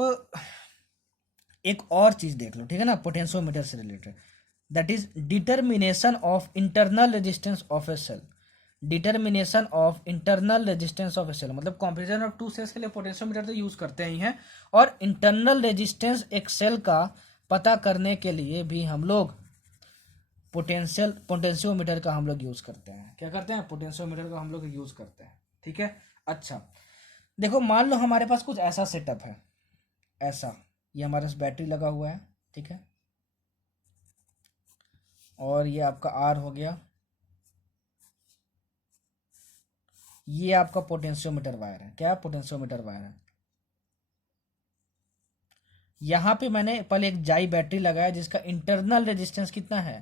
एक और चीज देख लो। ठीक है ना, पोटेंशियोमीटर से related, that is determination of internal resistance of a cell. Determination of internal resistance of a cell मतलब कंपैरिजन ऑफ टू सेल्स के लिए पोटेंशियोमीटर तो यूज करते ही हैं, और इंटरनल रेजिस्टेंस एक सेल का पता करने के लिए भी हम लोग पोटेंशियोमीटर का हम लोग यूज करते हैं। क्या करते हैं? पोटेंशियोमीटर का हम लोग यूज करते हैं। ठीक है, अच्छा देखो, मान लो हमारे पास कुछ ऐसा सेटअप है, ऐसा, ये हमारे पास बैटरी लगा हुआ है। ठीक है, और ये आपका R हो गया, ये आपका पोटेंशियोमीटर वायर है। क्या? पोटेंशियोमीटर वायर है। यहां पे मैंने पहले एक जाई बैटरी लगाया जिसका इंटरनल रेजिस्टेंस कितना है?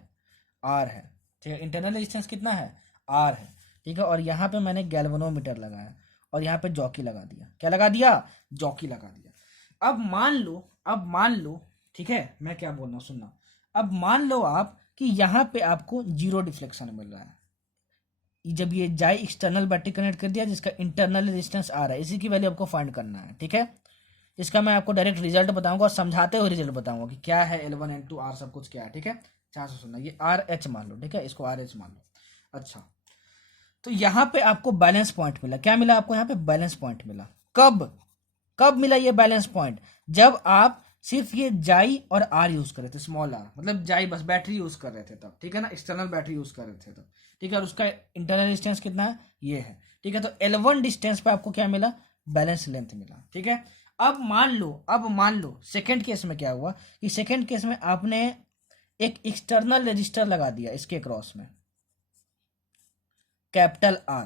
R है। ठीक है, इंटरनल रेजिस्टेंस कितना है? R है। ठीक है, और यहाँ पे मैंने गैल्वेनोमीटर लगाया और यहाँ पे जॉकी लगा दिया। क्या लगा दिया? जॉकी लगा दिया। अब मान लो, ठीक है, मैं क्या बोल रहा हूँ सुनना। अब मान लो आप कि यहाँ पे आपको 0 डिफ्लेक्शन मिल रहा है। जब ये जाई एक्सटर्नल बैटरी कनेक्ट कर दिया जिसका इंटरनल रेजिस्टेंस आ रहा है, इसी की वैल्यू आपको फाइंड करना है। ठीक है, इसका मैं आपको डायरेक्ट रिजल्ट बताऊंगा और समझाते हुए रिजल्ट बताऊंगा कि क्या है L1 L2 R सब कुछ क्या है। ठीक है, ध्यान से सुनना, ये RH मान लो। ठीक है, इसको RH मान लो। अच्छा, तो यहाँ पे आपको बैलेंस पॉइंट मिला। क्या मिला आपको? यहाँ पे बैलेंस पॉइंट मिला। कब मिला ये बैलेंस पॉइंट? जब आप सिर्फ ये जाई और R यूज कर रहे थे, स्मॉल r, मतलब जाई बस बैटरी यूज कर रहे थे तब। ठीक है ना, एक्सटर्नल बैटरी यूज कर रहे थे तब। ठीक है, और उसका इंटरनल डिस्टेंस कितना है? ये है। ठीक है, तो L1 डिस्टेंस पे आपको क्या मिला? बैलेंस लेंथ मिला। ठीक है, अब मान लो सेकेंड केस में क्या हुआ कि सेकेंड केस में आपने एक एक्सटर्नल रजिस्टर लगा दिया इसके क्रॉस में, कैपिटल R।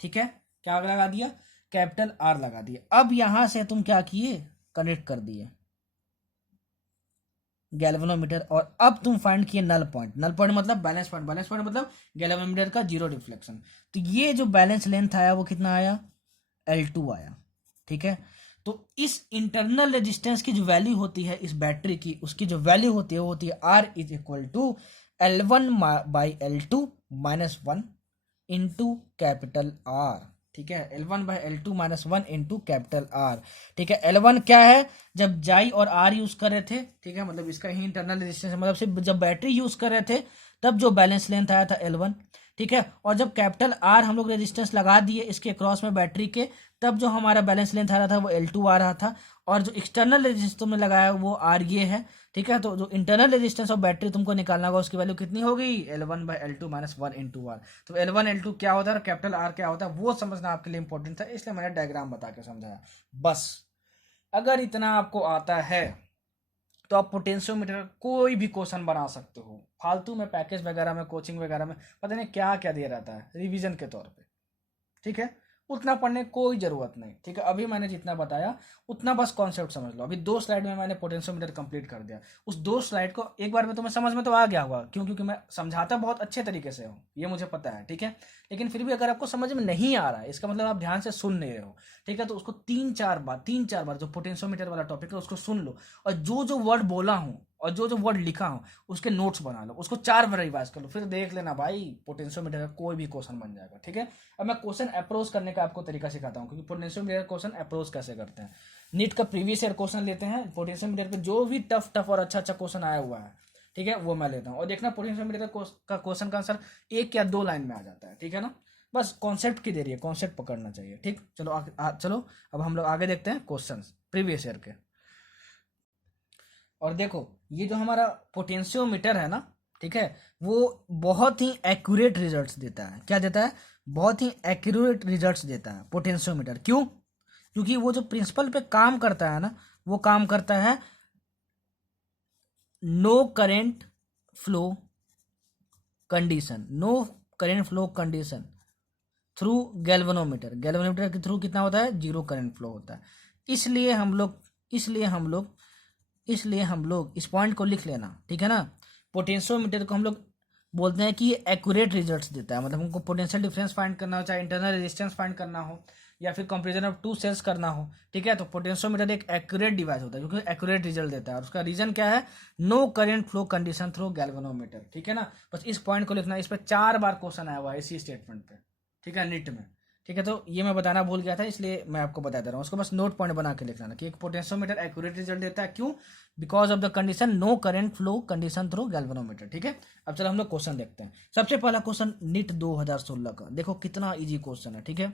ठीक है, क्या लगा दिया? कैपिटल R लगा दिया। अब यहां से तुम क्या किए? कनेक्ट कर दिए गैल्वेनोमीटर, और अब तुम फाइंड किए नल पॉइंट मतलब बैलेंस पॉइंट मतलब गैल्वेनोमीटर का 0 डिफ्लेक्शन। तो ये जो बैलेंस लेंथ आया वो कितना आया? L2 आया। ठीक है, तो इस इंटरनल रेजिस्टेंस की जो वैल्यू होती है इस बैटरी की, उसकी जो वैल्यू होती है वो होती है R is equal to L1 by L2 minus 1 into capital R। ठीक है, L1 by L2 minus 1 into capital R। ठीक है, L1 क्या है? जब जाई और R यूज कर रहे थे, ठीक है, मतलब इसका ही इंटरनल रेजिस्टेंस है, मतलब सिर्फ जब बैटरी यूज कर रहे थे तब जो बैलेंस लेंथ आया था L1। ठीक है, और जब कैपिटल R हम लोग रेजिस्टेंस लगा दिए इसके क्रॉस में बैटरी के, तब जो हमारा बैलेंस लेंथ आ रहा था वो L2 आ रहा था। और जो एक्सटर्नल रेजिस्टेंस तुमने लगाया वो आर ये है, ठीक है। तो जो इंटरनल रेजिस्टेंस ऑफ बैटरी तुमको निकालना होगा उसकी वैल्यू कितनी होगी, L1/L2 माइनस 1 इंटू आर। तो L1 L2 क्या होता है और कैपिटल आर क्या होता है वो समझना आपके लिए इंपॉर्टेंट था, इसलिए मैंने डायग्राम बता के समझाया। बस अगर इतना आपको आता है तो आप पोटेंशियोमीटर कोई भी क्वेश्चन बना सकते हो। फालतू में पैकेज वगैरह में, कोचिंग वगैरह में पता नहीं क्या क्या दे रहता है रिवीजन के तौर पे, ठीक है। उतना पढ़ने की कोई ज़रूरत नहीं, ठीक है। अभी मैंने जितना बताया उतना बस कॉन्सेप्ट समझ लो। अभी 2 स्लाइड में मैंने पोटेंशियोमीटर कंप्लीट कर दिया। उस 2 स्लाइड को एक बार में तुम्हें समझ में तो आ गया होगा, क्यों? क्योंकि मैं समझाता बहुत अच्छे तरीके से हूँ, ये मुझे पता है, ठीक है। लेकिन फिर भी अगर आपको समझ में नहीं आ रहा है, इसका मतलब आप ध्यान से सुन नहीं रहे हो, ठीक है। तो उसको 3-4 बार जो पोटेंशियोमीटर वाला टॉपिक है उसको सुन लो, और जो जो वर्ड बोला हूँ और जो जो वर्ड लिखा हूँ उसके नोट्स बना लो, उसको 4 बार रिवाइज कर लो, फिर देख लेना भाई पोटेंशियोमीटर का कोई भी क्वेश्चन बन जाएगा, ठीक है। अब मैं क्वेश्चन अप्रोच करने का आपको तरीका सिखाता हूँ, क्योंकि पोटेंशियोमीटर क्वेश्चन अप्रोच कैसे करते हैं। नीट का प्रीवियस ईयर क्वेश्चन लेते हैं, पोटेंशियोमीटर पे जो भी टफ और अच्छा क्वेश्चन आया हुआ है, ठीक है, वो मैं लेता हूँ। और देखना पोटेंशियोमीटर का क्वेश्चन का आंसर 1 या 2 लाइन में आ जाता है, ठीक है ना। बस कॉन्सेप्ट की देरी है, कॉन्सेप्ट पकड़ना चाहिए, ठीक। चलो चलो अब हम लोग आगे देखते हैं क्वेश्चन प्रीवियस ईयर के। और देखो ये जो हमारा पोटेंशियोमीटर है ना, ठीक है, वो बहुत ही एक्यूरेट रिजल्ट्स देता है। क्या देता है? बहुत ही एक्यूरेट रिजल्ट्स देता है पोटेंशियोमीटर। क्यों? क्योंकि वो जो प्रिंसिपल पे काम करता है ना, वो काम करता है no current flow condition, no current flow condition through galvanometer. Galvanometer के थ्रू कितना होता है? 0 करंट फ्लो होता है। इसलिए हम लोग इस पॉइंट को लिख लेना, ठीक है ना। पोटेंशियोमीटर को हम लोग बोलते हैं कि ये एक्यूरेट रिजल्ट्स देता है। मतलब हमको पोटेंशियल डिफरेंस फाइंड करना हो, चाहे इंटरनल रेजिस्टेंस फाइंड करना हो, या फिर कंपैरिजन ऑफ 2 सेल्स करना हो, ठीक है, तो पोटेंशियोमीटर एक एक्यूरेट डिवाइस होता है क्योंकि एक्यूरेट रिजल्ट देता है। और उसका रीजन क्या है? No current flow condition through galvanometer, ठीक है ना। बस इस पॉइंट को लिखना। इस पर 4 बार क्वेश्चन आया हुआ है इसी स्टेटमेंट पे, ठीक है, नीट में, ठीक है। तो ये मैं बताना भूल गया था, इसलिए मैं आपको बता दे रहा हूँ। उसको बस नोट पॉइंट बना के लिख लेना कि एक पोटेंशियोमीटर एक्यूरेट रिजल्ट देता है। क्यों? Because of the condition no current flow condition through galvanometer, ठीक है। अब चलो हम लोग क्वेश्चन देखते हैं। सबसे पहला क्वेश्चन नीट 2016 का, देखो कितना इजी क्वेश्चन है, ठीक है,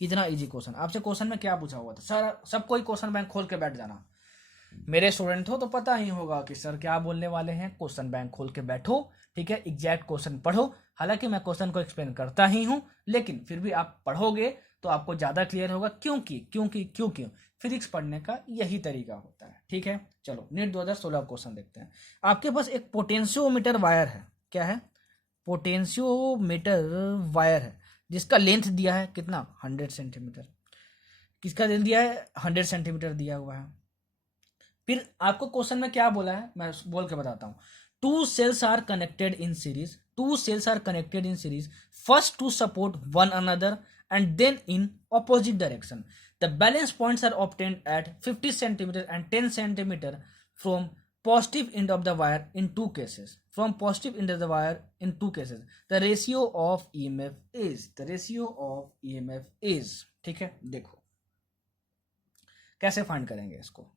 इतना इजी क्वेश्चन। आपसे क्वेश्चन में क्या पूछा हुआ था? सारा सब कोई क्वेश्चन बैंक खोल के बैठ जाना। मेरे स्टूडेंट हो तो पता ही होगा कि सर क्या बोलने वाले हैं। क्वेश्चन बैंक खोल के बैठो, ठीक है, एग्जैक्ट क्वेश्चन पढ़ो। हालांकि मैं क्वेश्चन को एक्सप्लेन करता ही हूं, लेकिन फिर भी आप पढ़ोगे तो आपको ज्यादा क्लियर होगा। क्योंकि फिजिक्स पढ़ने का यही तरीका होता है, ठीक है। चलो नीट 2016 क्वेश्चन देखते हैं। आपके पास एक पोटेंशियोमीटर वायर है। क्या है? पोटेंशियोमीटर वायर है जिसका लेंथ दिया है कितना? 100 सेंटीमीटर। किसका लेंथ दिया है? 100 सेंटीमीटर दिया हुआ है। फिर आपको क्वेश्चन में क्या बोला है मैं बोल के बताता हूं। 2 cells are connected in series. 2 cells are connected in series. First to support one another and then in opposite direction. The balance points are obtained at 50 centimeter and 10 centimeter from positive end of the wire in 2 cases. From positive end of the wire in 2 cases. The ratio of EMF is. ठीक है, देखो कैसे find करेंगे इसको।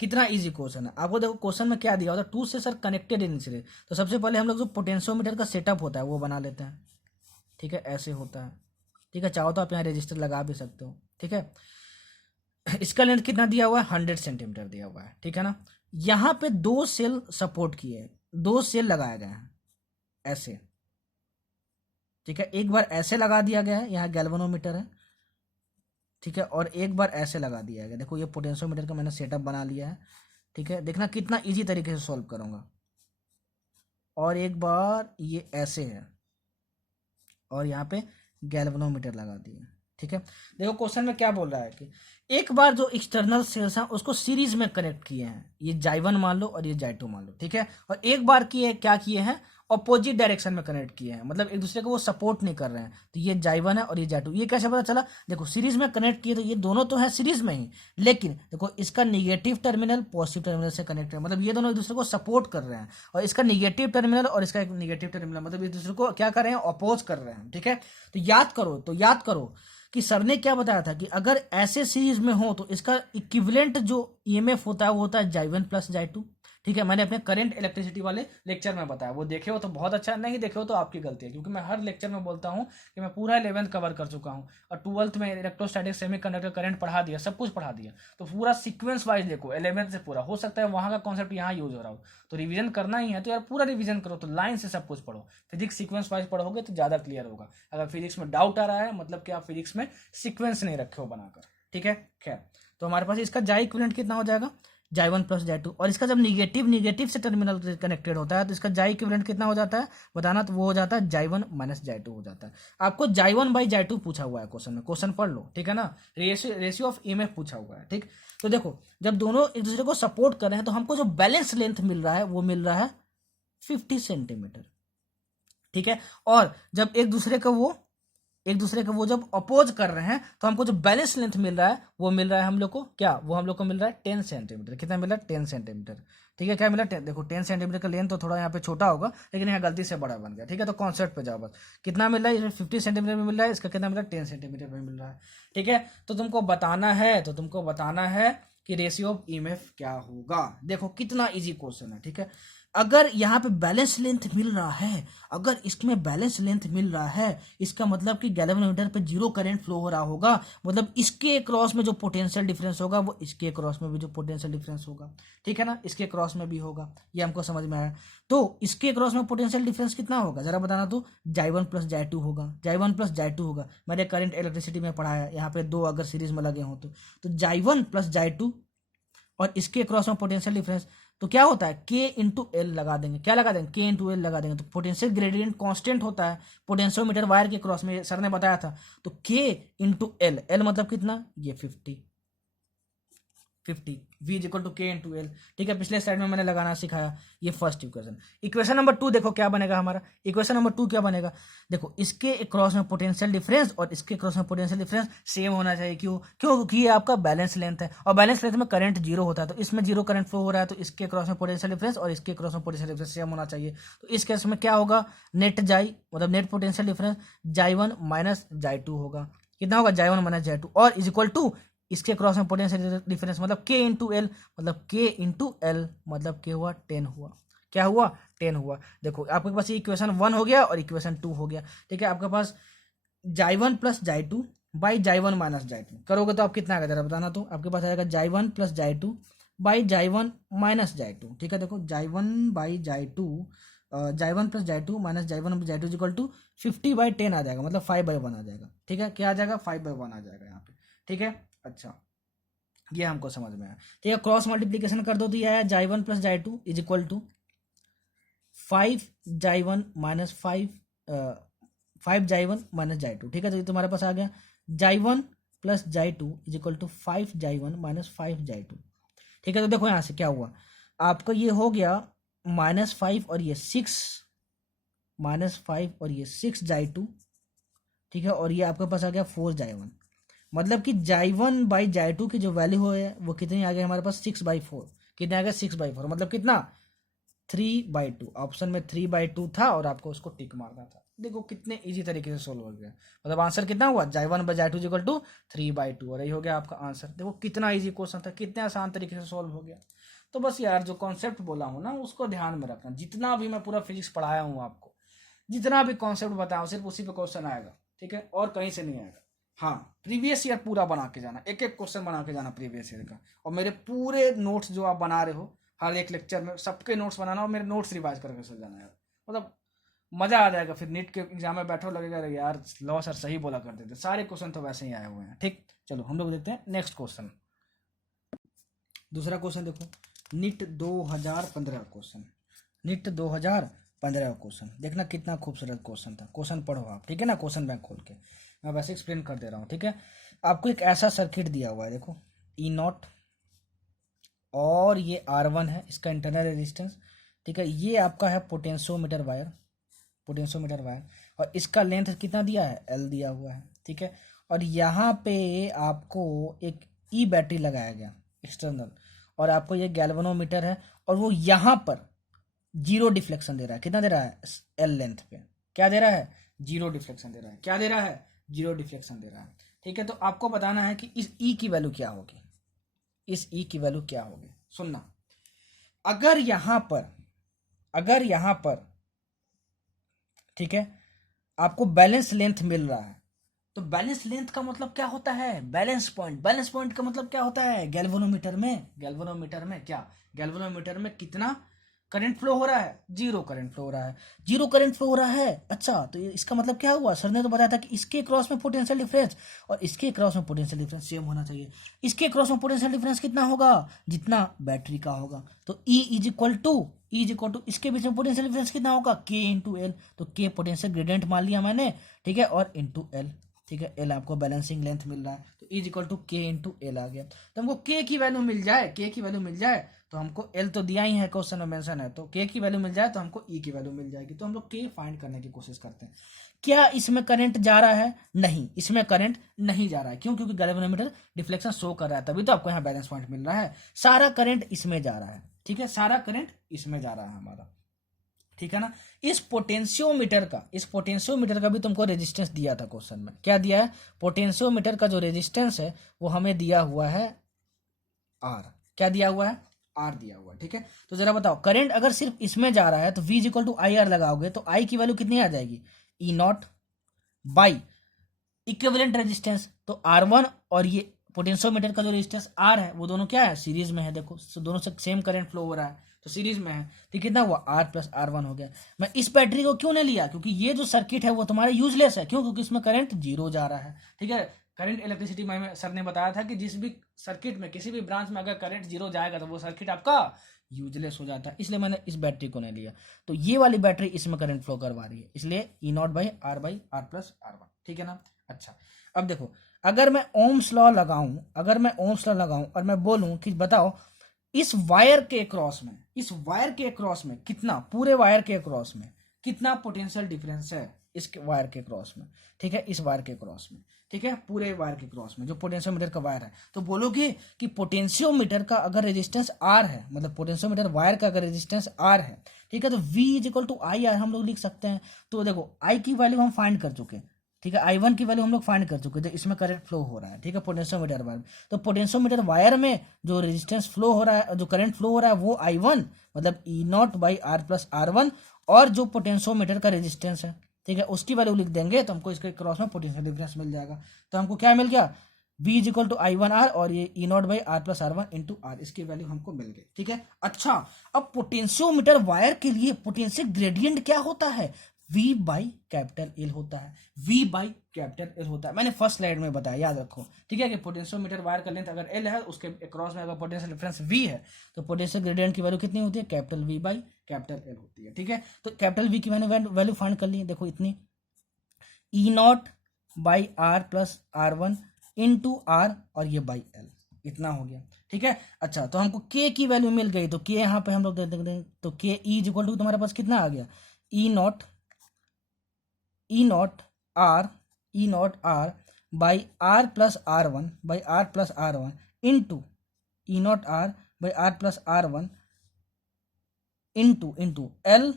कितना easy question है। आपको देखो क्वेश्चन में क्या दिया होता है, 2 से सर कनेक्टेड इन सीरीज। तो सबसे पहले हम लोग जो पोटेंशियोमीटर का सेटअप होता है वो बना लेते हैं, ठीक है, ऐसे होता है, ठीक है। चाहो तो आप यहाँ रजिस्टर लगा भी सकते हो, ठीक है। इसका लेंथ कितना दिया हुआ है? 100 सेंटीमीटर दिया हुआ है, ठीक है ना। यहाँ पे 2 सेल सपोर्ट किए, 2 सेल लगाए गए हैं ऐसे, ठीक है। एक बार ऐसे लगा दिया गया है, यहाँ गैल्वेनोमीटर है, ठीक है, और एक बार ऐसे लगा दिया गया। देखो ये पोटेंशियोमीटर का मैंने सेटअप बना लिया है, ठीक है। देखना कितना इजी तरीके से सॉल्व करूंगा। और एक बार ये ऐसे है और यहाँ पे गैल्वेनोमीटर लगा दिया, ठीक है। देखो क्वेश्चन में क्या बोल रहा है कि एक बार जो एक्सटर्नल सेल्स हैं उसको सीरीज में कनेक्ट किए हैं, ये J1 मान लो और ये J2 मान लो, ठीक है। और एक बार क्या किए हैं? अपोजिट डायरेक्शन में कनेक्ट किए हैं, मतलब एक दूसरे को वो सपोर्ट नहीं कर रहे हैं। तो ये J1 है और ये J2। ये कैसे पता चला? देखो सीरीज में कनेक्ट किए तो ये दोनों तो है सीरीज में ही, लेकिन देखो इसका निगेटिव टर्मिनल पॉजिटिव टर्मिनल से कनेक्ट है, मतलब ये दोनों एक दूसरे को सपोर्ट कर रहे हैं। और इसका निगेटिव टर्मिनल और इसका एक निगेटिव टर्मिनल, मतलब एक दूसरे को क्या कर रहे हैं? अपोज कर रहे हैं, ठीक है। तो याद करो कि सर ने क्या बताया था कि अगर ऐसे सीरीज में हो तो इसका इक्विवेलेंट जो ईएमएफ होता है वो होता है J1 प्लस J2, ठीक है, मैंने अपने करंट इलेक्ट्रिसिटी वाले लेक्चर में बताया, वो देखे हो तो बहुत अच्छा, नहीं देखे हो तो आपकी गलती है, क्योंकि मैं हर लेक्चर में बोलता हूँ कि मैं पूरा 11th कवर कर चुका हूँ और 12th में इलेक्ट्रोस्टैटिक सेमीकंडक्टर करंट पढ़ा दिया, सब कुछ पढ़ा दिया। तो पूरा सीक्वेंस वाइज देखो 11th से पूरा, हो सकता है वहाँ का कॉन्सेप्ट यहाँ यूज हो रहा हो, तो रिवीजन करना ही है तो यार पूरा रिवीजन करो, तो लाइन से सब कुछ पढ़ो। फिजिक्स सीक्वेंस वाइज पढ़ोगे तो ज़्यादा क्लियर होगा। अगर फिजिक्स में डाउट आ रहा है मतलब कि आप फिजिक्स में सीक्वेंस नहीं रखे हो बनाकर, ठीक है। खैर, तो हमारे पास इसका जाई इक्विवेलेंट कितना हो जाएगा, जाई 1 प्लस जाई 2, और इसका जब निगेटिव से टर्मिनल कनेक्टेड होता है तो इसका जाई इक्विवेलेंट कितना हो जाता है बताना, तो वो हो जाता है जाई 1 माइनस जाई 2 हो जाता है। आपको जाई 1 बाई जाई 2 पूछा हुआ है क्वेश्चन में, क्वेश्चन पढ़ लो, ठीक है ना। रेशियो ऑफ ईएमएफ पूछा हुआ है, ठीक। तो देखो, जब दोनों एक दूसरे को सपोर्ट कर रहे हैं तो हमको जो बैलेंस लेंथ मिल रहा है वो मिल रहा है 50 सेंटीमीटर, ठीक है। और जब एक दूसरे को वो जब अपोज कर रहे हैं तो हमको जो बैलेंस लेंथ मिल रहा है वो मिल रहा है हम लोग को क्या, वो हम लोग को मिल रहा है 10 सेंटीमीटर। कितना मिल रहा है, 10 सेंटीमीटर, ठीक है। क्या मिला, देखो 10 सेंटीमीटर का लेंथ तो थोड़ा यहाँ पे छोटा होगा, लेकिन यहाँ गलती से बड़ा बन गया, ठीक है। तो कॉन्सेप्ट पे जाओ बस, कितना मिल रहा है, इसमें 50 सेंटीमीटर में मिल रहा है, इसका कितना मिल रहा है, 10 सेंटीमीटर में मिल रहा है, ठीक है। तो तुमको बताना है कि रेशियो ऑफ ईएमएफ क्या होगा। देखो कितना इजी क्वेश्चन है, ठीक है। अगर यहाँ पे बैलेंस लेंथ मिल रहा है, अगर इसमें बैलेंस लेंथ मिल रहा है, इसका मतलब कि गैल्वेनोमीटर पे जीरो करंट फ्लो हो रहा होगा, मतलब इसके क्रॉस में जो पोटेंशियल डिफरेंस होगा वो इसके क्रॉस में भी जो पोटेंशियल डिफरेंस होगा, ठीक है ना, इसके क्रॉस में भी होगा, ये हमको समझ में आया। तो इसके क्रॉस में पोटेंशियल डिफरेंस कितना होगा जरा बताना, तो जाई 1 प्लस जाई 2 होगा, जाई 1 प्लस जाई 2 होगा। मैंने करंट इलेक्ट्रिसिटी में पढ़ाया, यहाँ पे दो अगर सीरीज में लगे हों तो जाई 1 प्लस जाई 2 और इसके क्रॉस में पोटेंशियल डिफरेंस, तो क्या होता है के इंटू एल लगा देंगे, क्या लगा देंगे, के इंटू एल लगा देंगे, तो पोटेंशियल ग्रेडियंट कांस्टेंट होता है पोटेंशियोमीटर वायर के क्रॉस में, सर ने बताया था। तो के इंटू एल, एल मतलब कितना, ये 50 v इज इक्वल टू के इंटू एल, ठीक है। पिछले स्लाइड में मैंने लगाना सिखाया। ये फर्स्ट इक्वेशन। इक्वेशन नंबर 2 देखो क्या बनेगा हमारा, इक्वेशन नंबर 2 क्या बनेगा, देखो इसके क्रॉस में पोटेंशियल डिफरेंस और इसके क्रॉस में पोटेंशियल डिफरेंस सेम होना चाहिए। क्यों, क्योंकि ये आपका बैलेंस लेंथ है और बैलेंस लेंथ में करंट जीरो होता है, तो इसमें जीरो करंट फ्लो हो रहा है, तो इसके क्रॉस में पोटेंशियल डिफरेंस और इसके क्रॉस में पोटेंशियल डिफरेंस सेम होना चाहिए। तो इस केस में क्या होगा, नेट जाई मतलब नेट पोटेंशियल डिफरेंस जाई 1 माइनस जाई 2 होगा। कितना होगा, जाई 1 माइनस जाई 2 और इज इक्वल टू इसके क्रॉस में पोटेंशियल डिफरेंस मतलब के इंटू एल, मतलब के इंटू एल मतलब के हुआ 10 हुआ, क्या हुआ 10 हुआ। देखो आपके पास ये इक्वेशन 1 हो गया और इक्वेशन 2 हो गया, ठीक है। आपके पास जाई 1 प्लस जाई 2 बाई जाई 1 माइनस जाई 2 करोगे तो आप कितना आएगा जरा बताना, तो आपके पास आएगा जाई 1 प्लस जाई 2 बाई जाई 1 माइनस जाई 2, ठीक है। देखो जाई 1 बाई जाई 2, जाई 1 प्लस जाई 2 माइनस जाई 1 जाई 2 इक्वल टू 50 बाई 10 आ जाएगा, मतलब 5/1 आ जाएगा, ठीक है। क्या आ जाएगा, 5/1 आ जाएगा यहाँ पे, ठीक है। अच्छा, ये हमको समझ में आया, ठीक है। क्रॉस मल्टीप्लीकेशन कर दो तो ये आया जाई 1 प्लस जाई 2 इज इक्वल टू 5 जाई 1 माइनस 5 जाई 1 माइनस जाई 2, ठीक है। तो ये तुम्हारे पास आ गया जाई 1 प्लस जाई 2 इज इक्वल टू 5 जाई 1 माइनस 5 जाई 2, ठीक है। तो देखो यहाँ से क्या हुआ, आपका ये हो गया -5 और ये 6 -5 और ये 6 जाई 2, ठीक है। और ये आपके पास आ गया 4 जाई 1, मतलब कि जाई 1 बाई जाई 2 की जो वैल्यू है वो कितनी आ गई हमारे पास 6/4, कितने आ गया 6/4, मतलब कितना 3/2। ऑप्शन में 3/2 था और आपको उसको टिक मारना था। देखो कितने इजी तरीके से सोल्व हो गया, मतलब आंसर कितना हुआ, जाई 1 बाई जाई 2 इक्वल टू 3/2 और यही हो गया आपका आंसर। देखो कितना इजी क्वेश्चन था, कितने आसान तरीके से सोल्व हो गया। तो बस यार जो कॉन्सेप्ट बोला हूँ ना उसको ध्यान में रखना, जितना भी मैं पूरा फिजिक्स पढ़ाया हूँ आपको, जितना भी कॉन्सेप्ट बताया सिर्फ उसी पे क्वेश्चन आएगा, ठीक है, और कहीं से नहीं आएगा। हाँ, प्रीवियस ईयर पूरा बना के जाना, एक एक क्वेश्चन बना के जाना प्रीवियस ईयर का, और मेरे पूरे नोट्स जो आप बना रहे हो हर एक लेक्चर में सबके नोट्स बनाना और मेरे नोट्स रिवाइज करके चल जाना यार, मतलब मजा आ जाएगा। फिर नीट के एग्जाम में बैठो लगेगा अरे यार लॉ सर सही बोला करते थे, सारे क्वेश्चन तो वैसे ही आए हुए हैं, ठीक। चलो हम लोग देखते हैं नेक्स्ट क्वेश्चन। दूसरा क्वेश्चन देखो, नीट 2015 क्वेश्चन, नीट 2015 क्वेश्चन, देखना कितना खूबसूरत क्वेश्चन था। क्वेश्चन पढ़ो आप, ठीक है ना, क्वेश्चन बैंक खोल के मैं वैसे एक्सप्लेन कर दे रहा हूँ, ठीक है। आपको एक ऐसा सर्किट दिया हुआ है, देखो E0 और ये R1 है, इसका इंटरनल रेजिस्टेंस, ठीक है। ये आपका है पोटेंशियोमीटर वायर, पोटेंशियोमीटर वायर, और इसका लेंथ कितना दिया है, L दिया हुआ है, ठीक है। और यहाँ पे आपको एक ई बैटरी लगाया गया एक्सटर्नल, और आपको ये गैल्वेनोमीटर है, और वो यहाँ पर जीरो डिफ्लेक्शन दे रहा है, कितना दे रहा है, L लेंथ पे क्या दे रहा है, जीरो डिफ्लेक्शन दे रहा है, क्या दे रहा है, जीरो डिफ्लेक्शन दे रहा है, ठीक है। तो आपको बताना है कि इस E की वैल्यू क्या होगी, इस E की वैल्यू क्या होगी। सुनना, अगर यहां पर ठीक है आपको बैलेंस लेंथ मिल रहा है, तो बैलेंस लेंथ का मतलब क्या होता है, बैलेंस पॉइंट का मतलब क्या होता है, गैल्वेनोमीटर में कितना करंट फ्लो हो रहा है, जीरो करंट फ्लो हो रहा है। अच्छा, तो इसका मतलब क्या हुआ, सर ने तो बताया था कि इसके क्रॉस में पोटेंशियल डिफरेंस और इसके क्रॉस में पोटेंशियल डिफरेंस सेम होना चाहिए। इसके क्रॉस में पोटेंशियल डिफरेंस कितना होगा, जितना बैटरी का होगा। तो E इज इक्वल टू इसके बीच में पोटेंशियल डिफरेंस कितना होगा, K इंटू एल। तो K पोटेंशियल ग्रेडियंट मान लिया मैंने, ठीक है, और इंटू एल, ठीक है, एल आपको बैलेंसिंग लेंथ मिल रहा है, तो इज इक्वल टू के इंटू एल आ गया। तो हमको के की वैल्यू मिल जाए, तो हमको एल तो दिया ही है, क्वेश्चन में मेंशन है, तो के की वैल्यू मिल जाए तो हमको ई की वैल्यू मिल जाएगी। तो हम लोग के फाइंड करने की कोशिश करते हैं। क्या इसमें करंट जा रहा है, नहीं, इसमें करंट नहीं जा रहा है। क्यों, क्योंकि गैल्वेनोमीटर डिफ्लेक्शन शो कर रहा है, तभी तो आपको यहाँ बैलेंस पॉइंट मिल रहा है। सारा करंट इसमें जा रहा है, ठीक है, सारा करंट इसमें जा रहा है हमारा, ठीक है ना। इस पोटेंशियोमीटर का भी तुमको रेजिस्टेंस दिया था क्वेश्चन में, क्या दिया है, पोटेंशियोमीटर का जो रेजिस्टेंस है वो हमें दिया हुआ है आर, क्या दिया हुआ है, आर दिया हुआ है, ठीक है। तो जरा बताओ, करंट अगर सिर्फ इसमें जा रहा है तो V equal to I R लगाओगे तो आई की वैल्यू कितनी आ जाएगी, E naught by equivalent resistance, तो R1 और ये पोटेंशियोमीटर का जो रेजिस्टेंस R है वो दोनों क्या है, सीरीज में है। देखो दोनों से सेम करंट फ्लो हो रहा है तो सीरीज में है, तो कितना हुआ, R प्लस R1 हो गया। मैं इस बैटरी को क्यों नहीं लिया, क्योंकि ये जो सर्किट है वो तुम्हारा यूजलेस है। क्यों, क्योंकि इसमें करंट जीरो जा रहा है, ठीक है। करंट इलेक्ट्रिसिटी में सर ने बताया था कि जिस भी सर्किट में, किसी भी ब्रांच में अगर करंट जीरो जाएगा तो वो सर्किट आपका यूजलेस हो जाता है, इसलिए मैंने इस बैटरी को नहीं लिया। तो ये वाली बैटरी इसमें करंट फ्लो करवा रही है, इसलिए E naught by R plus R1, ठीक है ना। अच्छा, अब देखो, अगर मैं ओम्स लॉ लगाऊं और मैं बोलूं कि बताओ इस वायर के क्रॉस में कितना, पूरे वायर के क्रॉस में कितना पोटेंशियल डिफरेंस है, इस वायर के क्रॉस में, ठीक है, इस वायर के क्रॉस में, ठीक है, पूरे वायर के क्रॉस में जो पोटेंशियोमीटर का वायर है, तो बोलोगे कि पोटेंशियोमीटर का अगर रेजिस्टेंस R है, मतलब पोटेंशियोमीटर वायर का अगर रेजिस्टेंस R है, ठीक है, तो V is equal to I R हम लोग लिख सकते हैं। तो देखो I की वैल्यू हम फाइंड कर चुके हैं, ठीक है, I1 की वैल्यू हम लोग फाइंड कर चुके थे, इसमें करंट फ्लो हो रहा है, ठीक है, पोटेंशियोमीटर वायर। तो पोटेंशियोमीटर वायर में जो रेजिस्टेंस फ्लो हो रहा है, जो करंट फ्लो हो रहा है वो I1 मतलब E naught by R plus R1, और जो पोटेंशियोमीटर का रेजिस्टेंस है, ठीक है, उसकी वैल्यू लिख देंगे तो हमको इसके क्रॉस में पोटेंशियल डिफरेंस मिल जाएगा। तो हमको क्या मिल गया, V is equal to I1R और ये E naught by R plus R1 into R, इसकी वैल्यू हमको मिल गई, ठीक है। अच्छा, अब पोटेंशियोमीटर वायर के लिए पोटेंशियल ग्रेडियंट क्या होता है, V बाई कैपिटल एल होता है। मैंने फर्स्ट स्लाइड में बताया, याद रखो, ठीक है, कि पोटेंशियोमीटर वायर का लेंथ अगर L है, उसके क्रॉस में अगर पोटेंशियल डिफरेंस V है, तो पोटेंशियल ग्रेडियंट की वैल्यू कितनी होती है, capital V by capital L होती है, ठीक है। तो कैपिटल V की मैंने वैल्यू फाइंड कर ली, देखो इतनी, E naught by R plus R1 into R और ये बाई एल, इतना हो गया, ठीक है। अच्छा, तो हमको K की वैल्यू मिल गई, तो K यहाँ पे हम लोग दे देंगे, तो K E is equal to तुम्हारे पास कितना आ गया, E naught R by R plus R1 into E naught R by R plus R1 into L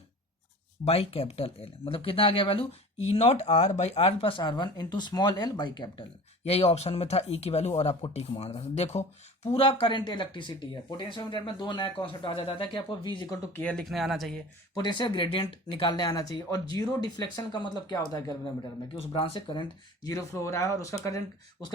by capital L, मतलब कितना आ गया value, E naught R by R plus R1 into small L by capital L. यही option में था ई की value, और आपको टिक मारना था। देखो पूरा करंट इलेक्ट्रिसिटी है। पोटेंशियोमीटर में दो नया कॉन्सेप्ट आ जाता है कि आपको V इक्वल टू के लिखने आना चाहिए, पोटेंशियल ग्रेडियंट निकालने आना चाहिए, और जीरो डिफ्लेक्शन का मतलब क्या होता है गैल्वेनोमीटर में, कि उस ब्रांच से करंट जीरो फ्लो हो रहा है और उसका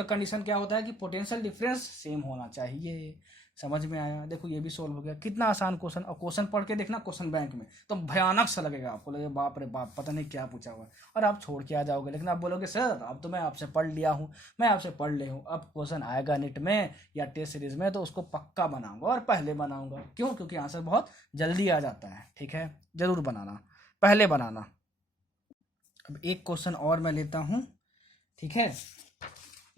कंडीशन क्या होता है कि पोटेंशियल डिफरेंस सेम होना चाहिए। समझ में आया, देखो ये भी सोल्व हो गया, कितना आसान क्वेश्चन। और क्वेश्चन पढ़ के देखना क्वेश्चन बैंक में, तो भयानक सा लगेगा आपको, लगेगा बाप रे बाप पता नहीं क्या पूछा हुआ है, और आप छोड़ के आ जाओगे। लेकिन आप बोलोगे सर अब तो मैं आपसे पढ़ लिया हूँ, मैं आपसे पढ़ ले हूँ, अब क्वेश्चन आएगा नेट में या टेस्ट सीरीज में तो उसको पक्का बनाऊंगा, और पहले बनाऊंगा। क्यों, क्योंकि आंसर बहुत जल्दी आ जाता है, ठीक है, जरूर बनाना, पहले बनाना। अब एक क्वेश्चन और मैं लेता हूँ, ठीक है,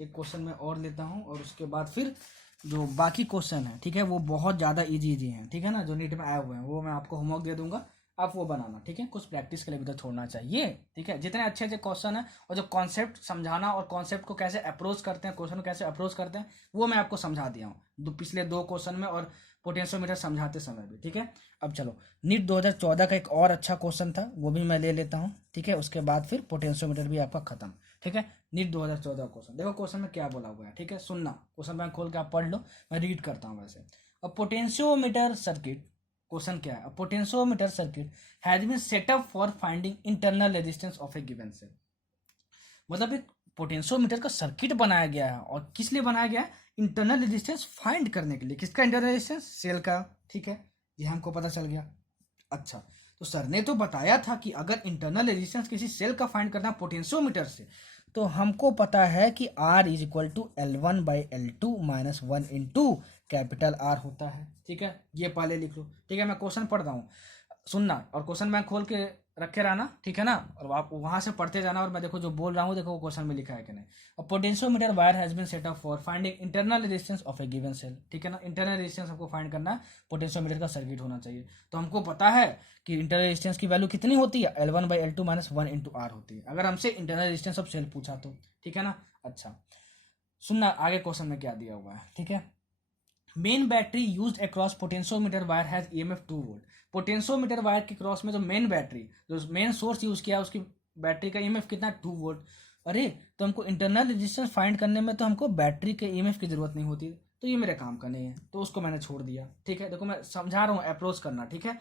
एक क्वेश्चन मैं और लेता हूँ, और उसके बाद फिर जो बाकी क्वेश्चन है, ठीक है, वो बहुत ज़्यादा इजी हैं, ठीक है ना, जो नीट में आए हुए हैं, वो मैं आपको होमवर्क दे दूंगा, आप वो बनाना, ठीक है, कुछ प्रैक्टिस के लिए भी तो छोड़ना चाहिए, ठीक है। जितने अच्छे अच्छे क्वेश्चन है और जो कॉन्सेप्ट समझाना और कॉन्सेप्ट को कैसे अप्रोच करते हैं, क्वेश्चन को कैसे अप्रोच करते हैं, वो मैं आपको समझा दिया हूँ पिछले दो क्वेश्चन में, और पोटेंशियोमीटर समझाते समय भी, ठीक है। अब चलो, नीट 2014 का एक और अच्छा क्वेश्चन था, वो भी मैं ले लेता हूँ, ठीक है, उसके बाद फिर पोटेंशियोमीटर भी आपका खत्म, ठीक है। नीट 2014 क्वेश्चन, देखो क्वेश्चन में क्या बोला हुआ है, ठीक है, सुनना, क्वेश्चन बैंक खोल के आप पढ़ लो, मैं रीड करता हूँ वैसे। अब पोटेंशियोमीटर सर्किट क्वेश्चन क्या है, potentiometer circuit has been set up for finding internal resistance of a given cell. मतलब एक पोटेंशियोमीटर का सर्किट बनाया गया है, और किस लिए बनाया गया है, इंटरनल रेजिस्टेंस फाइंड करने के लिए। किसका इंटरनल रेजिस्टेंस, सेल का, ठीक है, ये हमको पता चल गया। अच्छा, तो सर ने तो बताया था कि अगर इंटरनल रेजिस्टेंस किसी सेल का फाइंड करना पोटेंशियोमीटर से, तो हमको पता है कि R is equal to L1/L2 minus 1 into capital R होता है। ठीक है, ये पहले लिख लो। ठीक है, मैं क्वेश्चन पढ़ रहा हूँ, सुनना, और क्वेश्चन मैं खोल के रखे रहना, ठीक है ना, और आप वहां से पढ़ते जाना, और मैं देखो जो बोल रहा हूँ, देखो क्वेश्चन में लिखा है कि नहीं। और potentiometer wire has been set up for finding internal resistance of a given cell. ठीक है ना, इंटरनल रेजिस्टेंस आपको फाइंड करना है, पोटेंशियोमीटर का सर्किट होना चाहिए। तो हमको पता है कि इंटरनल रेजिस्टेंस की वैल्यू कितनी होती है, L1/L2 माइनस 1 इंटू R होती है, अगर हमसे इंटरनल रेजिस्टेंस ऑफ सेल पूछा तो। ठीक है ना। अच्छा, सुनना आगे क्वेश्चन में क्या दिया हुआ है। ठीक है, main battery used across potentiometer wire has EMF 2 volt. Potentiometer wire के क्रॉस में जो मेन बैटरी, जो मेन सोर्स यूज किया, उसकी बैटरी का EMF कितना, 2 वोल्ट। अरे, तो हमको इंटरनल रेजिस्टेंस फाइंड करने में तो हमको बैटरी के EMF की जरूरत नहीं होती, तो ये मेरे काम का नहीं है, तो उसको मैंने छोड़ दिया। ठीक है, देखो मैं समझा रहा हूँ, अप्रोच करना। ठीक है,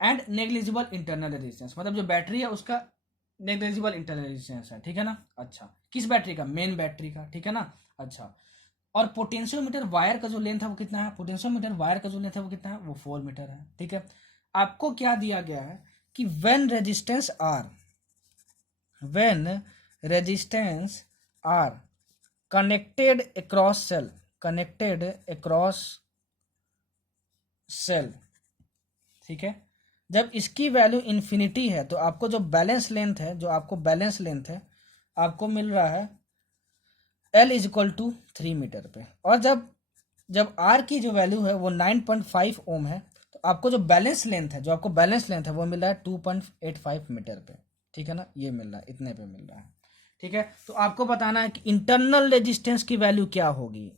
एंड नेग्लिजिबल इंटरनल रेजिस्टेंस, मतलब जो बैटरी है उसका नेग्लिजिबल इंटरनल रेजिस्टेंस है। ठीक है ना। अच्छा, किस बैटरी का, मेन बैटरी का। ठीक है ना। अच्छा, और पोटेंशियोमीटर वायर का जो लेंथ है वो कितना है, पोटेंशियोमीटर वायर का जो लेंथ है वो कितना है, वो 4 मीटर है। ठीक है, आपको क्या दिया गया है कि when resistance R connected across cell, ठीक है, जब इसकी वैल्यू इन्फिनिटी है, तो आपको जो बैलेंस लेंथ है, आपको मिल रहा है L is equal to 3 meter पे, और जब R की जो वैल्यू है वो 9.5 ओम है, तो आपको जो बैलेंस लेंथ है वो मिल रहा है 2.85 मीटर पे। ठीक है ना, ये मिल रहा है, इतने पे मिल रहा है। ठीक है, तो आपको बताना है कि इंटरनल रेजिस्टेंस की वैल्यू क्या होगी।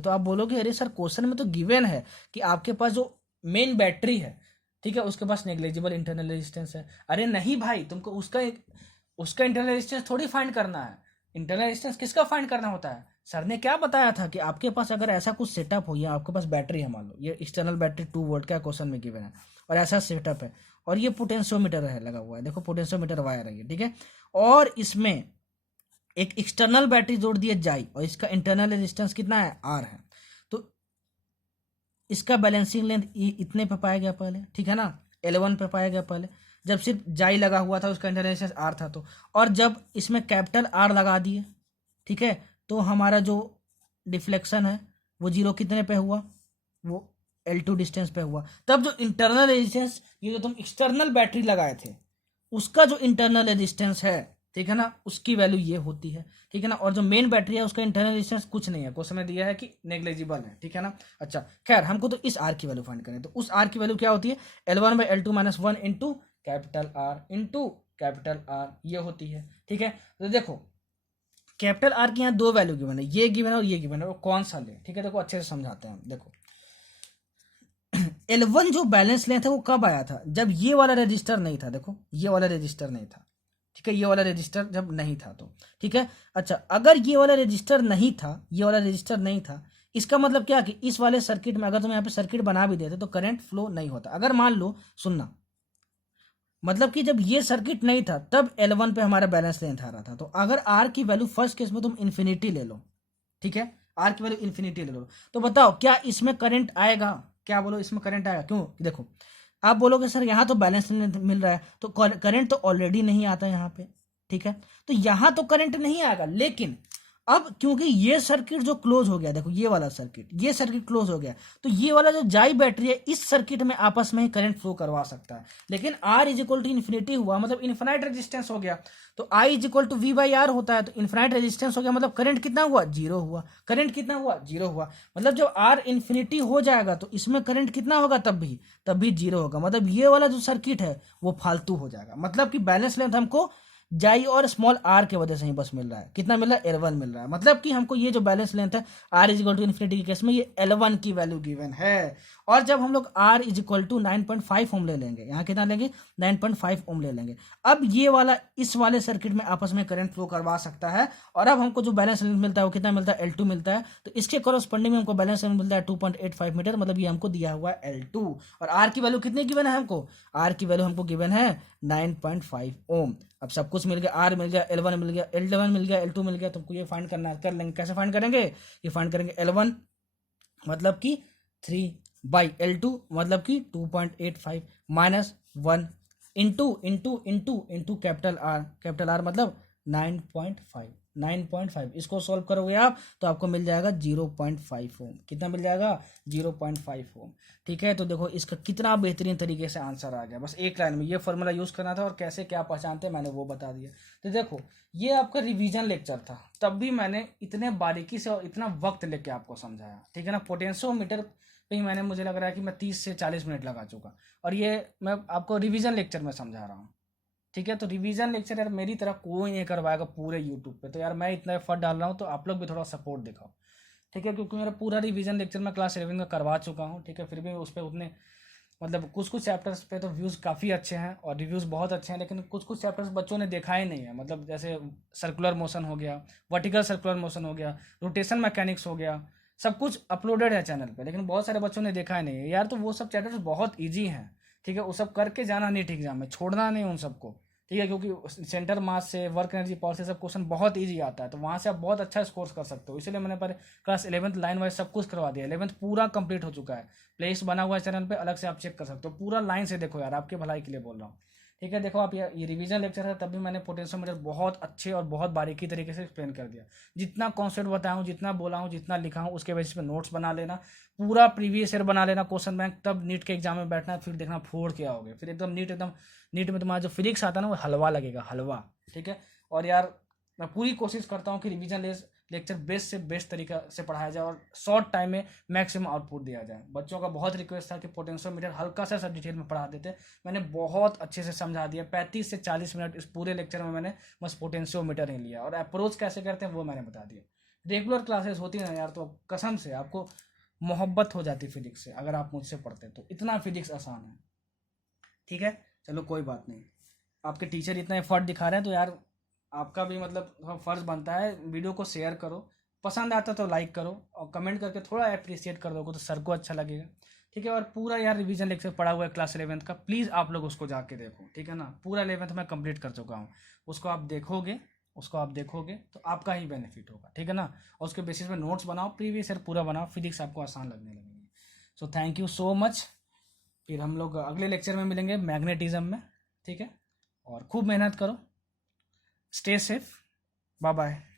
तो आप बोलोगे अरे सर, क्वेश्चन में तो गिवन है कि आपके पास जो मेन बैटरी है, ठीक है, उसके पास नेग्लिजिबल इंटरनल रेजिस्टेंस है। अरे नहीं भाई, तुमको उसका इंटरनल रेजिस्टेंस थोड़ी फाइंड करना है। इंटरनल रेजिस्टेंस किसका फाइंड करना होता है, सर ने क्या बताया था कि आपके पास अगर ऐसा कुछ सेटअप हो, या आपके पास बैटरी है, मान लो ये एक्सटर्नल बैटरी 2 वोल्ट का क्वेश्चन में गिवन है, और ऐसा सेटअप है, और ये पोटेंशियोमीटर है लगा हुआ है, देखो पोटेंशियोमीटर वायर है ये। ठीक है, और इसमें एक एक्सटर्नल बैटरी जोड़ दी है जाई, और इसका इंटरनल रेजिस्टेंस कितना है, R है, तो इसका बैलेंसिंग लेंथ इतने पे पाया गया पहले। ठीक है ना, L1 पे पाया गया पहले, जब सिर्फ जाई लगा हुआ था, उसका इंटरनल रेजिस्टेंस R था। तो और जब इसमें कैपिटल R लगा दिए, ठीक है, तो हमारा जो डिफ्लेक्शन है वो 0 कितने पे हुआ, वो L2 डिस्टेंस पे हुआ। तब जो इंटरनल रेजिस्टेंस, ये जो तुम एक्सटर्नल बैटरी लगाए थे, उसका जो इंटरनल रेजिस्टेंस है, ठीक है ना, उसकी वैल्यू ये होती है। ठीक है ना, और जो मेन बैटरी है उसका इंटरनल रेजिस्टेंस कुछ नहीं है, क्वेश्चन में दिया है कि नेग्लिजिबल है। ठीक है ना। अच्छा, खैर हमको तो इस R की वैल्यू फाइंड करनी है, तो उस R की वैल्यू क्या होती है, L1/L2 minus 1 into capital R ये होती है। ठीक है, तो देखो कैपिटल R की यहाँ 2 वैल्यू गिवन है, ये गिवन है और ये गिवन है, वो कौन सा ले। ठीक है, देखो अच्छे से समझाते हैं। देखो L1 जो बैलेंस लेंथ है वो कब आया था, जब ये वाला रजिस्टर नहीं था। देखो ये वाला रजिस्टर नहीं था, ठीक है, ये वाला रजिस्टर जब नहीं था तो। ठीक है, अच्छा, अगर ये वाला रजिस्टर नहीं था, इसका मतलब क्या कि इस वाले सर्किट में अगर तुम यहाँ पे सर्किट बना भी देते तो करंट फ्लो नहीं होता। अगर मान लो, सुनना, मतलब कि जब ये सर्किट नहीं था तब L1 पे हमारा बैलेंस लेंथ आ रहा था। तो अगर R की वैल्यू फर्स्ट केस में तुम इन्फिनिटी ले लो, ठीक है, R की वैल्यू इन्फिनिटी ले लो, तो बताओ क्या इसमें करंट आएगा, क्या बोलो, इसमें करंट आएगा। क्यों, देखो आप बोलोगे सर यहाँ तो बैलेंस लेंथ मिल रहा है, तो करंट तो ऑलरेडी नहीं आता यहाँ पे। ठीक है, तो यहाँ तो करंट नहीं आएगा, लेकिन अब क्योंकि ये सर्किट जो क्लोज हो गया, देखो ये वाला सर्किट, ये सर्किट क्लोज हो गया, तो ये वाला जो जाई बैटरी है इस सर्किट में आपस में ही करंट फ्लो करवा सकता है। लेकिन R is equal to infinity हुआ, मतलब इन्फिनाइट रेजिस्टेंस हो गया, तो I is equal to V/R होता है, तो इन्फिनाइट रेजिस्टेंस हो गया, मतलब करंट कितना हुआ, 0 हुआ। करंट कितना हुआ, 0 हुआ। मतलब जब R इन्फिनिटी हो जाएगा तो इसमें करंट कितना होगा, तब भी 0 होगा। मतलब ये वाला जो सर्किट है वो फालतू हो जाएगा। मतलब कि बैलेंस लेंथ हमको जाई और स्मॉल R के वजह से ही बस मिल रहा है। कितना मिल रहा है, L1 मिल रहा है। मतलब कि हमको ये जो बैलेंस लेंथ है R is equal to infinity के केस में ये L1 की वैल्यू गिवन है, और जब हम लोग R इज इक्वल टू 9.5 ओम ले लेंगे, यहाँ कितना लेंगे 9.5 ओम ले लेंगे, अब ये वाला इस वाले सर्किट में आपस में करंट फ्लो करवा सकता है। और अब हमको जो बैलेंस एलिमेंट मिलता है वो कितना मिलता है, L2 मिलता है। तो इसके कॉरस्पॉन्डिंग में हमको बैलेंस एलिमेंट मिलता है 2.85 मीटर, मतलब ये हमको दिया हुआ है L2। और R की वैल्यू कितनी गिवन है हमको, R की वैल्यू हमको गिवन है 9.5 ओम। अब सब कुछ मिल गया, R मिल गया, L1 मिल गया, L11 मिल गया, L2 मिल गया। तुमको ये फाइंड करना कर लेंगे, कैसे फाइंड करेंगे, ये फाइंड करेंगे L1 मतलब कि 3/L2 मतलब कि 2.85 माइनस 1 इंटू कैपिटल आर मतलब 9.5 इसको सॉल्व करोगे आप तो आपको मिल जाएगा 0.5 ओम। कितना मिल जाएगा, 0.5 ओम। ठीक है, तो देखो इसका कितना बेहतरीन तरीके से आंसर आ गया। बस एक लाइन में ये फॉर्मूला यूज करना था और कैसे क्या पहचानते हैं मैंने वो बता दिया। तो देखो ये आपका रिवीजन लेक्चर था, तब भी मैंने इतने बारीकी से और इतना वक्त लेके आपको समझाया। ठीक है ना, पोटेंशियोमीटर पे ही मैंने, मुझे लग रहा है कि मैं 30 से 40 मिनट लगा चुका, और ये मैं आपको रिवीजन लेक्चर में समझा रहा हूँ। ठीक है, तो रिवीजन लेक्चर यार मेरी तरह कोई नहीं करवाएगा पूरे यूट्यूब पे, तो यार मैं इतना एफर्ट डाल रहा हूँ, तो आप लोग भी थोड़ा सपोर्ट दिखाओ। ठीक है, क्योंकि मेरा पूरा रिवीजन लेक्चर मैं क्लास 11 का करवा चुका हूँ। ठीक है, फिर भी उस पर उतने मतलब कुछ चैप्टर्स पे तो व्यूज़ काफ़ी अच्छे हैं और रिव्यूज़ बहुत अच्छे हैं, लेकिन कुछ चैप्टर्स बच्चों ने देखा ही नहीं है। मतलब जैसे सर्कुलर मोशन हो गया, वर्टिकल सर्कुलर मोशन हो गया, रोटेशन मैकेनिक्स हो गया, सब कुछ अपलोडेड है चैनल पे, लेकिन बहुत सारे बच्चों ने देखा ही नहीं है यार। तो वो सब चैप्टर्स बहुत ईजी हैं। ठीक है, वो सब करके जाना नीट एग्जाम में, छोड़ना नहीं उन सबको। ठीक है, क्योंकि सेंटर मास से, वर्क एनर्जी पावर से सब क्वेश्चन बहुत इजी आता है, तो वहाँ से आप बहुत अच्छा स्कोर कर सकते हो। इसलिए मैंने पर क्लास 11th लाइन वाइज सब कुछ करवा दिया। 11th पूरा कंप्लीट हो चुका है, प्लेलिस्ट बना हुआ है चैनल पे, अलग से आप चेक कर सकते हो। पूरा लाइन से देखो यार, आपके भलाई के लिए बोल रहा हूँ। ठीक है, देखो आप ये रिवीजन लेक्चर है, तब भी मैंने पोटेंशियोमीटर बहुत अच्छे और बहुत बारीकी तरीके से एक्सप्लेन कर दिया। जितना कॉन्सेप्ट बताया हूँ, जितना बोला हूँ, जितना लिखा हूँ, उसके बेसिस पे नोट्स बना लेना, पूरा प्रीवियस ईयर बना लेना क्वेश्चन बैंक, तब नीट के एग्जाम में बैठना, फिर देखना फोड़ के आओगे, फिर एकदम नीट में तुम्हारा जो फिजिक्स आता है ना वो हलवा लगेगा, हलवा। ठीक है, और यार मैं पूरी कोशिश करता हूँ कि रिवीजन लेक्चर बेस्ट से बेस्ट तरीका से पढ़ाया जाए और शॉर्ट टाइम में मैक्सिमम आउटपुट दिया जाए। बच्चों का बहुत रिक्वेस्ट था कि पोटेंशियोमीटर हल्का सा सब डिटेल में पढ़ा देते, मैंने बहुत अच्छे से समझा दिया। 35 से 40 मिनट इस पूरे लेक्चर में मैंने बस पोटेंशियोमीटर ही लिया, और अप्रोच कैसे करते हैं वो मैंने बता दिया। रेगुलर क्लासेस होती ना यार, तो कसम से आपको मोहब्बत हो जाती फिजिक्स से अगर आप मुझसे पढ़ते, तो इतना फिजिक्स आसान है। ठीक है, चलो कोई बात नहीं, आपके टीचर इतना एफर्ट दिखा रहे हैं तो यार आपका भी मतलब फर्ज बनता है, वीडियो को शेयर करो, पसंद आता तो लाइक करो, और कमेंट करके थोड़ा अप्रिशिएट कर दोगे तो सर को अच्छा लगेगा। ठीक है, और पूरा यार रिवीजन लेक्चर पढ़ा हुआ है क्लास 11th का, प्लीज़ आप लोग उसको जाके देखो। ठीक है ना, पूरा 11th मैं कंप्लीट कर चुका हूँ, उसको आप देखोगे तो आपका ही बेनिफिट होगा। ठीक है ना, और उसके बेसिस पे नोट्स बनाओ, प्रीवियस ईयर पूरा बनाओ, फिजिक्स आपको आसान लगने लगेगी। So thank you so much. फिर हम लोग अगले लेक्चर में मिलेंगे मैग्नेटिज्म में। ठीक है, और खूब मेहनत करो, स्टे सेफ, बाय बाय।